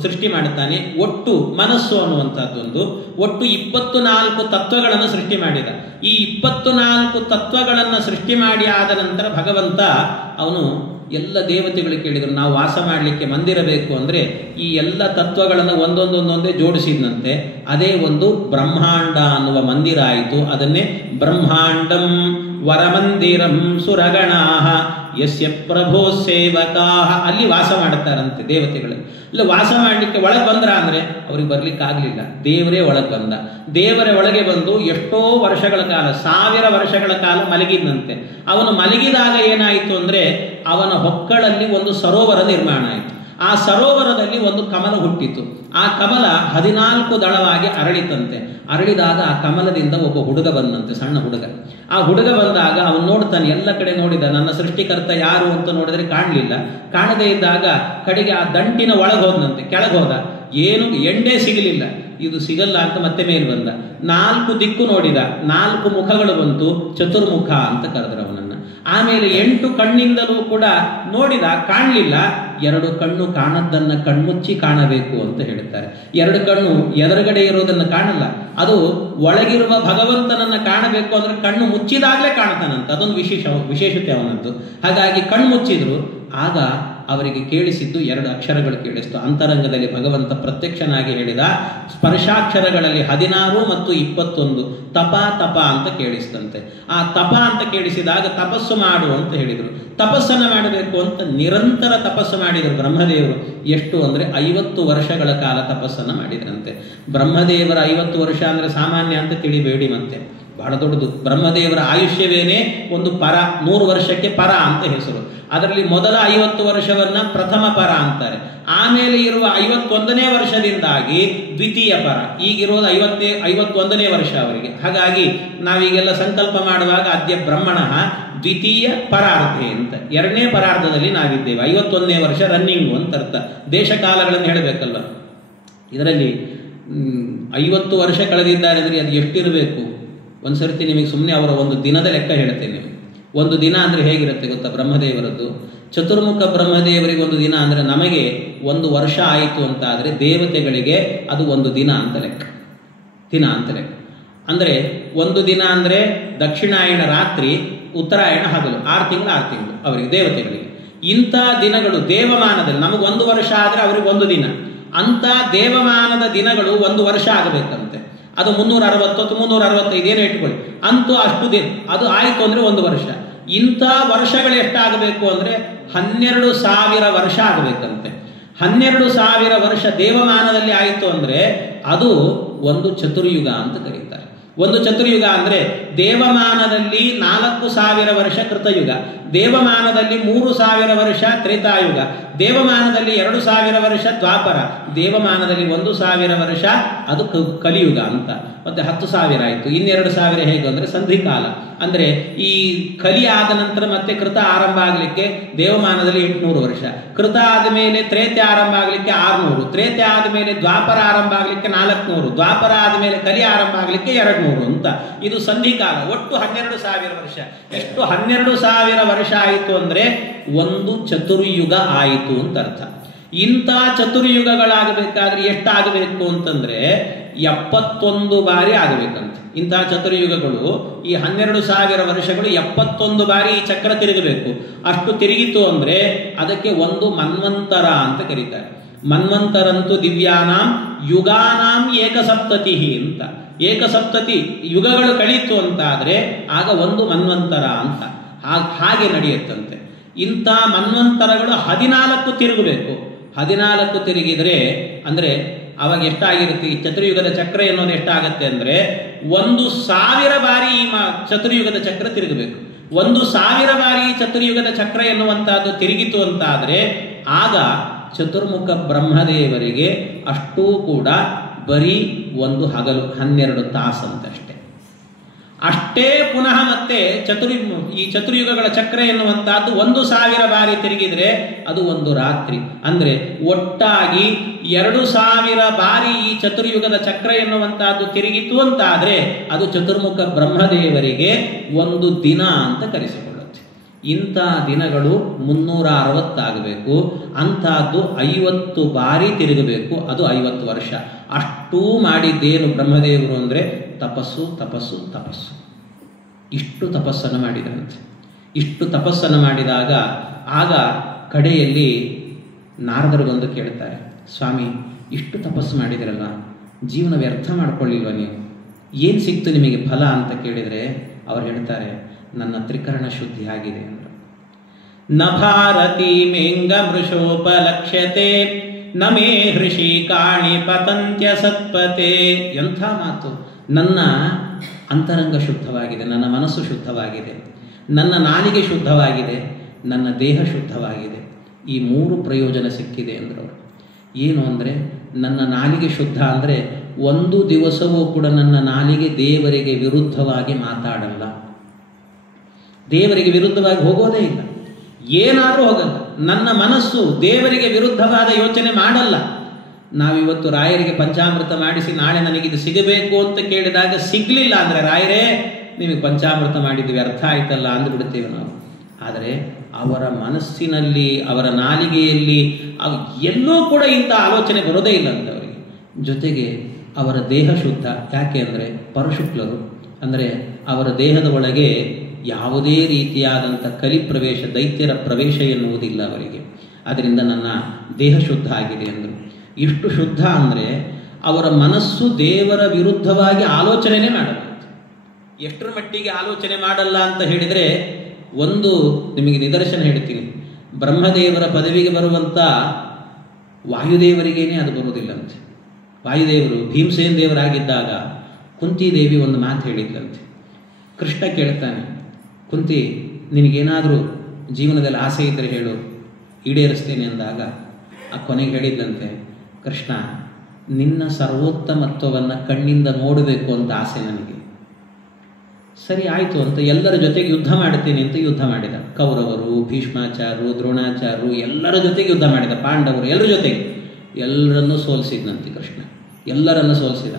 ಸೃಷ್ಟಿ ಮಾಡುತ್ತಾನೆ. ಒಟ್ಟು ಮನಸ್ಸು ಅನ್ನುವಂಥದ್ದೊಂದು, ಒಟ್ಟು 24 ತತ್ವಗಳನ್ನು ಸೃಷ್ಟಿ ಮಾಡಿದ. ಈ 24 ತತ್ವಗಳನ್ನು ಸೃಷ್ಟಿ ಮಾಡಿ ಆದ ನಂತರ ಭಗವಂತ ಅವನು ಎಲ್ಲ ದೇವತೆಗಳು ಕೇಳಿದರು, ನಾವು ವಾಸ ಮಾಡಲಿಕ್ಕೆ ಮಂದಿರ ಬೇಕು ಅಂದರೆ ಈ ಎಲ್ಲ ತತ್ವಗಳನ್ನು ಒಂದೊಂದೊಂದೊಂದೇ ಜೋಡಿಸಿದಂತೆ ಅದೇ ಒಂದು ಬ್ರಹ್ಮಾಂಡ ಅನ್ನುವ ಮಂದಿರ ಆಯಿತು. ಅದನ್ನೇ ಬ್ರಹ್ಮಾಂಡಂ ವರಮಂದಿರಂ ಸುರಗಣಾಹ ಯಸ್ಯ ಪ್ರಭೋ ಸೇವಕಾಹ, ಅಲ್ಲಿ ವಾಸ ಮಾಡುತ್ತಾರಂತೆ ದೇವತೆಗಳು. ಇಲ್ಲ ವಾಸ ಮಾಡಲಿಕ್ಕೆ ಒಳಗೆ ಬಂದ್ರ ಅಂದರೆ ಅವ್ರಿಗೆ ಬರ್ಲಿಕ್ಕೆ ಆಗಲಿಲ್ಲ, ದೇವರೇ ಒಳಗೆ ಬಂದ. ದೇವರ ಒಳಗೆ ಬಂದು ಎಷ್ಟೋ ವರ್ಷಗಳ ಕಾಲ, 1000 ವರ್ಷಗಳ ಕಾಲ ಮಲಗಿದಂತೆ. ಅವನು ಮಲಗಿದಾಗ ಏನಾಯಿತು ಅಂದರೆ ಅವನ ಹೊಕ್ಕಳಲ್ಲಿ ಒಂದು ಸರೋವರ ನಿರ್ಮಾಣ ಆಯಿತು. ಆ ಸರೋವರದಲ್ಲಿ ಒಂದು ಕಮಲ ಹುಟ್ಟಿತು. ಆ ಕಮಲ 14 ದಳವಾಗಿ ಅರಳಿತಂತೆ. ಅರಳಿದಾಗ ಆ ಕಮಲದಿಂದ ಒಬ್ಬ ಹುಡುಗ ಬಂದಂತೆ, ಸಣ್ಣ ಹುಡುಗ. ಆ ಹುಡುಗ ಬಂದಾಗ ಅವನು ನೋಡ್ತಾನೆ, ಎಲ್ಲ ಕಡೆ ನೋಡಿದ, ನನ್ನ ಸೃಷ್ಟಿಕರ್ತ ಯಾರು ಅಂತ ನೋಡಿದ್ರೆ ಕಾಣಲಿಲ್ಲ. ಕಾಣದೇ ಇದ್ದಾಗ ಕಡೆಗೆ ಆ ದಂಟಿನ ಒಳಗೆ ಹೋದಂತೆ, ಕೆಳಗೆ ಹೋದ, ಏನು ಎಂಡೇ ಸಿಗಲಿಲ್ಲ. ಇದು ಸಿಗಲ್ಲ ಅಂತ ಮತ್ತೆ ಮೇಲೆ ಬಂದ. 4 ದಿಕ್ಕು ನೋಡಿದ, 4 ಮುಖಗಳು ಬಂತು, ಚತುರ್ಮುಖ ಅಂತ ಕರೆದ್ರು ಅವನನ್ನು. ಆಮೇಲೆ 8 ಕಣ್ಣಿಂದಲೂ ಕೂಡ ನೋಡಿದ, ಕಾಣಲಿಲ್ಲ. 2 ಕಣ್ಣು ಕಾಣದ್ದನ್ನು ಕಣ್ಮುಚ್ಚಿ ಕಾಣಬೇಕು ಅಂತ ಹೇಳ್ತಾರೆ. 2 ಕಣ್ಣು ಎದುರುಗಡೆ ಇರೋದನ್ನು ಕಾಣಲ್ಲ, ಅದು ಒಳಗಿರುವ ಭಗವಂತನನ್ನು ಕಾಣಬೇಕು ಅಂದ್ರೆ ಕಣ್ಣು ಮುಚ್ಚಿದಾಗಲೇ ಕಾಣ್ತಾನಂತ. ಅದೊಂದು ವಿಶೇಷತೆ ಅವನದ್ದು. ಹಾಗಾಗಿ ಕಣ್ಣು ಮುಚ್ಚಿದ್ರು. ಆಗ ಅವರಿಗೆ ಕೇಳಿಸಿದ್ದು 2 ಅಕ್ಷರಗಳು ಕೇಳಿಸ್ತು. ಅಂತರಂಗದಲ್ಲಿ ಭಗವಂತ ಪ್ರತ್ಯಕ್ಷನಾಗಿ ಹೇಳಿದ ಸ್ಪರ್ಶಾಕ್ಷರಗಳಲ್ಲಿ 16 ಮತ್ತು 21 ತಪ ತಪ ಅಂತ ಕೇಳಿಸ್ತಂತೆ. ಆ ತಪ ಅಂತ ಕೇಳಿಸಿದಾಗ ತಪಸ್ಸು ಮಾಡು ಅಂತ ಹೇಳಿದರು. ತಪಸ್ಸನ್ನು ಮಾಡಬೇಕು ಅಂತ ನಿರಂತರ ತಪಸ್ಸು ಮಾಡಿದರು ಬ್ರಹ್ಮದೇವರು. ಎಷ್ಟು ಅಂದರೆ 50 ವರ್ಷಗಳ ಕಾಲ ತಪಸ್ಸನ್ನು ಮಾಡಿದ್ರಂತೆ. ಬ್ರಹ್ಮದೇವರ 50 ವರ್ಷ ಅಂದರೆ ಸಾಮಾನ್ಯ ಅಂತ ತಿಳಿಬೇಡಿ, ಮತ್ತೆ ಬಹಳ ದೊಡ್ಡದು. ಬ್ರಹ್ಮದೇವರ ಆಯುಷ್ಯವೇನೇ ಒಂದು ಪರ, 100 ವರ್ಷಕ್ಕೆ ಪರ ಅಂತ ಹೆಸರು. ಅದರಲ್ಲಿ ಮೊದಲ 50 ವರ್ಷವನ್ನ ಪ್ರಥಮ ಪರ ಅಂತಾರೆ. ಆಮೇಲೆ ಇರುವ 51ನೇ ವರ್ಷದಿಂದಾಗಿ ದ್ವಿತೀಯ ಪರ. ಈಗಿರೋದು 51ನೇ ವರ್ಷ ಅವರಿಗೆ. ಹಾಗಾಗಿ ನಾವೀಗೆಲ್ಲ ಸಂಕಲ್ಪ ಮಾಡುವಾಗ ಅದ್ಯ ಬ್ರಹ್ಮಣ ದ್ವಿತೀಯ ಪರಾರ್ಧೆ ಅಂತ, 2ನೇ ಪರಾರ್ಧದಲ್ಲಿ ನಾವಿದ್ದೇವೆ. 51ನೇ ವರ್ಷ ರನ್ನಿಂಗು ಅಂತ ಅರ್ಥ. ದೇಶಕಾಲಗಳನ್ನು ಹೇಳಬೇಕಲ್ವ. ಇದರಲ್ಲಿ 50 ವರ್ಷ ಕಳೆದಿದ್ದಾರೆ ಅಂದರೆ ಅದು ಎಷ್ಟಿರಬೇಕು? ಒಂದು ಸರ್ತಿ ನಿಮಗೆ ಸುಮ್ಮನೆ ಅವರ ಒಂದು ದಿನದ ಲೆಕ್ಕ ಹೇಳ್ತೇನೆ. ಒಂದು ದಿನ ಅಂದರೆ ಹೇಗಿರುತ್ತೆ ಗೊತ್ತಾ? ಬ್ರಹ್ಮದೇವರದ್ದು ಚತುರ್ಮುಖ ಬ್ರಹ್ಮದೇವರಿಗೆ ಒಂದು ದಿನ ಅಂದರೆ ನಮಗೆ 1 ವರ್ಷ ಆಯಿತು ಅಂತ ಆದರೆ ದೇವತೆಗಳಿಗೆ ಅದು 1 ದಿನ ಅಂತ ಲೆಕ್ಕ. ದಿನ ಅಂತ ಲೆಕ್ಕ ಅಂದರೆ 1 ದಿನ ಅಂದರೆ ದಕ್ಷಿಣಾಯಣ ರಾತ್ರಿ, ಉತ್ತರಾಯಣ ಹಗಲು, 6 ತಿಂಗಳು 6 ತಿಂಗಳು ಅವರಿಗೆ ದೇವತೆಗಳಿಗೆ. ಇಂಥ ದಿನಗಳು ದೇವಮಾನದಲ್ಲಿ ನಮಗೆ 1 ವರ್ಷ ಆದರೆ ಅವರಿಗೆ 1 ದಿನ. ಅಂಥ ದೇವಮಾನದ ದಿನಗಳು 1 ವರ್ಷ ಆಗಬೇಕಂತೆ. ಅದು 360 365 ಏನೋ ಇಟ್ಕೊಳ್ಳಿ, ಅಂತೂ ಅಷ್ಟು ದಿನ ಅದು ಆಯಿತು ಅಂದರೆ 1 ವರ್ಷ. ಇಂಥ ವರ್ಷಗಳು ಎಷ್ಟಾಗಬೇಕು ಅಂದರೆ 12,000 ವರ್ಷ ಆಗಬೇಕಂತೆ. 12,000 ವರ್ಷ ದೇವಮಾನದಲ್ಲಿ ಆಯಿತು ಅಂದರೆ ಅದು ಒಂದು ಚತುರ್ಯುಗ ಅಂತ ಕರೀತಾರೆ. ಒಂದು ಚತುರ್ಯುಗ ಅಂದರೆ ದೇವಮಾನದಲ್ಲಿ 4000 ವರ್ಷ ಕೃತಯುಗ, ದೇವಮಾನದಲ್ಲಿ 3000 ವರ್ಷ ತ್ರೇತಾಯುಗ, ದೇವಮಾನದಲ್ಲಿ 2000 ವರ್ಷ ದ್ವಾಪರ, ದೇವಮಾನದಲ್ಲಿ 1000 ವರ್ಷ ಅದು ಕಲಿಯುಗ ಅಂತ. ಮತ್ತೆ 10,000 ಆಯಿತು. 2,000 ಹೇಗೆ ಅಂದರೆ ಸಂಧಿಕಾಲ. ಅಂದರೆ ಈ ಕಲಿ ಆದ ನಂತರ ಮತ್ತೆ ಕೃತ ಆರಂಭ ಆಗಲಿಕ್ಕೆ ದೇವಮಾನದಲ್ಲಿ 800 ವರ್ಷ, ಕೃತ ಆದಮೇಲೆ ತ್ರೇತೆ ಆರಂಭ ಆಗಲಿಕ್ಕೆ 600, ತ್ರೇತೆ ಆದಮೇಲೆ ದ್ವಾಪರ ಆರಂಭ ಆಗಲಿಕ್ಕೆ 400, ದ್ವಾಪರ ಆದಮೇಲೆ ಕಲಿ ಆರಂಭ ಆಗಲಿಕ್ಕೆ 200 ಅಂತ. ಇದು ಸಂಧಿಕಾಲ. ಒಟ್ಟು 12,000 ವರ್ಷ. ಎಷ್ಟು 12,000 ವರ್ಷ ಆಯಿತು ಅಂದರೆ ಒಂದು ಚತುರ್ಯುಗ ಆಯಿತು ಅಂತ ಅರ್ಥ. ಇಂಥ ಚತುರ್ಯುಗಗಳಾಗಬೇಕಾದ್ರೆ ಎಷ್ಟಾಗಬೇಕು ಅಂತಂದ್ರೆ 71 ಬಾರಿ ಆಗಬೇಕಂತ. ಇಂಥ ಚತುರ್ಯುಗಗಳು ಈ 12,000 ವರ್ಷಗಳು 71 ಬಾರಿ ಈ ಚಕ್ರ ತಿರುಗಬೇಕು. ಅಷ್ಟು ತಿರುಗಿತು ಅಂದ್ರೆ ಅದಕ್ಕೆ ಒಂದು ಮನ್ವಂತರ ಅಂತ ಕರೀತಾರೆ. ಮನ್ವಂತರಂತೂ ದಿವ್ಯಾನಾಂ ಯುಗಾನಾಂ ಏಕಸಪ್ತತಿ ಅಂತ. ಏಕಸಪ್ತತಿ ಯುಗಗಳು ಕಳೀತು ಅಂತಾದರೆ ಆಗ ಒಂದು ಮನ್ವಂತರ ಅಂತ. ಹಾಗೆ ನಡೆಯುತ್ತಂತೆ. ಇಂಥ ಮನ್ವಂತರಗಳು 14 ತಿರುಗಬೇಕು. 14 ತಿರುಗಿದರೆ ಅಂದರೆ ಅವಾಗ ಎಷ್ಟಾಗಿರುತ್ತೆ ಈ ಚತುರ್ಯುಗದ ಚಕ್ರ ಎನ್ನುವುದು ಎಷ್ಟಾಗತ್ತೆ ಅಂದರೆ 1,000 ಬಾರಿ ಈ ಚತುರ್ಯುಗದ ಚಕ್ರ ತಿರುಗಬೇಕು. 1,000 ಬಾರಿ ಈ ಚತುರ್ಯುಗದ ಚಕ್ರ ಎನ್ನುವಂತಹದ್ದು ತಿರುಗಿತು ಅಂತಾದರೆ ಆಗ ಚತುರ್ಮುಖ ಬ್ರಹ್ಮದೇವರಿಗೆ ಅಷ್ಟೂ ಕೂಡ ಬರೀ ಒಂದು ಹಗಲು 12 ತಾಸಂತಷ್ಟೇ. ಅಷ್ಟೇ ಪುನಃ ಮತ್ತೆ ಈ ಚತುರ್ಯುಗಗಳ ಚಕ್ರ ಎನ್ನುವಂತಹದ್ದು 1,000 ಬಾರಿ ತಿರುಗಿದ್ರೆ ಅದು ಒಂದು ರಾತ್ರಿ. ಅಂದರೆ ಒಟ್ಟಾಗಿ 2,000 ಬಾರಿ ಈ ಚತುರ್ಯುಗದ ಚಕ್ರ ಎನ್ನುವಂತಹದ್ದು ತಿರುಗಿತು ಅಂತಾದರೆ ಅದು ಚತುರ್ಮುಖ ಬ್ರಹ್ಮದೇವರಿಗೆ ಒಂದು ದಿನ ಅಂತ ಕರೆಸಿಕೊಳ್ಳುತ್ತೆ. ಇಂಥ ದಿನಗಳು 360 ಆಗಬೇಕು. ಅಂಥದ್ದು 50 ಬಾರಿ ತಿರುಗಬೇಕು. ಅದು 50 ವರ್ಷ. ಅಷ್ಟೂ ಮಾಡಿದ್ದೇನು ಬ್ರಹ್ಮದೇವರು ಅಂದರೆ ತಪಸ್ಸು ತಪಸ್ಸು ತಪಸ್ಸು. ಇಷ್ಟು ತಪಸ್ಸನ್ನು ಮಾಡಿದಂತೆ. ಇಷ್ಟು ತಪಸ್ಸನ್ನು ಮಾಡಿದಾಗ ಆಗ ಕಡೆಯಲ್ಲಿ ನಾರದರು ಬಂದು ಕೇಳ್ತಾರೆ, ಸ್ವಾಮಿ ಇಷ್ಟು ತಪಸ್ಸು ಮಾಡಿದಿರಲ್ಲ, ಜೀವನ ವ್ಯರ್ಥ ಮಾಡ್ಕೊಳ್ಳಿಲ್ವ ನೀವು? ಏನು ಸಿಕ್ತು ನಿಮಗೆ ಫಲ ಅಂತ ಕೇಳಿದರೆ ಅವ್ರು ಹೇಳ್ತಾರೆ, ನನ್ನ ತ್ರಿಕರಣ ಶುದ್ಧಿ ಆಗಿದೆ ಅಂದರು. ನ ಭಾರತಿ ಮೇಂಗ ಮೃಷೋಪಲಕ್ಷ್ಯತೆ ನ ಮೇ ಹೃಷಿ ಕಾಣಿ ಪತಂತ್ಯ ಸತ್ಪತೆ. ಎಂಥ ಮಾತು! ನನ್ನ ಅಂತರಂಗ ಶುದ್ಧವಾಗಿದೆ, ನನ್ನ ಮನಸ್ಸು ಶುದ್ಧವಾಗಿದೆ, ನನ್ನ ನಾಲಿಗೆ ಶುದ್ಧವಾಗಿದೆ, ನನ್ನ ದೇಹ ಶುದ್ಧವಾಗಿದೆ. ಈ 3 ಪ್ರಯೋಜನ ಸಿಕ್ಕಿದೆ ಅಂದರು ಅವರು. ಏನು ಅಂದರೆ ನನ್ನ ನಾಲಿಗೆ ಶುದ್ಧ ಅಂದರೆ ಒಂದು ದಿವಸವೂ ಕೂಡ ನನ್ನ ನಾಲಿಗೆ ದೇವರಿಗೆ ವಿರುದ್ಧವಾಗಿ ಮಾತಾಡಲ್ಲ, ದೇವರಿಗೆ ವಿರುದ್ಧವಾಗಿ ಹೋಗೋದೇ ಇಲ್ಲ, ಏನಾದರೂ ಹೋಗಲ್ಲ. ನನ್ನ ಮನಸ್ಸು ದೇವರಿಗೆ ವಿರುದ್ಧವಾದ ಯೋಚನೆ ಮಾಡಲ್ಲ. ನಾವಿವತ್ತು ರಾಯರಿಗೆ ಪಂಚಾಮೃತ ಮಾಡಿಸಿ ನಾಳೆ ನನಗಿದು ಸಿಗಬೇಕು ಅಂತ ಕೇಳಿದಾಗ ಸಿಗಲಿಲ್ಲ ಅಂದರೆ ರಾಯರೇ ನಿಮಗೆ ಪಂಚಾಮೃತ ಮಾಡಿದ್ದು ವ್ಯರ್ಥ ಆಯ್ತಲ್ಲ ಅಂದುಬಿಡ್ತೇವೆ ನಾವು. ಆದರೆ ಅವರ ಮನಸ್ಸಿನಲ್ಲಿ ಅವರ ನಾಲಿಗೆಯಲ್ಲಿ ಎಲ್ಲೂ ಕೂಡ ಇಂಥ ಆಲೋಚನೆ ಬರೋದೇ ಇಲ್ಲ ಅಂತ ಅವರಿಗೆ. ಜೊತೆಗೆ ಅವರ ದೇಹ ಶುದ್ಧ. ಯಾಕೆ ಅಂದರೆ ಪರಶುಕ್ಲರು, ಅಂದರೆ ಅವರ ದೇಹದ ಒಳಗೆ ಯಾವುದೇ ರೀತಿಯಾದಂಥ ಕಲಿ ಪ್ರವೇಶ, ದೈತ್ಯರ ಪ್ರವೇಶ ಎನ್ನುವುದಿಲ್ಲ ಅವರಿಗೆ. ಅದರಿಂದ ನನ್ನ ದೇಹ ಶುದ್ಧ ಆಗಿದೆ ಎಂದರು. ಎಷ್ಟು ಶುದ್ಧ ಅಂದರೆ ಅವರ ಮನಸ್ಸು ದೇವರ ವಿರುದ್ಧವಾಗಿ ಆಲೋಚನೆನೇ ಮಾಡಲ್ಲ. ಎಷ್ಟರ ಮಟ್ಟಿಗೆ ಆಲೋಚನೆ ಮಾಡಲ್ಲ ಅಂತ ಹೇಳಿದರೆ ಒಂದು ನಿಮಗೆ ನಿದರ್ಶನ ಹೇಳ್ತೀನಿ. ಬ್ರಹ್ಮದೇವರ ಪದವಿಗೆ ಬರುವಂಥ ವಾಯುದೇವರಿಗೇನೆ ಅದು ಬರುವುದಿಲ್ಲಂತೆ. ವಾಯುದೇವರು ಭೀಮಸೇನ ದೇವರಾಗಿದ್ದಾಗ ಕುಂತಿದೇವಿ ಒಂದು ಮಾತು ಹೇಳಿದ್ಲಂತೆ. ಕೃಷ್ಣ ಕೇಳ್ತಾನೆ, ಕುಂತಿ ನಿನಗೇನಾದರೂ ಜೀವನದಲ್ಲಿ ಆಸೆ ಇದ್ದರೆ ಹೇಳು, ಈಡೇರಿಸ್ತೇನೆ ಅಂದಾಗ ಆ ಕೊನೆಗೆ ಹೇಳಿದ್ಲಂತೆ, ಕೃಷ್ಣ ನಿನ್ನ ಸರ್ವೋತ್ತಮತ್ವವನ್ನು ಕಣ್ಣಿಂದ ನೋಡಬೇಕು ಅಂತ ಆಸೆ ನನಗೆ. ಸರಿ ಆಯಿತು ಅಂತ ಎಲ್ಲರ ಜೊತೆಗೆ ಯುದ್ಧ ಮಾಡ್ತೇನೆ ಅಂತ ಯುದ್ಧ ಮಾಡಿದ. ಕೌರವರು, ಭೀಷ್ಮಾಚಾರ್ಯರು, ದ್ರೋಣಾಚಾರ್ಯರು ಎಲ್ಲರ ಜೊತೆಗೆ ಯುದ್ಧ ಮಾಡಿದ. ಪಾಂಡವರು ಎಲ್ಲರ ಜೊತೆಗೆ ಎಲ್ಲರನ್ನೂ ಸೋಲಿಸಿದ್ನಂತೆ ಕೃಷ್ಣ. ಎಲ್ಲರನ್ನು ಸೋಲಿಸಿದ.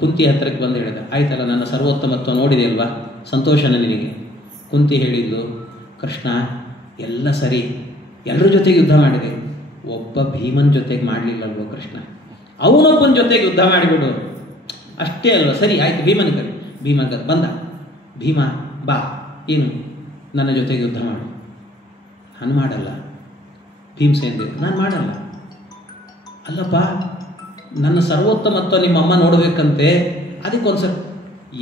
ಕುಂತಿ ಹತ್ತಿರಕ್ಕೆ ಬಂದು ಹೇಳಿದ, ಆಯ್ತಲ್ಲ ನನ್ನ ಸರ್ವೋತ್ತಮತ್ವ ನೋಡಿದೆ ಅಲ್ವಾ, ಸಂತೋಷನ ನಿನಗೆ? ಕುಂತಿ ಹೇಳಿದ್ದು, ಕೃಷ್ಣ ಎಲ್ಲ ಸರಿ, ಎಲ್ಲರ ಜೊತೆಗೆ ಯುದ್ಧ ಮಾಡಿದೆ, ಒಬ್ಬ ಭೀಮನ್ ಜೊತೆಗೆ ಮಾಡಲಿಲ್ಲಲ್ವ ಕೃಷ್ಣ, ಅವನೊಬ್ಬನ ಜೊತೆಗೆ ಯುದ್ಧ ಮಾಡಿಬಿಡು ಅಷ್ಟೇ ಅಲ್ವ? ಸರಿ ಆಯ್ತು, ಭೀಮನ ಕರೆ. ಭೀಮ ಬಂದ. ಭೀಮ ಬಾ, ಏನು ನನ್ನ ಜೊತೆಗೆ ಯುದ್ಧ ಮಾಡು. ನಾನು ಮಾಡಲ್ಲ. ಭೀಮಸೇನ ದೇವರು, ನಾನು ಮಾಡಲ್ಲ. ಅಲ್ಲಪ್ಪ, ನನ್ನ ಸರ್ವೋತ್ತಮತ್ವ ನಿಮ್ಮಮ್ಮ ನೋಡಬೇಕಂತೆ, ಅದಕ್ಕೊಂದ್ಸಲ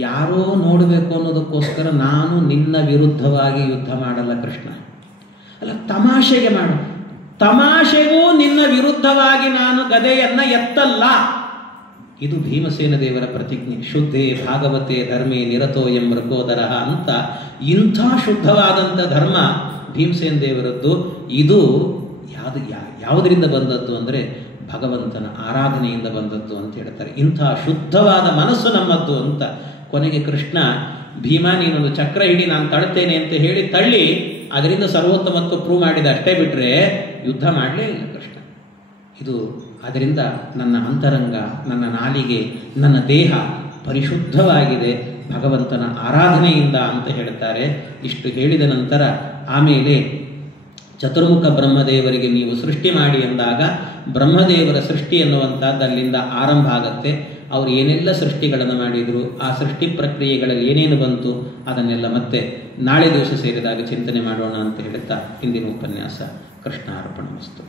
ಯಾರೋ ನೋಡಬೇಕು ಅನ್ನೋದಕ್ಕೋಸ್ಕರ ನಾನು ನಿನ್ನ ವಿರುದ್ಧವಾಗಿ ಯುದ್ಧ ಮಾಡಲ್ಲ ಕೃಷ್ಣ. ಅಲ್ಲ, ತಮಾಷೆಗೆ ಮಾಡು. ತಮಾಷೆಗೂ ನಿನ್ನ ವಿರುದ್ಧವಾಗಿ ನಾನು ಗದೆಯನ್ನು ಎತ್ತಲ್ಲ. ಇದು ಭೀಮಸೇನ ದೇವರ ಪ್ರತಿಜ್ಞೆ. ಶುದ್ಧೇ ಭಾಗವತೆ ಧರ್ಮೇ ನಿರತೋ ಎಂ ಮೃಗೋದರ ಅಂತ ಇಂಥ ಶುದ್ಧವಾದಂಥ ಧರ್ಮ ಭೀಮಸೇನ ದೇವರದ್ದು. ಇದು ಯಾವುದರಿಂದ ಬಂದದ್ದು ಅಂದರೆ ಭಗವಂತನ ಆರಾಧನೆಯಿಂದ ಬಂದದ್ದು ಅಂತ ಹೇಳ್ತಾರೆ. ಇಂಥ ಶುದ್ಧವಾದ ಮನಸ್ಸು ನಮ್ಮದ್ದು ಅಂತ. ಕೊನೆಗೆ ಕೃಷ್ಣ, ಭೀಮ ನೀನೊಂದು ಚಕ್ರ ಹಿಡಿ, ನಾನು ತಳ್ತೇನೆ ಅಂತ ಹೇಳಿ ತಳ್ಳಿ ಅದರಿಂದ ಸರ್ವೋತ್ತಮತ್ವ ಪ್ರೂವ್ ಮಾಡಿದ. ಅಷ್ಟೇ ಬಿಟ್ಟರೆ ಯುದ್ಧ ಮಾಡಲೇ ಇಲ್ಲ ಕೃಷ್ಣ. ಇದು ಅದರಿಂದ ನನ್ನ ಅಂತರಂಗ, ನನ್ನ ನಾಲಿಗೆ, ನನ್ನ ದೇಹ ಪರಿಶುದ್ಧವಾಗಿದೆ ಭಗವಂತನ ಆರಾಧನೆಯಿಂದ ಅಂತ ಹೇಳ್ತಾರೆ. ಇಷ್ಟು ಹೇಳಿದ ನಂತರ ಆಮೇಲೆ ಚತುರ್ಮುಖ ಬ್ರಹ್ಮದೇವರಿಗೆ ನೀವು ಸೃಷ್ಟಿ ಮಾಡಿ ಎಂದಾಗ ಬ್ರಹ್ಮದೇವರ ಸೃಷ್ಟಿ ಎನ್ನುವಂಥದ್ದು ಅಲ್ಲಿಂದ ಆರಂಭ ಆಗತ್ತೆ. ಅವರು ಏನೆಲ್ಲ ಸೃಷ್ಟಿಗಳನ್ನು ಮಾಡಿದರು, ಆ ಸೃಷ್ಟಿ ಪ್ರಕ್ರಿಯೆಗಳಲ್ಲಿ ಏನೇನು ಬಂತು, ಅದನ್ನೆಲ್ಲ ಮತ್ತೆ ನಾಳೆ ದಿವಸ ಸೇರಿದಾಗ ಚಿಂತನೆ ಮಾಡೋಣ ಅಂತ ಹೇಳುತ್ತಾ ಇಂದಿನ ಉಪನ್ಯಾಸ ಕೃಷ್ಣಾರ್ಪಣಮಸ್ತು.